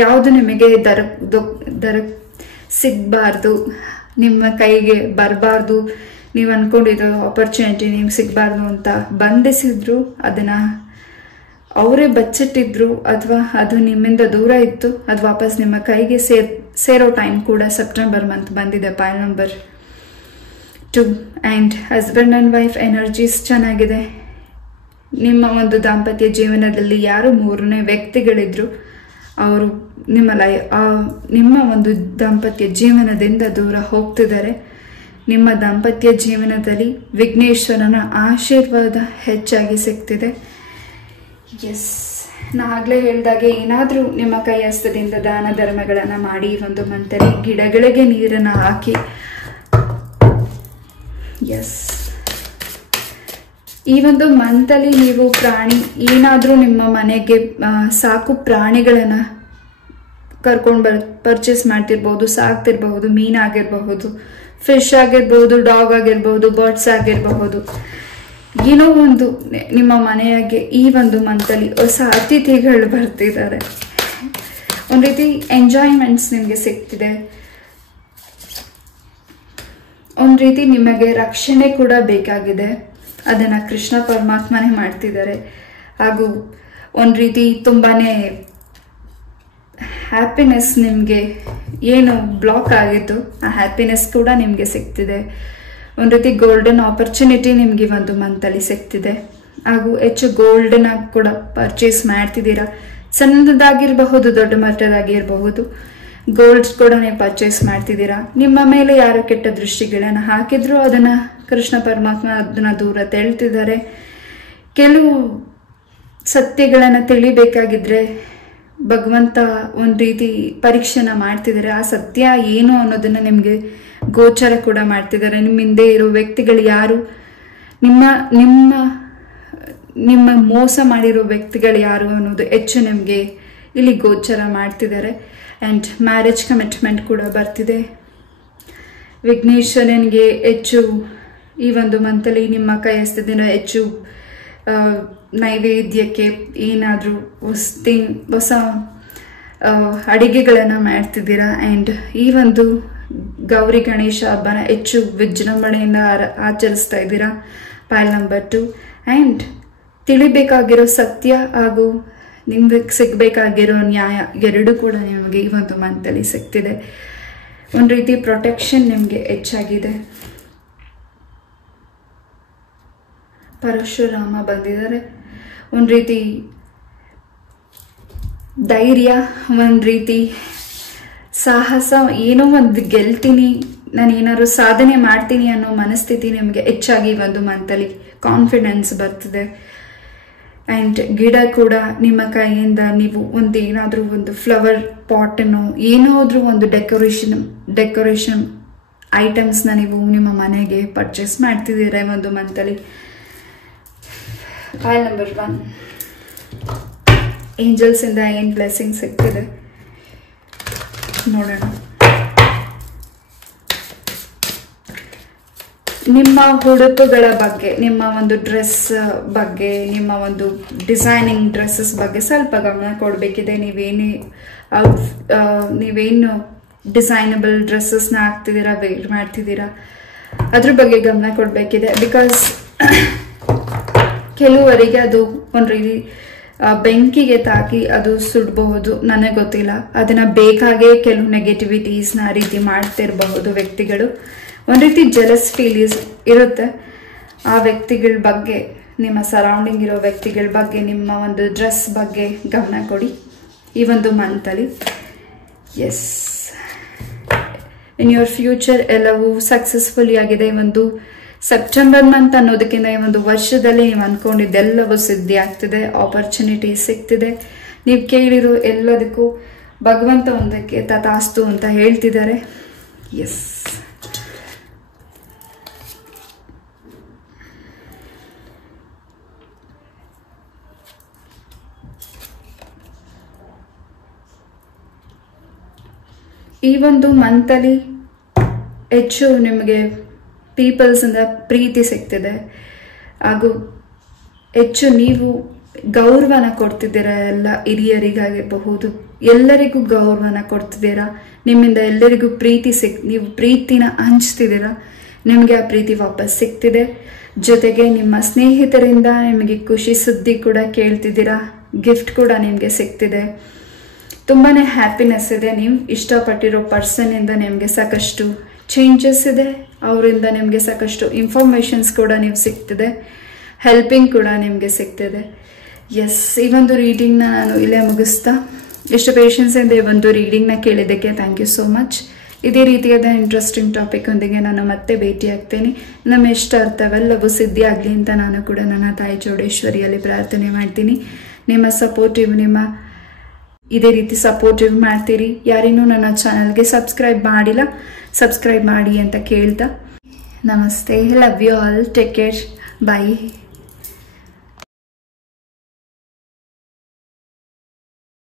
ಯಾವುದು ನಿಮಗೆ ದರ ಸಿಗಬಾರ್ದು, ನಿಮ್ಮ ಕೈಗೆ ಬರಬಾರ್ದು, ನೀವು ಅಂದ್ಕೊಂಡಿರೋ ಆಪರ್ಚುನಿಟಿ ನಿಮ್ಗೆ ಸಿಗಬಾರ್ದು ಅಂತ ಬಂಧಿಸಿದ್ರು, ಅದನ್ನು ಅವರೇ ಬಚ್ಚಿಟ್ಟಿದ್ರು, ಅಥವಾ ಅದು ನಿಮ್ಮಿಂದ ದೂರ ಇತ್ತು, ಅದು ವಾಪಸ್ ನಿಮ್ಮ ಕೈಗೆ ಸೇರೋ ಟೈಮ್ ಕೂಡ ಸೆಪ್ಟೆಂಬರ್ ಮಂತ್ ಬಂದಿದೆ. ಪೈಲ್ number 2. And husband and wife energies ಚೆನ್ನಾಗಿದೆ. ನಿಮ್ಮ ಒಂದು ದಾಂಪತ್ಯ ಜೀವನದಲ್ಲಿ ಯಾರು ಮೂರನೇ ವ್ಯಕ್ತಿಗಳಿದ್ರು ಅವರು ನಿಮ್ಮ ಒಂದು ದಾಂಪತ್ಯ ಜೀವನದಿಂದ ದೂರ ಹೋಗ್ತಿದ್ದಾರೆ. ನಿಮ್ಮ ದಾಂಪತ್ಯ ಜೀವನದಲ್ಲಿ ವಿಘ್ನೇಶ್ವರನ ಆಶೀರ್ವಾದ ಹೆಚ್ಚಾಗಿ ಸಿಗ್ತಿದೆ. ಎಸ್, ನಾಗಲೇ ಹೇಳಿದಾಗೆ ಏನಾದರೂ ನಿಮ್ಮ ಕೈ ಹಸ್ತದಿಂದ ದಾನ ಧರ್ಮಗಳನ್ನು ಮಾಡಿ ಒಂದು ಮಂತಲ್ಲಿ ಗಿಡಗಳಿಗೆ ನೀರನ್ನು ಹಾಕಿ. ಎಸ್, ಈ ಒಂದು ಮಂತಲ್ಲಿ ನೀವು ಪ್ರಾಣಿ ಏನಾದರೂ ನಿಮ್ಮ ಮನೆಗೆ ಸಾಕು ಪ್ರಾಣಿಗಳನ್ನು ಕರ್ಕೊಂಡು ಪರ್ಚೇಸ್ ಮಾಡ್ತಿರ್ಬಹುದು, ಸಾಕ್ತಿರ್ಬಹುದು, ಮೀನಾಗಿರ್ಬಹುದು, ಫಿಶ್ ಆಗಿರ್ಬಹುದು, ಡಾಗ್ ಆಗಿರ್ಬಹುದು, ಬರ್ಡ್ಸ್ ಆಗಿರಬಹುದು. ಏನೋ ಒಂದು ನಿಮ್ಮ ಮನೆಯಾಗೆ ಈ ಒಂದು ಮಂತಲ್ಲಿ ಹೊಸ ಅತಿಥಿಗಳು ಬರ್ತಿದ್ದಾರೆ. ಒಂದು ರೀತಿ ಎಂಜಾಯ್ಮೆಂಟ್ಸ್ ನಿಮಗೆ ಸಿಗ್ತಿದೆ. ಒಂದು ರೀತಿ ನಿಮಗೆ ರಕ್ಷಣೆ ಕೂಡ ಬೇಕಾಗಿದೆ, ಅದನ್ನು ಕೃಷ್ಣ ಪರಮಾತ್ಮನೇ ಮಾಡ್ತಿದ್ದಾರೆ. ಹಾಗೂ ಒಂದು ರೀತಿ ತುಂಬಾನೇ ಹ್ಯಾಪಿನೆಸ್, ನಿಮಗೆ ಏನು ಬ್ಲಾಕ್ ಆಗಿತ್ತು ಆ ಹ್ಯಾಪಿನೆಸ್ ಕೂಡ ನಿಮಗೆ ಸಿಗ್ತಿದೆ. ಒಂದು ರೀತಿ ಗೋಲ್ಡನ್ ಆಪರ್ಚುನಿಟಿ ನಿಮಗೆ ಒಂದು ಮಂತಲ್ಲಿ ಸಿಗ್ತಿದೆ. ಹಾಗೂ ಹೆಚ್ಚು ಗೋಲ್ಡನ್ನ ಕೂಡ ಪರ್ಚೇಸ್ ಮಾಡ್ತಿದ್ದೀರಾ. ಸಣ್ಣದಾಗಿರಬಹುದು, ದೊಡ್ಡ ಮಟ್ಟದಾಗಿರಬಹುದು, ಗೋಲ್ಡ್ಸ್ ಕೂಡ ನೀವು ಪರ್ಚೇಸ್ ಮಾಡ್ತಿದ್ದೀರಾ. ನಿಮ್ಮ ಮೇಲೆ ಯಾರು ಕೆಟ್ಟ ದೃಷ್ಟಿಗಳನ್ನು ಹಾಕಿದ್ರು ಅದನ್ನು ಕೃಷ್ಣ ಪರಮಾತ್ಮ ಅದನ್ನು ದೂರ ತಳ್ತಿದ್ದಾರೆ. ಕೆಲವು ಸತ್ಯಗಳನ್ನು ತಿಳಿಬೇಕಾಗಿದ್ರೆ ಭಗವಂತ ಒಂದು ರೀತಿ ಪರೀಕ್ಷೆನ ಮಾಡ್ತಿದ್ದಾರೆ. ಆ ಸತ್ಯ ಏನು ಅನ್ನೋದನ್ನ ನಿಮಗೆ ಗೋಚರ ಕೂಡ ಮಾಡ್ತಿದ್ದಾರೆ. ನಿಮ್ಮ ಹಿಂದೆ ಇರೋ ವ್ಯಕ್ತಿಗಳು ಯಾರು, ನಿಮ್ಮ ನಿಮ್ಮ ನಿಮ್ಮ ಮೋಸ ಮಾಡಿರೋ ವ್ಯಕ್ತಿಗಳು ಯಾರು ಅನ್ನೋದು ಹೆಚ್ಚು ನಿಮಗೆ ಇಲ್ಲಿ ಗೋಚರ ಮಾಡ್ತಿದ್ದಾರೆ. ಆ್ಯಂಡ್ ಮ್ಯಾರೇಜ್ ಕಮಿಟ್ಮೆಂಟ್ ಕೂಡ ಬರ್ತಿದೆ. ವಿಘ್ನೇಶ್ವರನಿಗೆ ಹೆಚ್ಚು ಈ ಒಂದು ಮಂತಲ್ಲಿ ನಿಮ್ಮ ಕೈಯಸ್ತಿನ ಹೆಚ್ಚು ನೈವೇದ್ಯಕ್ಕೆ ಏನಾದರೂ ಹೊಸ ಅಡಿಗೆಗಳನ್ನು ಮಾಡ್ತಿದ್ದೀರಾ. ಆ್ಯಂಡ್ ಈ ಒಂದು ಗೌರಿ ಗಣೇಶ ಹಬ್ಬನ ಹೆಚ್ಚು ವಿಜೃಂಭಣೆಯಿಂದ ಆಚರಿಸ್ತಾ ಇದ್ದೀರಾ. ಪೈಲ್ ನಂಬರ್ 2. ಆ್ಯಂಡ್ ತಿಳಿಬೇಕಾಗಿರೋ ಸತ್ಯ ಹಾಗೂ ನಿಮಗೆ ಸಿಗಬೇಕಾಗಿರೋ ನ್ಯಾಯ ಎರಡೂ ಕೂಡ ನಿಮಗೆ ಈ ಒಂದು ಮಂತಲ್ಲಿ ಸಿಗ್ತಿದೆ. ಒಂದು ರೀತಿ ಪ್ರೊಟೆಕ್ಷನ್ ನಿಮಗೆ ಹೆಚ್ಚಾಗಿದೆ. ಪರಶುರಾಮ ಬಂದಿದ್ದಾರೆ. ಒಂದು ರೀತಿ ಧೈರ್ಯ, ಒಂದು ರೀತಿ ಸಾಹಸ, ಏನೋ ಒಂದು ಗೆಲ್ತೀನಿ, ನಾನು ಏನಾದ್ರು ಸಾಧನೆ ಮಾಡ್ತೀನಿ ಅನ್ನೋ ಮನಸ್ಥಿತಿ ನಿಮಗೆ ಹೆಚ್ಚಾಗಿ ಒಂದು ಮಂತಲ್ಲಿ ಕಾನ್ಫಿಡೆನ್ಸ್ ಬರ್ತಿದೆ. ಆ್ಯಂಡ್ ಗಿಡ ಕೂಡ ನಿಮ್ಮ ಕೈಯಿಂದ ನೀವು ಒಂದು ಏನಾದರೂ ಒಂದು ಫ್ಲವರ್ ಪಾಟನ್ನು ಏನಾದರೂ ಒಂದು ಡೆಕೋರೇಷನ್ ಐಟಮ್ಸ್ನ ನೀವು ನಿಮ್ಮ ಮನೆಗೆ ಪರ್ಚೇಸ್ ಮಾಡ್ತಿದ್ದೀರಾ ಒಂದು ಮಂತಲ್ಲಿ. File number 1. ಏಂಜಲ್ಸಿಂದ ಏನು ಬ್ಲೆಸ್ಸಿಂಗ್ ಸಿಗ್ತಿದೆ ನೋಡೋಣ. ನಿಮ್ಮ ಉಡುಪುಗಳ ಬಗ್ಗೆ, ನಿಮ್ಮ ಒಂದು ಡ್ರೆಸ್ ಬಗ್ಗೆ, ನಿಮ್ಮ ಒಂದು ಡಿಸೈನಿಂಗ್ ಡ್ರೆಸ್ಸಸ್ ಬಗ್ಗೆ ಸ್ವಲ್ಪ ಗಮನ ಕೊಡಬೇಕಿದೆ. ನೀವೇನು ಡಿಸೈನಬಲ್ ಡ್ರೆಸ್ಸಸ್ನ ಹಾಕ್ತಿದ್ದೀರಾ, ವೇರ್ ಮಾಡ್ತಿದ್ದೀರಾ, ಅದ್ರ ಬಗ್ಗೆ ಗಮನ ಕೊಡಬೇಕಿದೆ. ಬಿಕಾಸ್ ಕೆಲವರಿಗೆ ಅದು ಒಂದು ರೀತಿ ಬೆಂಕಿಗೆ ತಾಕಿ ಅದು ಸುಡಬಹುದು, ನನಗೆ ಗೊತ್ತಿಲ್ಲ. ಅದನ್ನ ಬೇಕಾಗೇ ಕೆಲವು ನೆಗೆಟಿವಿಟೀಸ್ನ ರೀತಿ ಮಾಡ್ತಿರಬಹುದು ವ್ಯಕ್ತಿಗಳು. ಒಂದು ರೀತಿ ಜೆಲಸ್ ಫೀಲ್ ಇರುತ್ತೆ ಆ ವ್ಯಕ್ತಿಗಳ ಬಗ್ಗೆ. ನಿಮ್ಮ ಸರೌಂಡಿಂಗ್ ಇರೋ ವ್ಯಕ್ತಿಗಳ ಬಗ್ಗೆ, ನಿಮ್ಮ ಒಂದು ಡ್ರೆಸ್ ಬಗ್ಗೆ ಗಮನ ಕೊಡಿ ಈ ಒಂದು ಮಂತಲ್ಲಿ. ಎಸ್, ಇನ್ ಯುವರ್ ಫ್ಯೂಚರ್ ಎಲ್ಲವೂ ಸಕ್ಸಸ್ಫುಲಿ ಆಗಿದೆ. ಒಂದು ಸೆಪ್ಟೆಂಬರ್ ಮಂತ್ ಅನ್ನೋದಕ್ಕಿಂತ ಈ ಒಂದು ವರ್ಷದಲ್ಲಿ ನೀವು ಅಂದ್ಕೊಂಡಿದ್ದೆಲ್ಲವೂ ಸಿದ್ಧಿ ಆಗ್ತಿದೆ. ಆಪರ್ಚುನಿಟಿ ಸಿಗ್ತಿದೆ. ನೀವು ಕೇಳಿರೋ ಎಲ್ಲದಕ್ಕೂ ಭಗವಂತ ಒಂದಕ್ಕೆ ತಥಾಸ್ತು ಅಂತ ಹೇಳ್ತಿದ್ದಾರೆ. ಎಸ್, ಈ ಒಂದು ಮಂತಲ್ಲಿ ಹೆಚ್ಚು ನಿಮಗೆ ಪೀಪಲ್ಸಿಂದ ಪ್ರೀತಿ ಸಿಗ್ತಿದೆ. ಹಾಗೂ ಹೆಚ್ಚು ನೀವು ಗೌರವನ ಕೊಡ್ತಿದ್ದೀರಾ. ಎಲ್ಲ ಹಿರಿಯರಿಗಾಗಿರಬಹುದು, ಎಲ್ಲರಿಗೂ ಗೌರವನ ಕೊಡ್ತಿದ್ದೀರಾ. ನಿಮ್ಮಿಂದ ಎಲ್ಲರಿಗೂ ನೀವು ಪ್ರೀತಿನ ಹಂಚ್ತಿದ್ದೀರಾ. ನಿಮಗೆ ಆ ಪ್ರೀತಿ ವಾಪಸ್ ಸಿಗ್ತಿದೆ. ಜೊತೆಗೆ ನಿಮ್ಮ ಸ್ನೇಹಿತರಿಂದ ನಿಮಗೆ ಖುಷಿ ಸುದ್ದಿ ಕೂಡ ಕೇಳ್ತಿದ್ದೀರಾ. ಗಿಫ್ಟ್ ಕೂಡ ನಿಮಗೆ ಸಿಗ್ತಿದೆ. ತುಂಬಾ ಹ್ಯಾಪಿನೆಸ್ ಇದೆ. ನೀವು ಇಷ್ಟಪಟ್ಟಿರೋ ಪರ್ಸನ್ನಿಂದ ನಿಮಗೆ ಸಾಕಷ್ಟು ಚೇಂಜಸ್ ಇದೆ. ಅವರಿಂದ ನಿಮಗೆ ಸಾಕಷ್ಟು ಇನ್ಫಾರ್ಮೇಷನ್ಸ್ ಕೂಡ ನೀವು ಸಿಗ್ತಿದೆ. ಹೆಲ್ಪಿಂಗ್ ಕೂಡ ನಿಮಗೆ ಸಿಗ್ತಿದೆ. ಎಸ್, ಈ ಒಂದು ರೀಡಿಂಗ್ನ ನಾನು ಇಲ್ಲೇ ಮುಗಿಸ್ತಾ, ಎಷ್ಟು ಪೇಷನ್ಸಿಂದ ಈ ಒಂದು ರೀಡಿಂಗ್ನ ಕೇಳಿದ್ದಕ್ಕೆ ಥ್ಯಾಂಕ್ ಯು ಸೋ ಮಚ್. ಇದೇ ರೀತಿಯಾದ ಇಂಟ್ರೆಸ್ಟಿಂಗ್ ಟಾಪಿಕ್ ಒಂದಿಗೆ ನಾನು ಮತ್ತೆ ಭೇಟಿ ಆಗ್ತೇನೆ. ನಮ್ಮ ಇಷ್ಟ ಅರ್ಥವೆಲ್ಲವೂ ಸಿದ್ಧಿ ಆಗಲಿ ಅಂತ ನಾನು ಕೂಡ ನನ್ನ ತಾಯಿ ಚೌಡೇಶ್ವರಿಯಲ್ಲಿ ಪ್ರಾರ್ಥನೆ ಮಾಡ್ತೀನಿ. ನಿಮ್ಮ ಸಪೋರ್ಟಿವ್, ಇದೇ ರೀತಿ ಸಪೋರ್ಟಿವ್ ಮಾಡ್ತೀರಿ. ಯಾರೇನೂ ನನ್ನ ಚಾನಲ್ಗೆ ಸಬ್ಸ್ಕ್ರೈಬ್ ಮಾಡಿಲ್ಲ, ಸಬ್ಸ್ಕ್ರೈಬ್ ಮಾಡಿ ಅಂತ ಕೇಳ್ತಾ, ನಮಸ್ತೆ. Love you all. Take care. Bye.